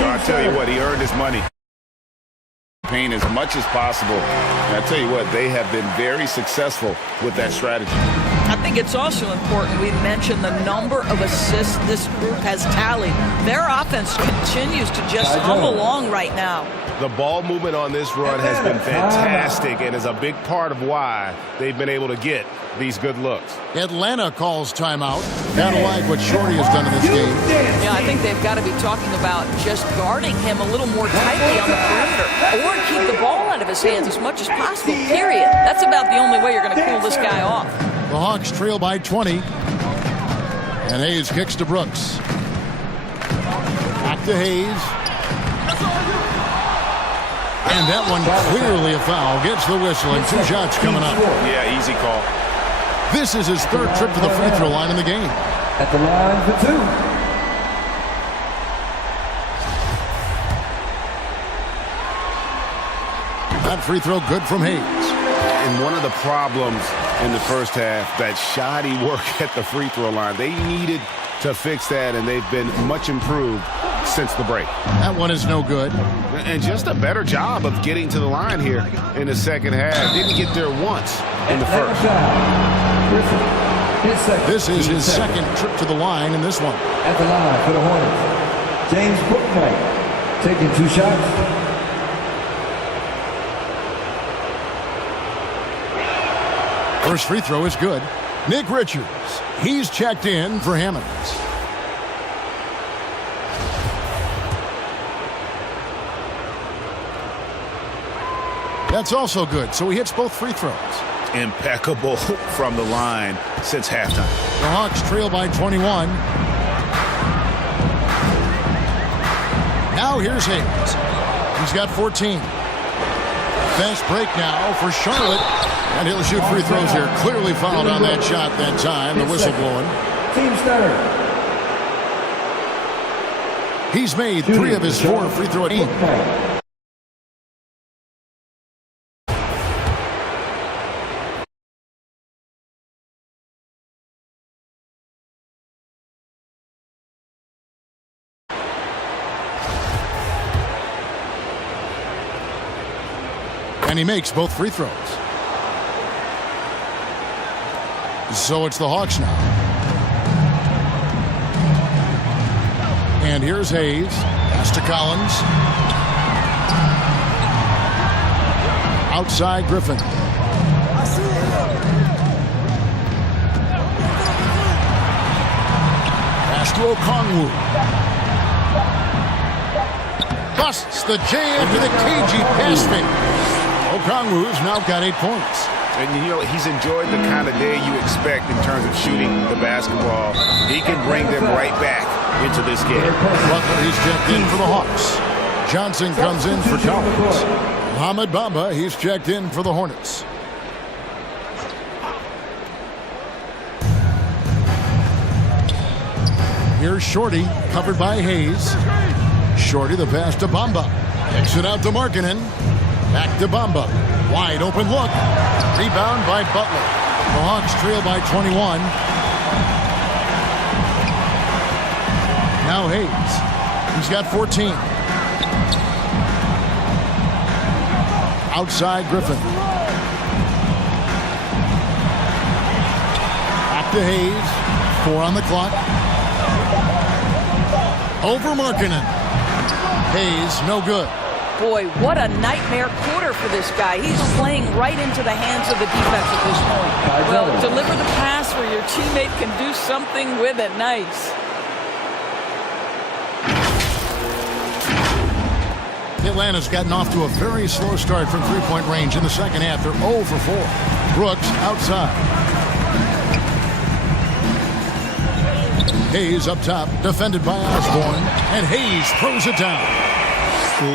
So I tell you what, he earned his money. Paint as much as possible. And I tell you what, they have been very successful with that strategy. I think it's also important we mention the number of assists this group has tallied. Their offense continues to just hum along right now. The ball movement on this run has been fantastic and is a big part of why they've been able to get these good looks. Atlanta calls timeout. Kind of like what Shorty has done in this game. Yeah, I think they've got to be talking about just guarding him a little more tightly on the perimeter or keep the ball out of his hands as much as possible, period. That's about the only way you're going to cool this guy off. The Hawks trail by 20. And Hayes kicks to Brooks. Back to Hayes. And that one clearly a foul. Gets the whistle and 2 shots coming up. Yeah, easy call. This is his 3rd trip to the free throw line in the game. At the line for 2. That free throw good from Hayes. And one of the problems in the first half, that shoddy work at the free throw line. They needed to fix that, and they've been much improved since the break. That one is no good. And just a better job of getting to the line here in the second half. Didn't get there once in the first. This is his 2nd trip to the line in this one. At the line for the Hornets, James Bouknight taking 2 shots. First free throw is good. Nick Richards. He's checked in for Hammonds. That's also good, so he hits both free throws. Impeccable from the line since halftime. The Hawks trail by 21. Now here's Hayes. He's got 14. Fast break now for Charlotte. And he'll shoot free throws here. Clearly fouled on that shot that time. The whistle blowing. Team starter. He's made 3 of his 4 free throw attempts. And he makes both free throws. So it's the Hawks now. And here's Hayes. Pass to Collins. Outside Griffin. Pass to Okongwu. Busts the jam to the cagey pass fake. Okongwu's now got 8 points. And, you know, he's enjoyed the kind of day you expect in terms of shooting the basketball. He can bring them right back into this game. Butler, he's checked in for the Hawks. Johnson comes in for Collins. Mohamed Bamba, he's checked in for the Hornets. Here's Shorty, covered by Hayes. Shorty, the pass to Bamba. Kicks it out to Markkanen. Back to Bamba. Wide open look. Rebound by Butler. The Hawks trail by 21. Now Hayes. He's got 14. Outside Griffin. Back to Hayes. 4 on the clock. Over Markkanen. Hayes, no good. Boy, what a nightmare quarter for this guy. He's playing right into the hands of the defense at this point. Well, deliver the pass where your teammate can do something with it. Nice. Atlanta's gotten off to a very slow start from three-point range in the second half. They're 0 for 4. Brooks outside. Hayes up top, defended by Osborne, and Hayes throws it down.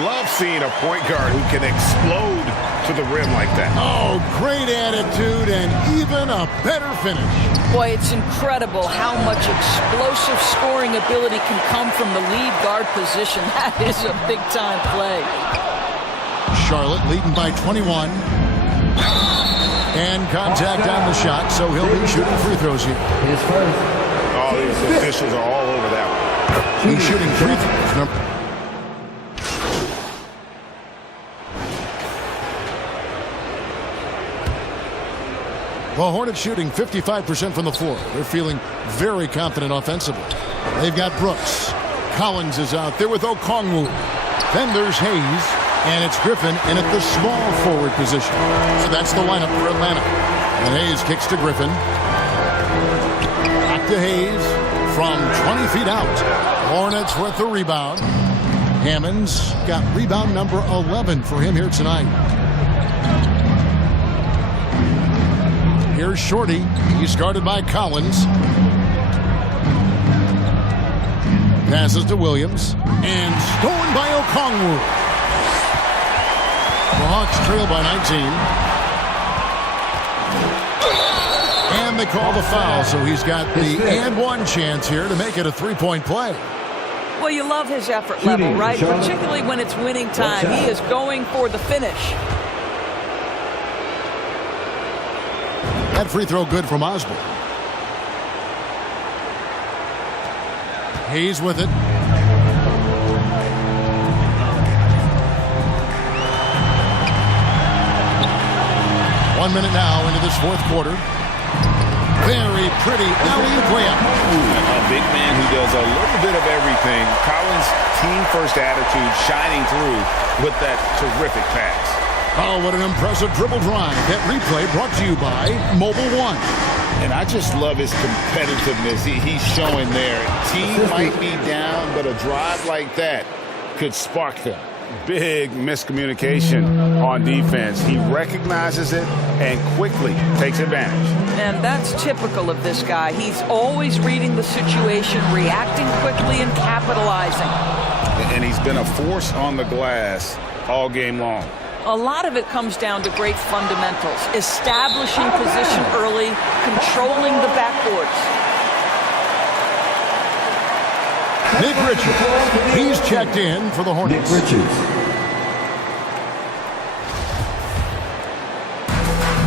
Love seeing a point guard who can explode to the rim like that. Oh, great attitude and even a better finish. Boy, it's incredible how much explosive scoring ability can come from the lead guard position. That is a big-time play. Charlotte leading by 21. And contact on the shot, so he'll be shooting free throws here. His first. Oh, these officials are all over that one. He's shooting free throws. The Hornets shooting 55% from the floor. They're feeling very confident offensively. They've got Brooks. Collins is out there with Okongwu. Then there's Hayes, and it's Griffin in at the small forward position. So that's the lineup for Atlanta. And Hayes kicks to Griffin. Back to Hayes from 20 feet out. Hornets with the rebound. Hammonds got rebound number 11 for him here tonight. Here's Shorty. He's guarded by Collins. Passes to Williams. And stolen by Okongwu. The Hawks trail by 19. And they call the foul, so he's got the and one chance here to make it a three-point play. Well, you love his effort level, right? Particularly when it's winning time. He is going for the finish. That free throw good from Osborne. Hayes with it. One minute now into this fourth quarter. Very pretty alley-oop layup. A big man who does a little bit of everything. Collins' team-first attitude shining through with that terrific pass. Oh, what an impressive dribble drive. That replay brought to you by Mobile One. And I just love his competitiveness he's showing there. Team might be down, but a drive like that could spark them. Big miscommunication on defense. He recognizes it and quickly takes advantage. And that's typical of this guy. He's always reading the situation, reacting quickly, and capitalizing. And he's been a force on the glass all game long. A lot of it comes down to great fundamentals, establishing position early, controlling the backboards. Nick Richards, he's checked in for the Hornets. Nick Richards.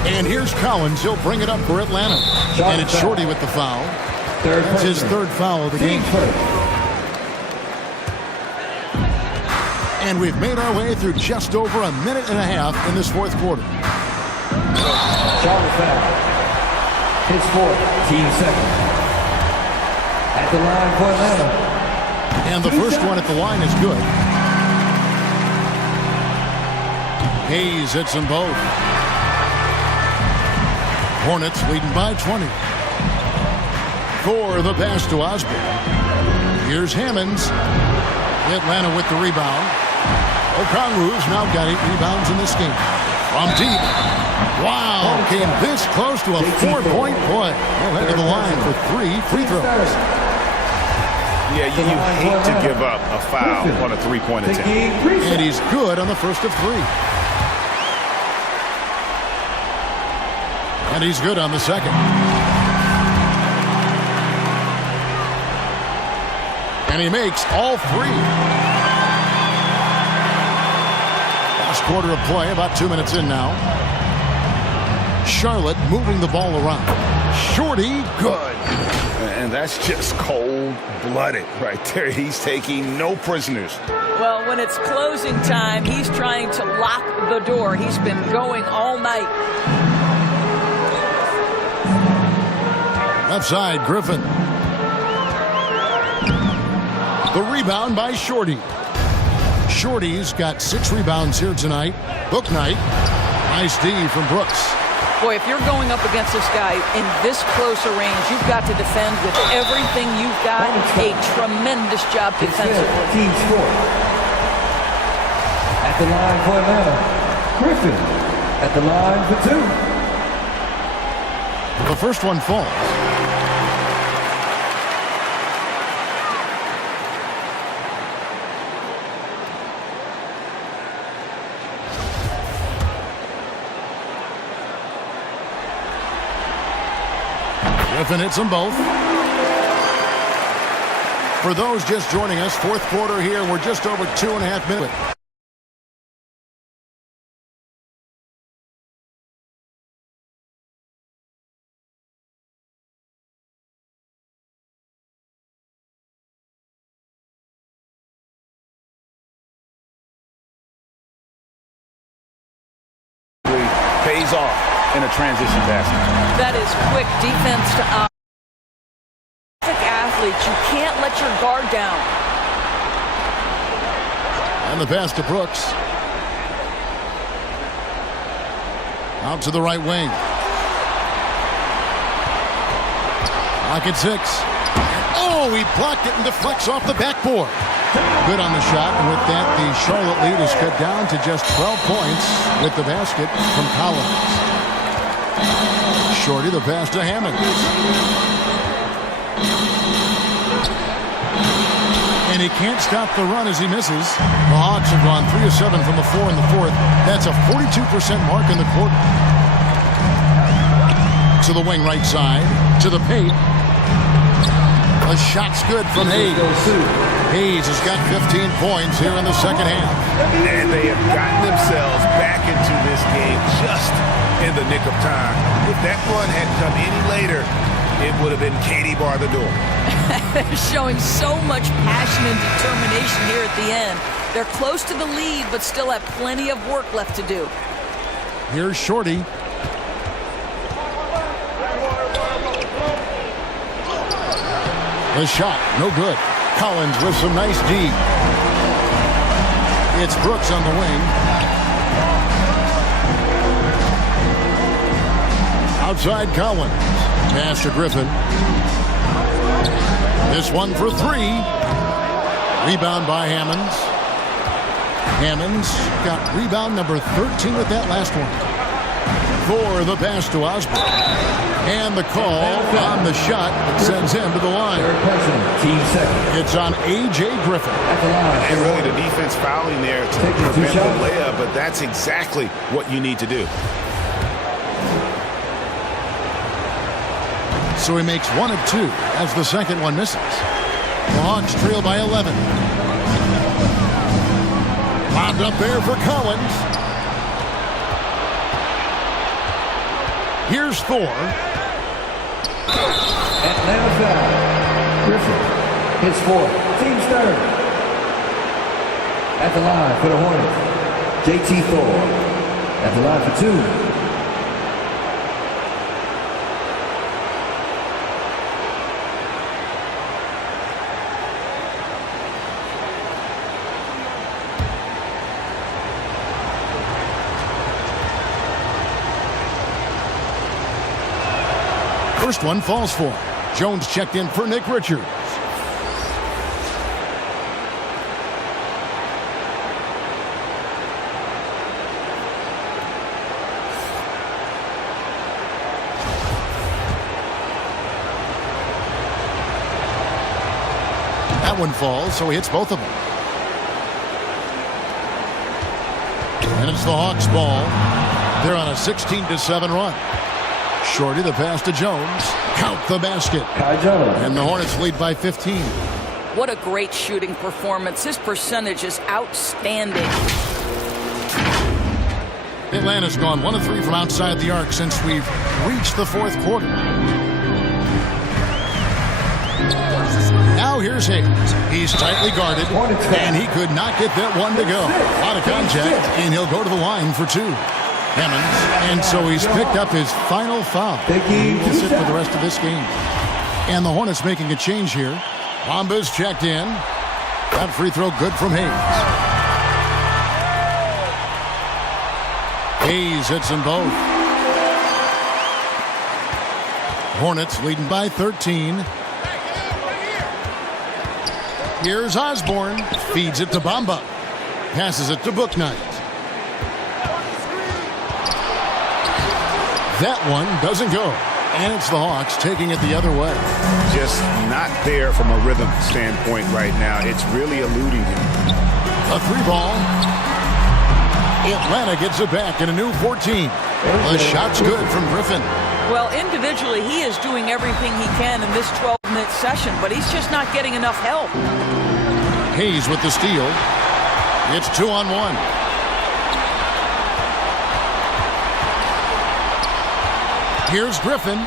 And here's Collins. He'll bring it up for Atlanta. And it's Shorty with the foul. That's his third foul of the game. And we've made our way through just over a minute and a half in this fourth quarter. Charlotte foul. His fourth, team second. At the line for Atlanta. And the first one at the line is good. Hayes hits them both. Hornets leading by 20. For the pass to Osborne. Here's Hammonds. Atlanta with the rebound. Okongwu's now got 8 rebounds in this game. From deep. Wow, came this close to a 4-point play. Well, head to the line for 3 free throws. Yeah, you hate to give up a foul on a three-point attempt. And he's good on the first of 3. And he's good on the second. And he makes all 3. Last quarter of play, about 2 minutes in now. Charlotte moving the ball around. Shorty, good. And that's just cold-blooded right there. He's taking no prisoners. Well, when it's closing time, he's trying to lock the door. He's been going all night. Left side, Griffin. The rebound by Shorty. Shorty's got 6 rebounds here tonight. Book night. Nice D from Brooks. Boy, if you're going up against this guy in this close a range, you've got to defend with everything you've got. A tremendous job defensively. At the line for Atlanta, Griffin. At the line for 2. The first one falls. Griffin hits them both. For those just joining us, fourth quarter here, we're just over 2.5 minutes. Pays off in a transition basket. That is quick defense to athletes. You can't let your guard down. And the pass to Brooks. Out to the right wing. Pocket 6. Oh, he blocked it and deflects off the backboard. Good on the shot, and with that, the Charlotte lead is cut down to just 12 points with the basket from Collins. Shorty, the pass to Hammond. And he can't stop the run as he misses. The Hawks have gone 3 of 7 from the floor in the fourth. That's a 42% mark in the quarter. To the wing right side, to the paint. The shot's good from Hayes. Hayes has got 15 points here in the second half. And they have gotten themselves back into this game just in the nick of time. If that run had come any later, it would have been Katie bar the door. They're showing so much passion and determination here at the end. They're close to the lead, but still have plenty of work left to do. Here's Shorty. The shot, no good. Collins with some nice D. It's Brooks on the wing. Outside Collins. Pass to Griffin. This one for 3. Rebound by Hammonds. Hammonds got rebound number 13 with that last one. For the pass to Osborne. And the call on the shot that sends him to the line. It's on A.J. Griffin. And really the defense fouling there to prevent the layup, but that's exactly what you need to do. So he makes 1 of 2 as the second one misses. The Hawks trail by 11. Lobbed up there for Collins. Here's Thor. Atlanta foul. Griffin hits 4. Team's third. At the line for the Hornets, J.T. Thor. At the line for 2. First one falls for him. Jones checked in for Nick Richards. That one falls, so he hits both of them. And it's the Hawks' ball. They're on a 16-7 run. Shorty, the pass to Jones. Count the basket. And the Hornets lead by 15. What a great shooting performance. His percentage is outstanding. Atlanta's gone 1 of 3 from outside the arc since we've reached the fourth quarter. Now here's Hayes. He's tightly guarded, and he could not get that one to go. A lot of contact, and he'll go to the line for 2. Hammonds, and so he's picked up his final foul. He will sit for the rest of this game. And the Hornets making a change here. Bomba's checked in. That free throw good from Hayes. Hayes hits them both. Hornets leading by 13. Here's Osborne. Feeds it to Bamba. Passes it to Booknight. That one doesn't go. And it's the Hawks taking it the other way. Just not there from a rhythm standpoint right now. It's really eluding him. A 3-ball. Atlanta gets it back in a new 14. The shot's good from Griffin. Well, individually, he is doing everything he can in this 12-minute session, but he's just not getting enough help. Hayes with the steal. It's 2-on-1. Here's Griffin.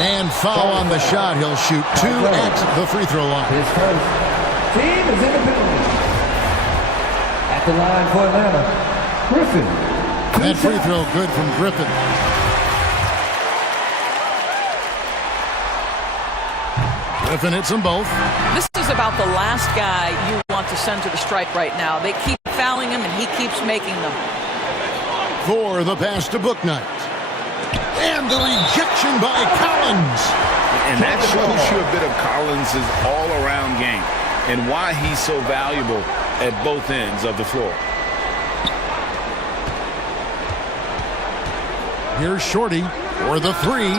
And foul on the shot. He'll shoot 2 at the free throw line. His first team is in the penalty. At the line for Atlanta, Griffin. That free throw good from Griffin. Griffin hits them both. This is about the last guy you want to send to the stripe right now. They keep fouling him, and he keeps making them. For the pass to Booknight. And the rejection by Collins. And that shows you a bit of Collins' all-around game and why he's so valuable at both ends of the floor. Here's Shorty for the 3.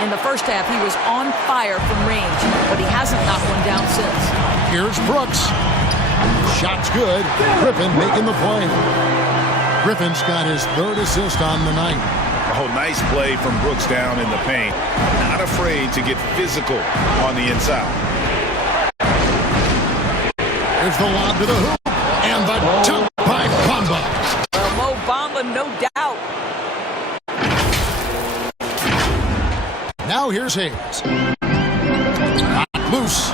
In the first half, he was on fire from range, but he hasn't knocked one down since. Here's Brooks. Shot's good. Griffin making the play. Griffin's got his 3rd assist on the night. Oh, nice play from Brooks down in the paint. Not afraid to get physical on the inside. There's the lob to the hoop. And the dunk by Bamba. Well, Mo Bamba, no doubt. Now here's Hayes. Loose.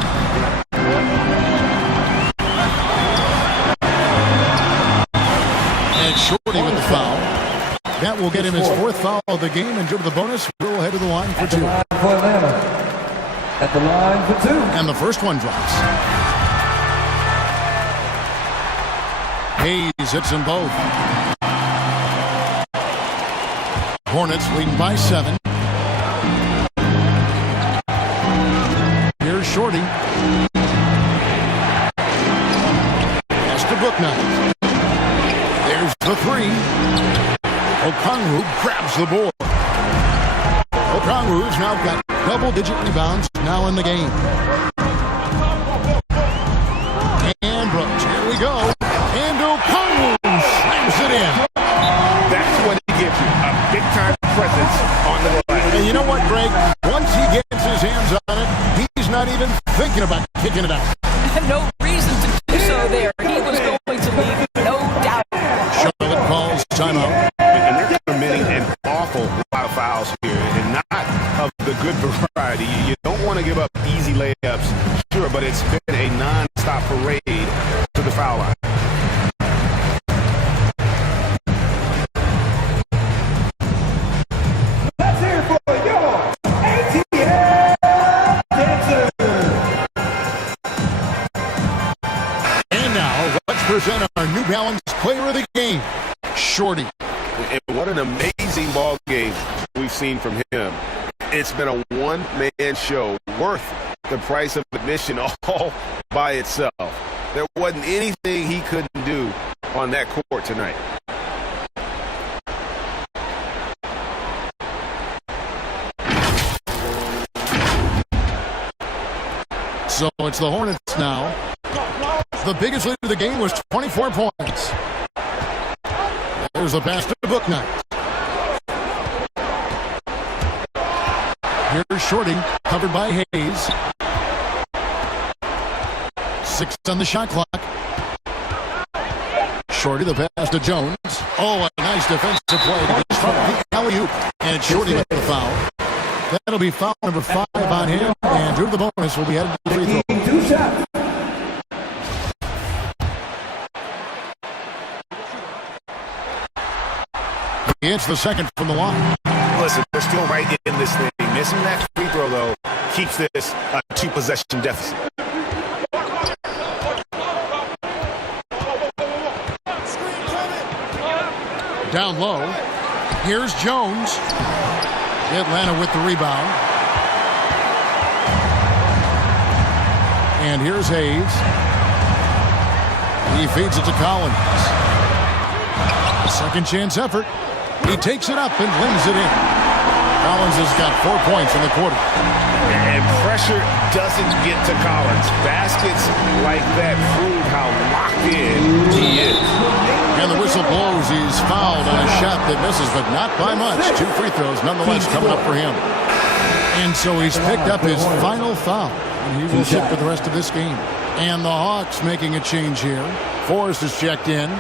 And Shorty with the foul. That will get him his 4th foul of the game, and due to the bonus, we'll head to the line for 2. At the line for 2. And the first one drops. Hayes hits them both. Hornets leading by 7. Here's Shorty. Pass to Booknight. There's the 3. Okongwu grabs the board. Okongwu's now got double-digit rebounds now in the game. And Brooks, here we go. And Okongwu slams it in. That's what he gives you, a big-time presence on the line. And you know what, Greg? Once he gets his hands on it, he's not even thinking about kicking it out. No reason to do so there. He was going to leave, no doubt. Charlotte calls timeout. And they're committing an awful lot of fouls here, and not of the good variety. You don't want to give up easy layups, sure, but it's been a non-stop parade to the foul line. Let's hear it for your ATL dancer. And now, let's present our New Balance player of the game, Shorty. And what an amazing ball game we've seen from him. It's been a one-man show worth the price of admission all by itself. There wasn't anything he couldn't do on that court tonight. So it's the Hornets now. The biggest lead of the game was 24 points. There's a pass to Booknight. Here's Shorty, covered by Hayes. 6 on the shot clock. Shorty, the pass to Jones. Oh, a nice defensive play to disrupt the alley-oop. And it's Shorty with the foul. That'll be foul number 5 on him. And due to the bonus, will be headed to the free throw. 2 shots. It's the second from the line. Listen, they're still right in this thing. Missing that free throw, though, keeps this a 2-possession deficit. Down low. Here's Jones. Atlanta with the rebound. And here's Hayes. He feeds it to Collins. A second chance effort. He takes it up and lays it in. Collins has got 4 points in the quarter. And pressure doesn't get to Collins. Baskets like that prove how locked in he is. And the whistle blows. He's fouled on a shot that misses, but not by much. 2 free throws nonetheless coming up for him. And so he's picked up his final foul. And he will sit for the rest of this game. And the Hawks making a change here. Forrest is checked in.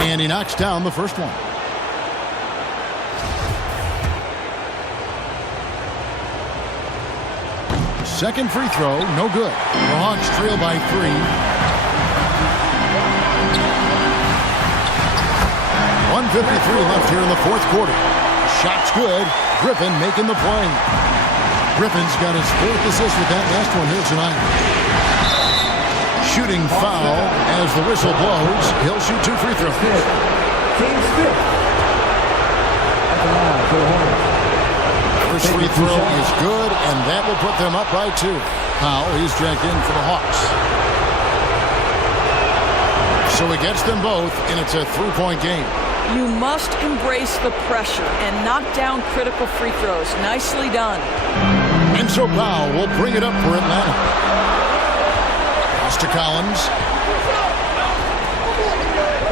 And he knocks down the first one. Second free throw, no good. The Hawks trail by 3. 1:53 left here in the fourth quarter. Shot's good. Griffin making the play. Griffin's got his 4th assist with that last one here tonight. Shooting foul as the whistle blows. He'll shoot 2 free throws. Team's 5th. At the line for the Hornets. First free throw is good, and that will put them up by 2. Powell, he's dragged in for the Hawks. So he gets them both, and it's a 3-point game. You must embrace the pressure and knock down critical free throws. Nicely done. And so Powell will bring it up for Atlanta. Pass to Collins.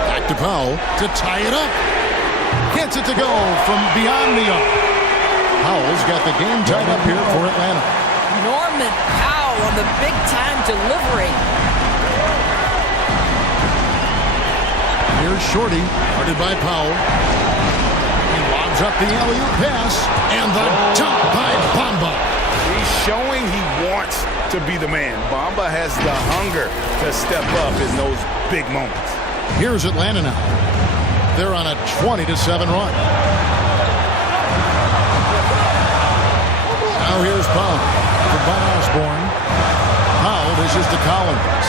Back to Powell to tie it up. Gets it to go from beyond the arc. Powell's got the game tied up here for Atlanta. Norman Powell on the big-time delivery. Here's Shorty, guarded by Powell. He lobs up the alley-oop pass, and the dunk by Bamba. He's showing he wants to be the man. Bamba has the hunger to step up in those big moments. Here's Atlanta now. They're on a 20-7 run. Now here's Powell for Bud Osborne. Powell dishes to Collins.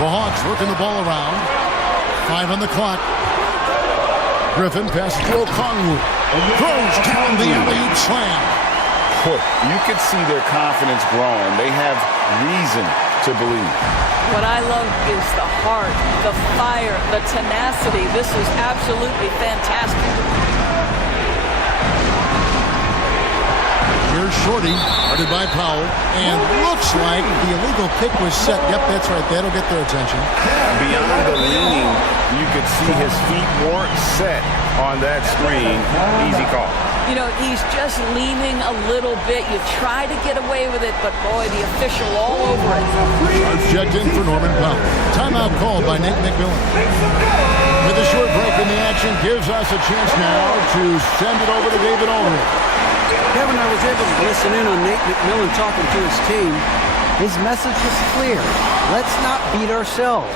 The Hawks working the ball around. 5 on the clock. Griffin passes to Okongwu. Throws down the alley-oop slam. You can see their confidence growing. They have reason to believe. What I love is the heart, the fire, the tenacity. This is absolutely fantastic. Here's Shorty, guarded by Powell, and looks like the illegal pick was set. Yep, that's right. That'll get their attention. Beyond the leaning, you could see his feet weren't set on that screen. Easy call. You know, he's just leaning a little bit. You try to get away with it, but boy, the official all over it. Checked in for Norman Powell. Timeout called by Nate McMillan. With a short break in the action, gives us a chance now to send it over to David Aldridge. Kevin, I was able to listen in on Nate McMillan talking to his team. His message was clear. Let's not beat ourselves.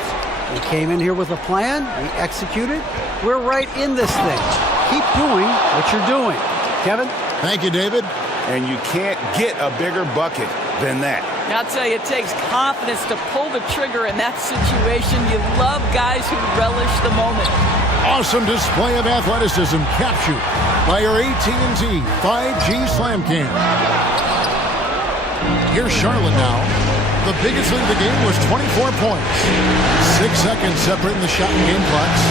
We came in here with a plan. We executed. We're right in this thing. Keep doing what you're doing. Kevin? Thank you, David. And you can't get a bigger bucket than that. I'll tell you, it takes confidence to pull the trigger in that situation. You love guys who relish the moment. Awesome display of athleticism captured by your AT&T 5G Slam Cam. Here's Charlotte now. The biggest lead of the game was 24 points. 6 seconds separating the shot and game clocks.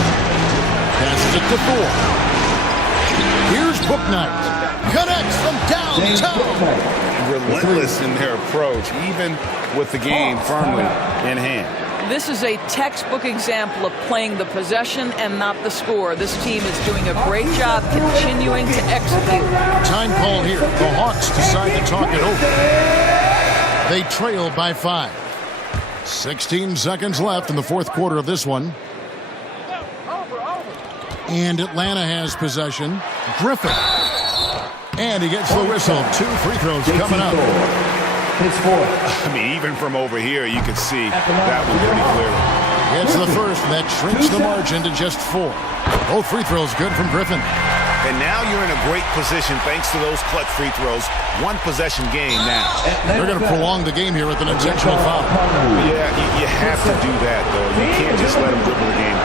Passes it to 4. Here's Bouknight. Connects from downtown. Relentless in their approach, even with the game firmly in hand. This is a textbook example of playing the possession and not the score. This team is doing a great job continuing to execute. Time called here. The Hawks decide to talk it over. They trail by 5. 16 seconds left in the fourth quarter of this one. And Atlanta has possession. Griffin. And he gets the whistle. 2 free throws coming up. I mean, even from over here, you can see that one pretty clearly. It's the first that shrinks the margin to just 4. Both free throws good from Griffin. And now you're in a great position thanks to those clutch free throws. 1 possession game now. They're going to prolong the game here with an intentional foul. Yeah, you have to do that, though. You can't just let them dribble the game.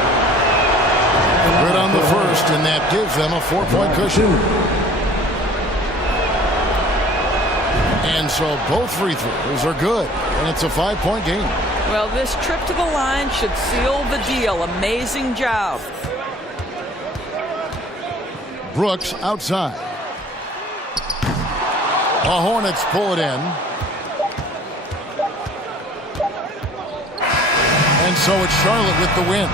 Good on the first, and that gives them a 4-point cushion. so both free throws are good, and it's a 5-point game. Well, this trip to the line should seal the deal. Amazing job. Brooks outside. The Hornets pull it in. And so it's Charlotte with the win.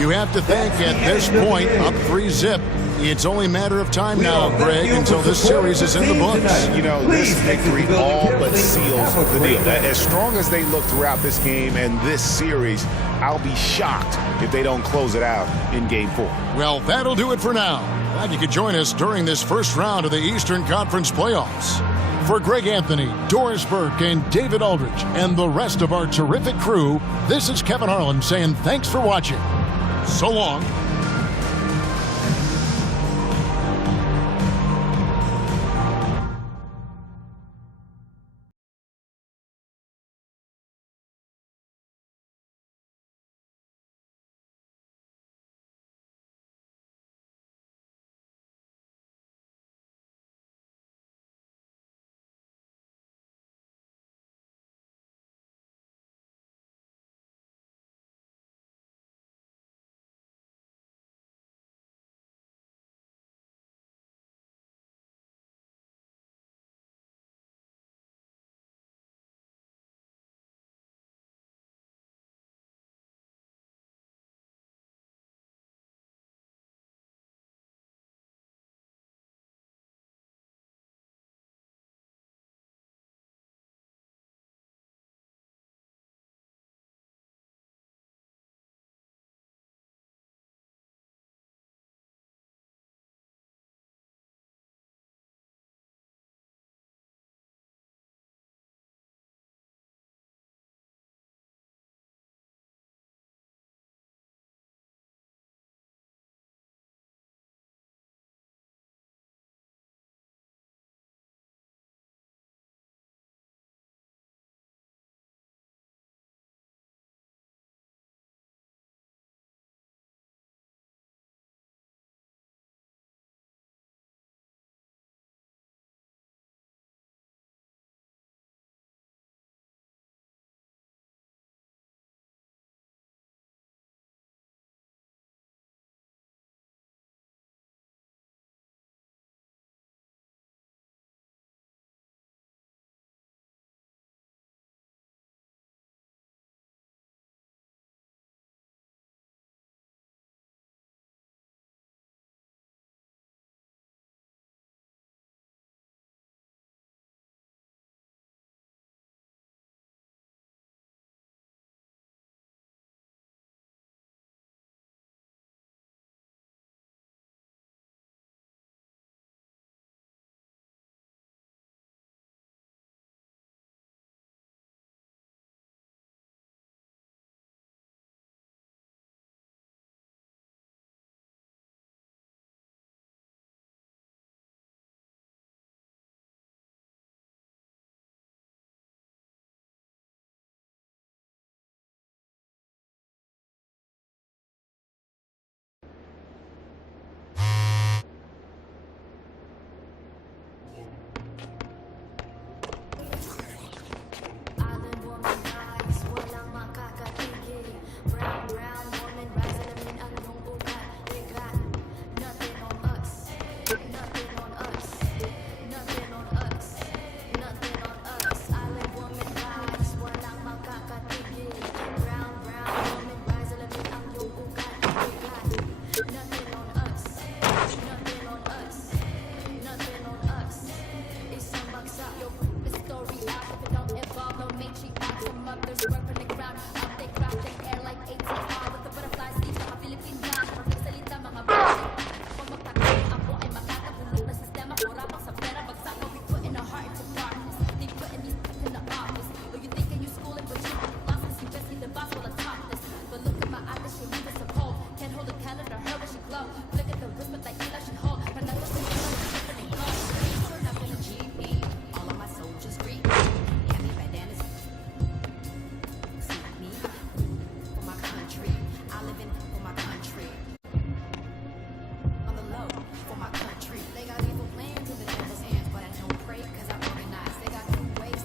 You have to think at this point, up 3-zip, it's only a matter of time now, Greg, until this series is in the books. You know, this victory all but seals the deal. As strong as they look throughout this game and this series, I'll be shocked if they don't close it out in Game 4. Well, that'll do it for now. Glad you could join us during this first round of the Eastern Conference playoffs. For Greg Anthony, Doris Burke, and David Aldridge, and the rest of our terrific crew, this is Kevin Harlan saying thanks for watching. So long. They got evil plans in the devil's hands, but I don't pray, cause I organize. They got new ways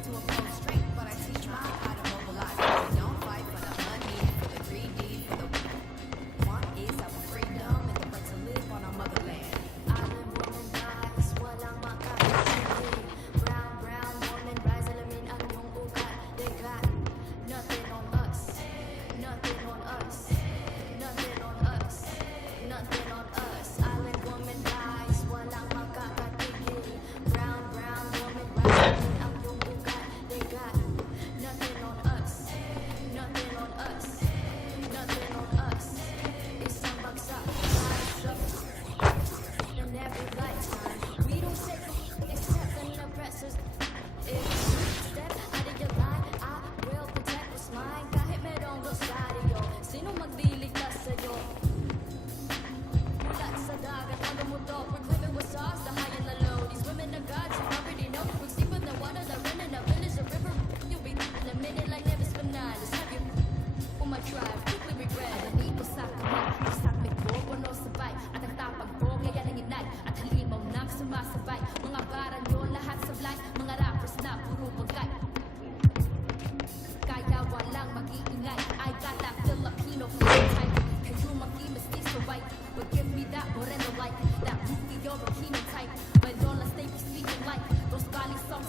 that moreno like, that Rufio Bikini type. But don't let's stay speaking like those Bali songs.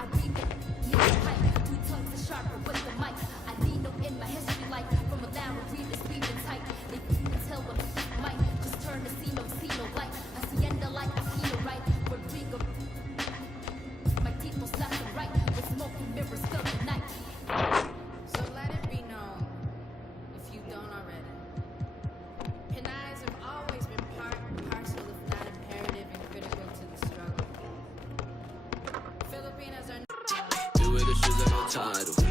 I read it, need a pipe, 2 tongues are sharper with the mic. I need no in my history like from a down read this breathing tight. They can tell what might just turn to see no light. Hacienda like a kilo right, Rodrigo. My people's left and right, with smoking mirrors fill the night. So let it be known, if you don't already. Pinayas have always been part and parcel, if not imperative and critical to the struggle. Filipinos are... Do it if she's no title.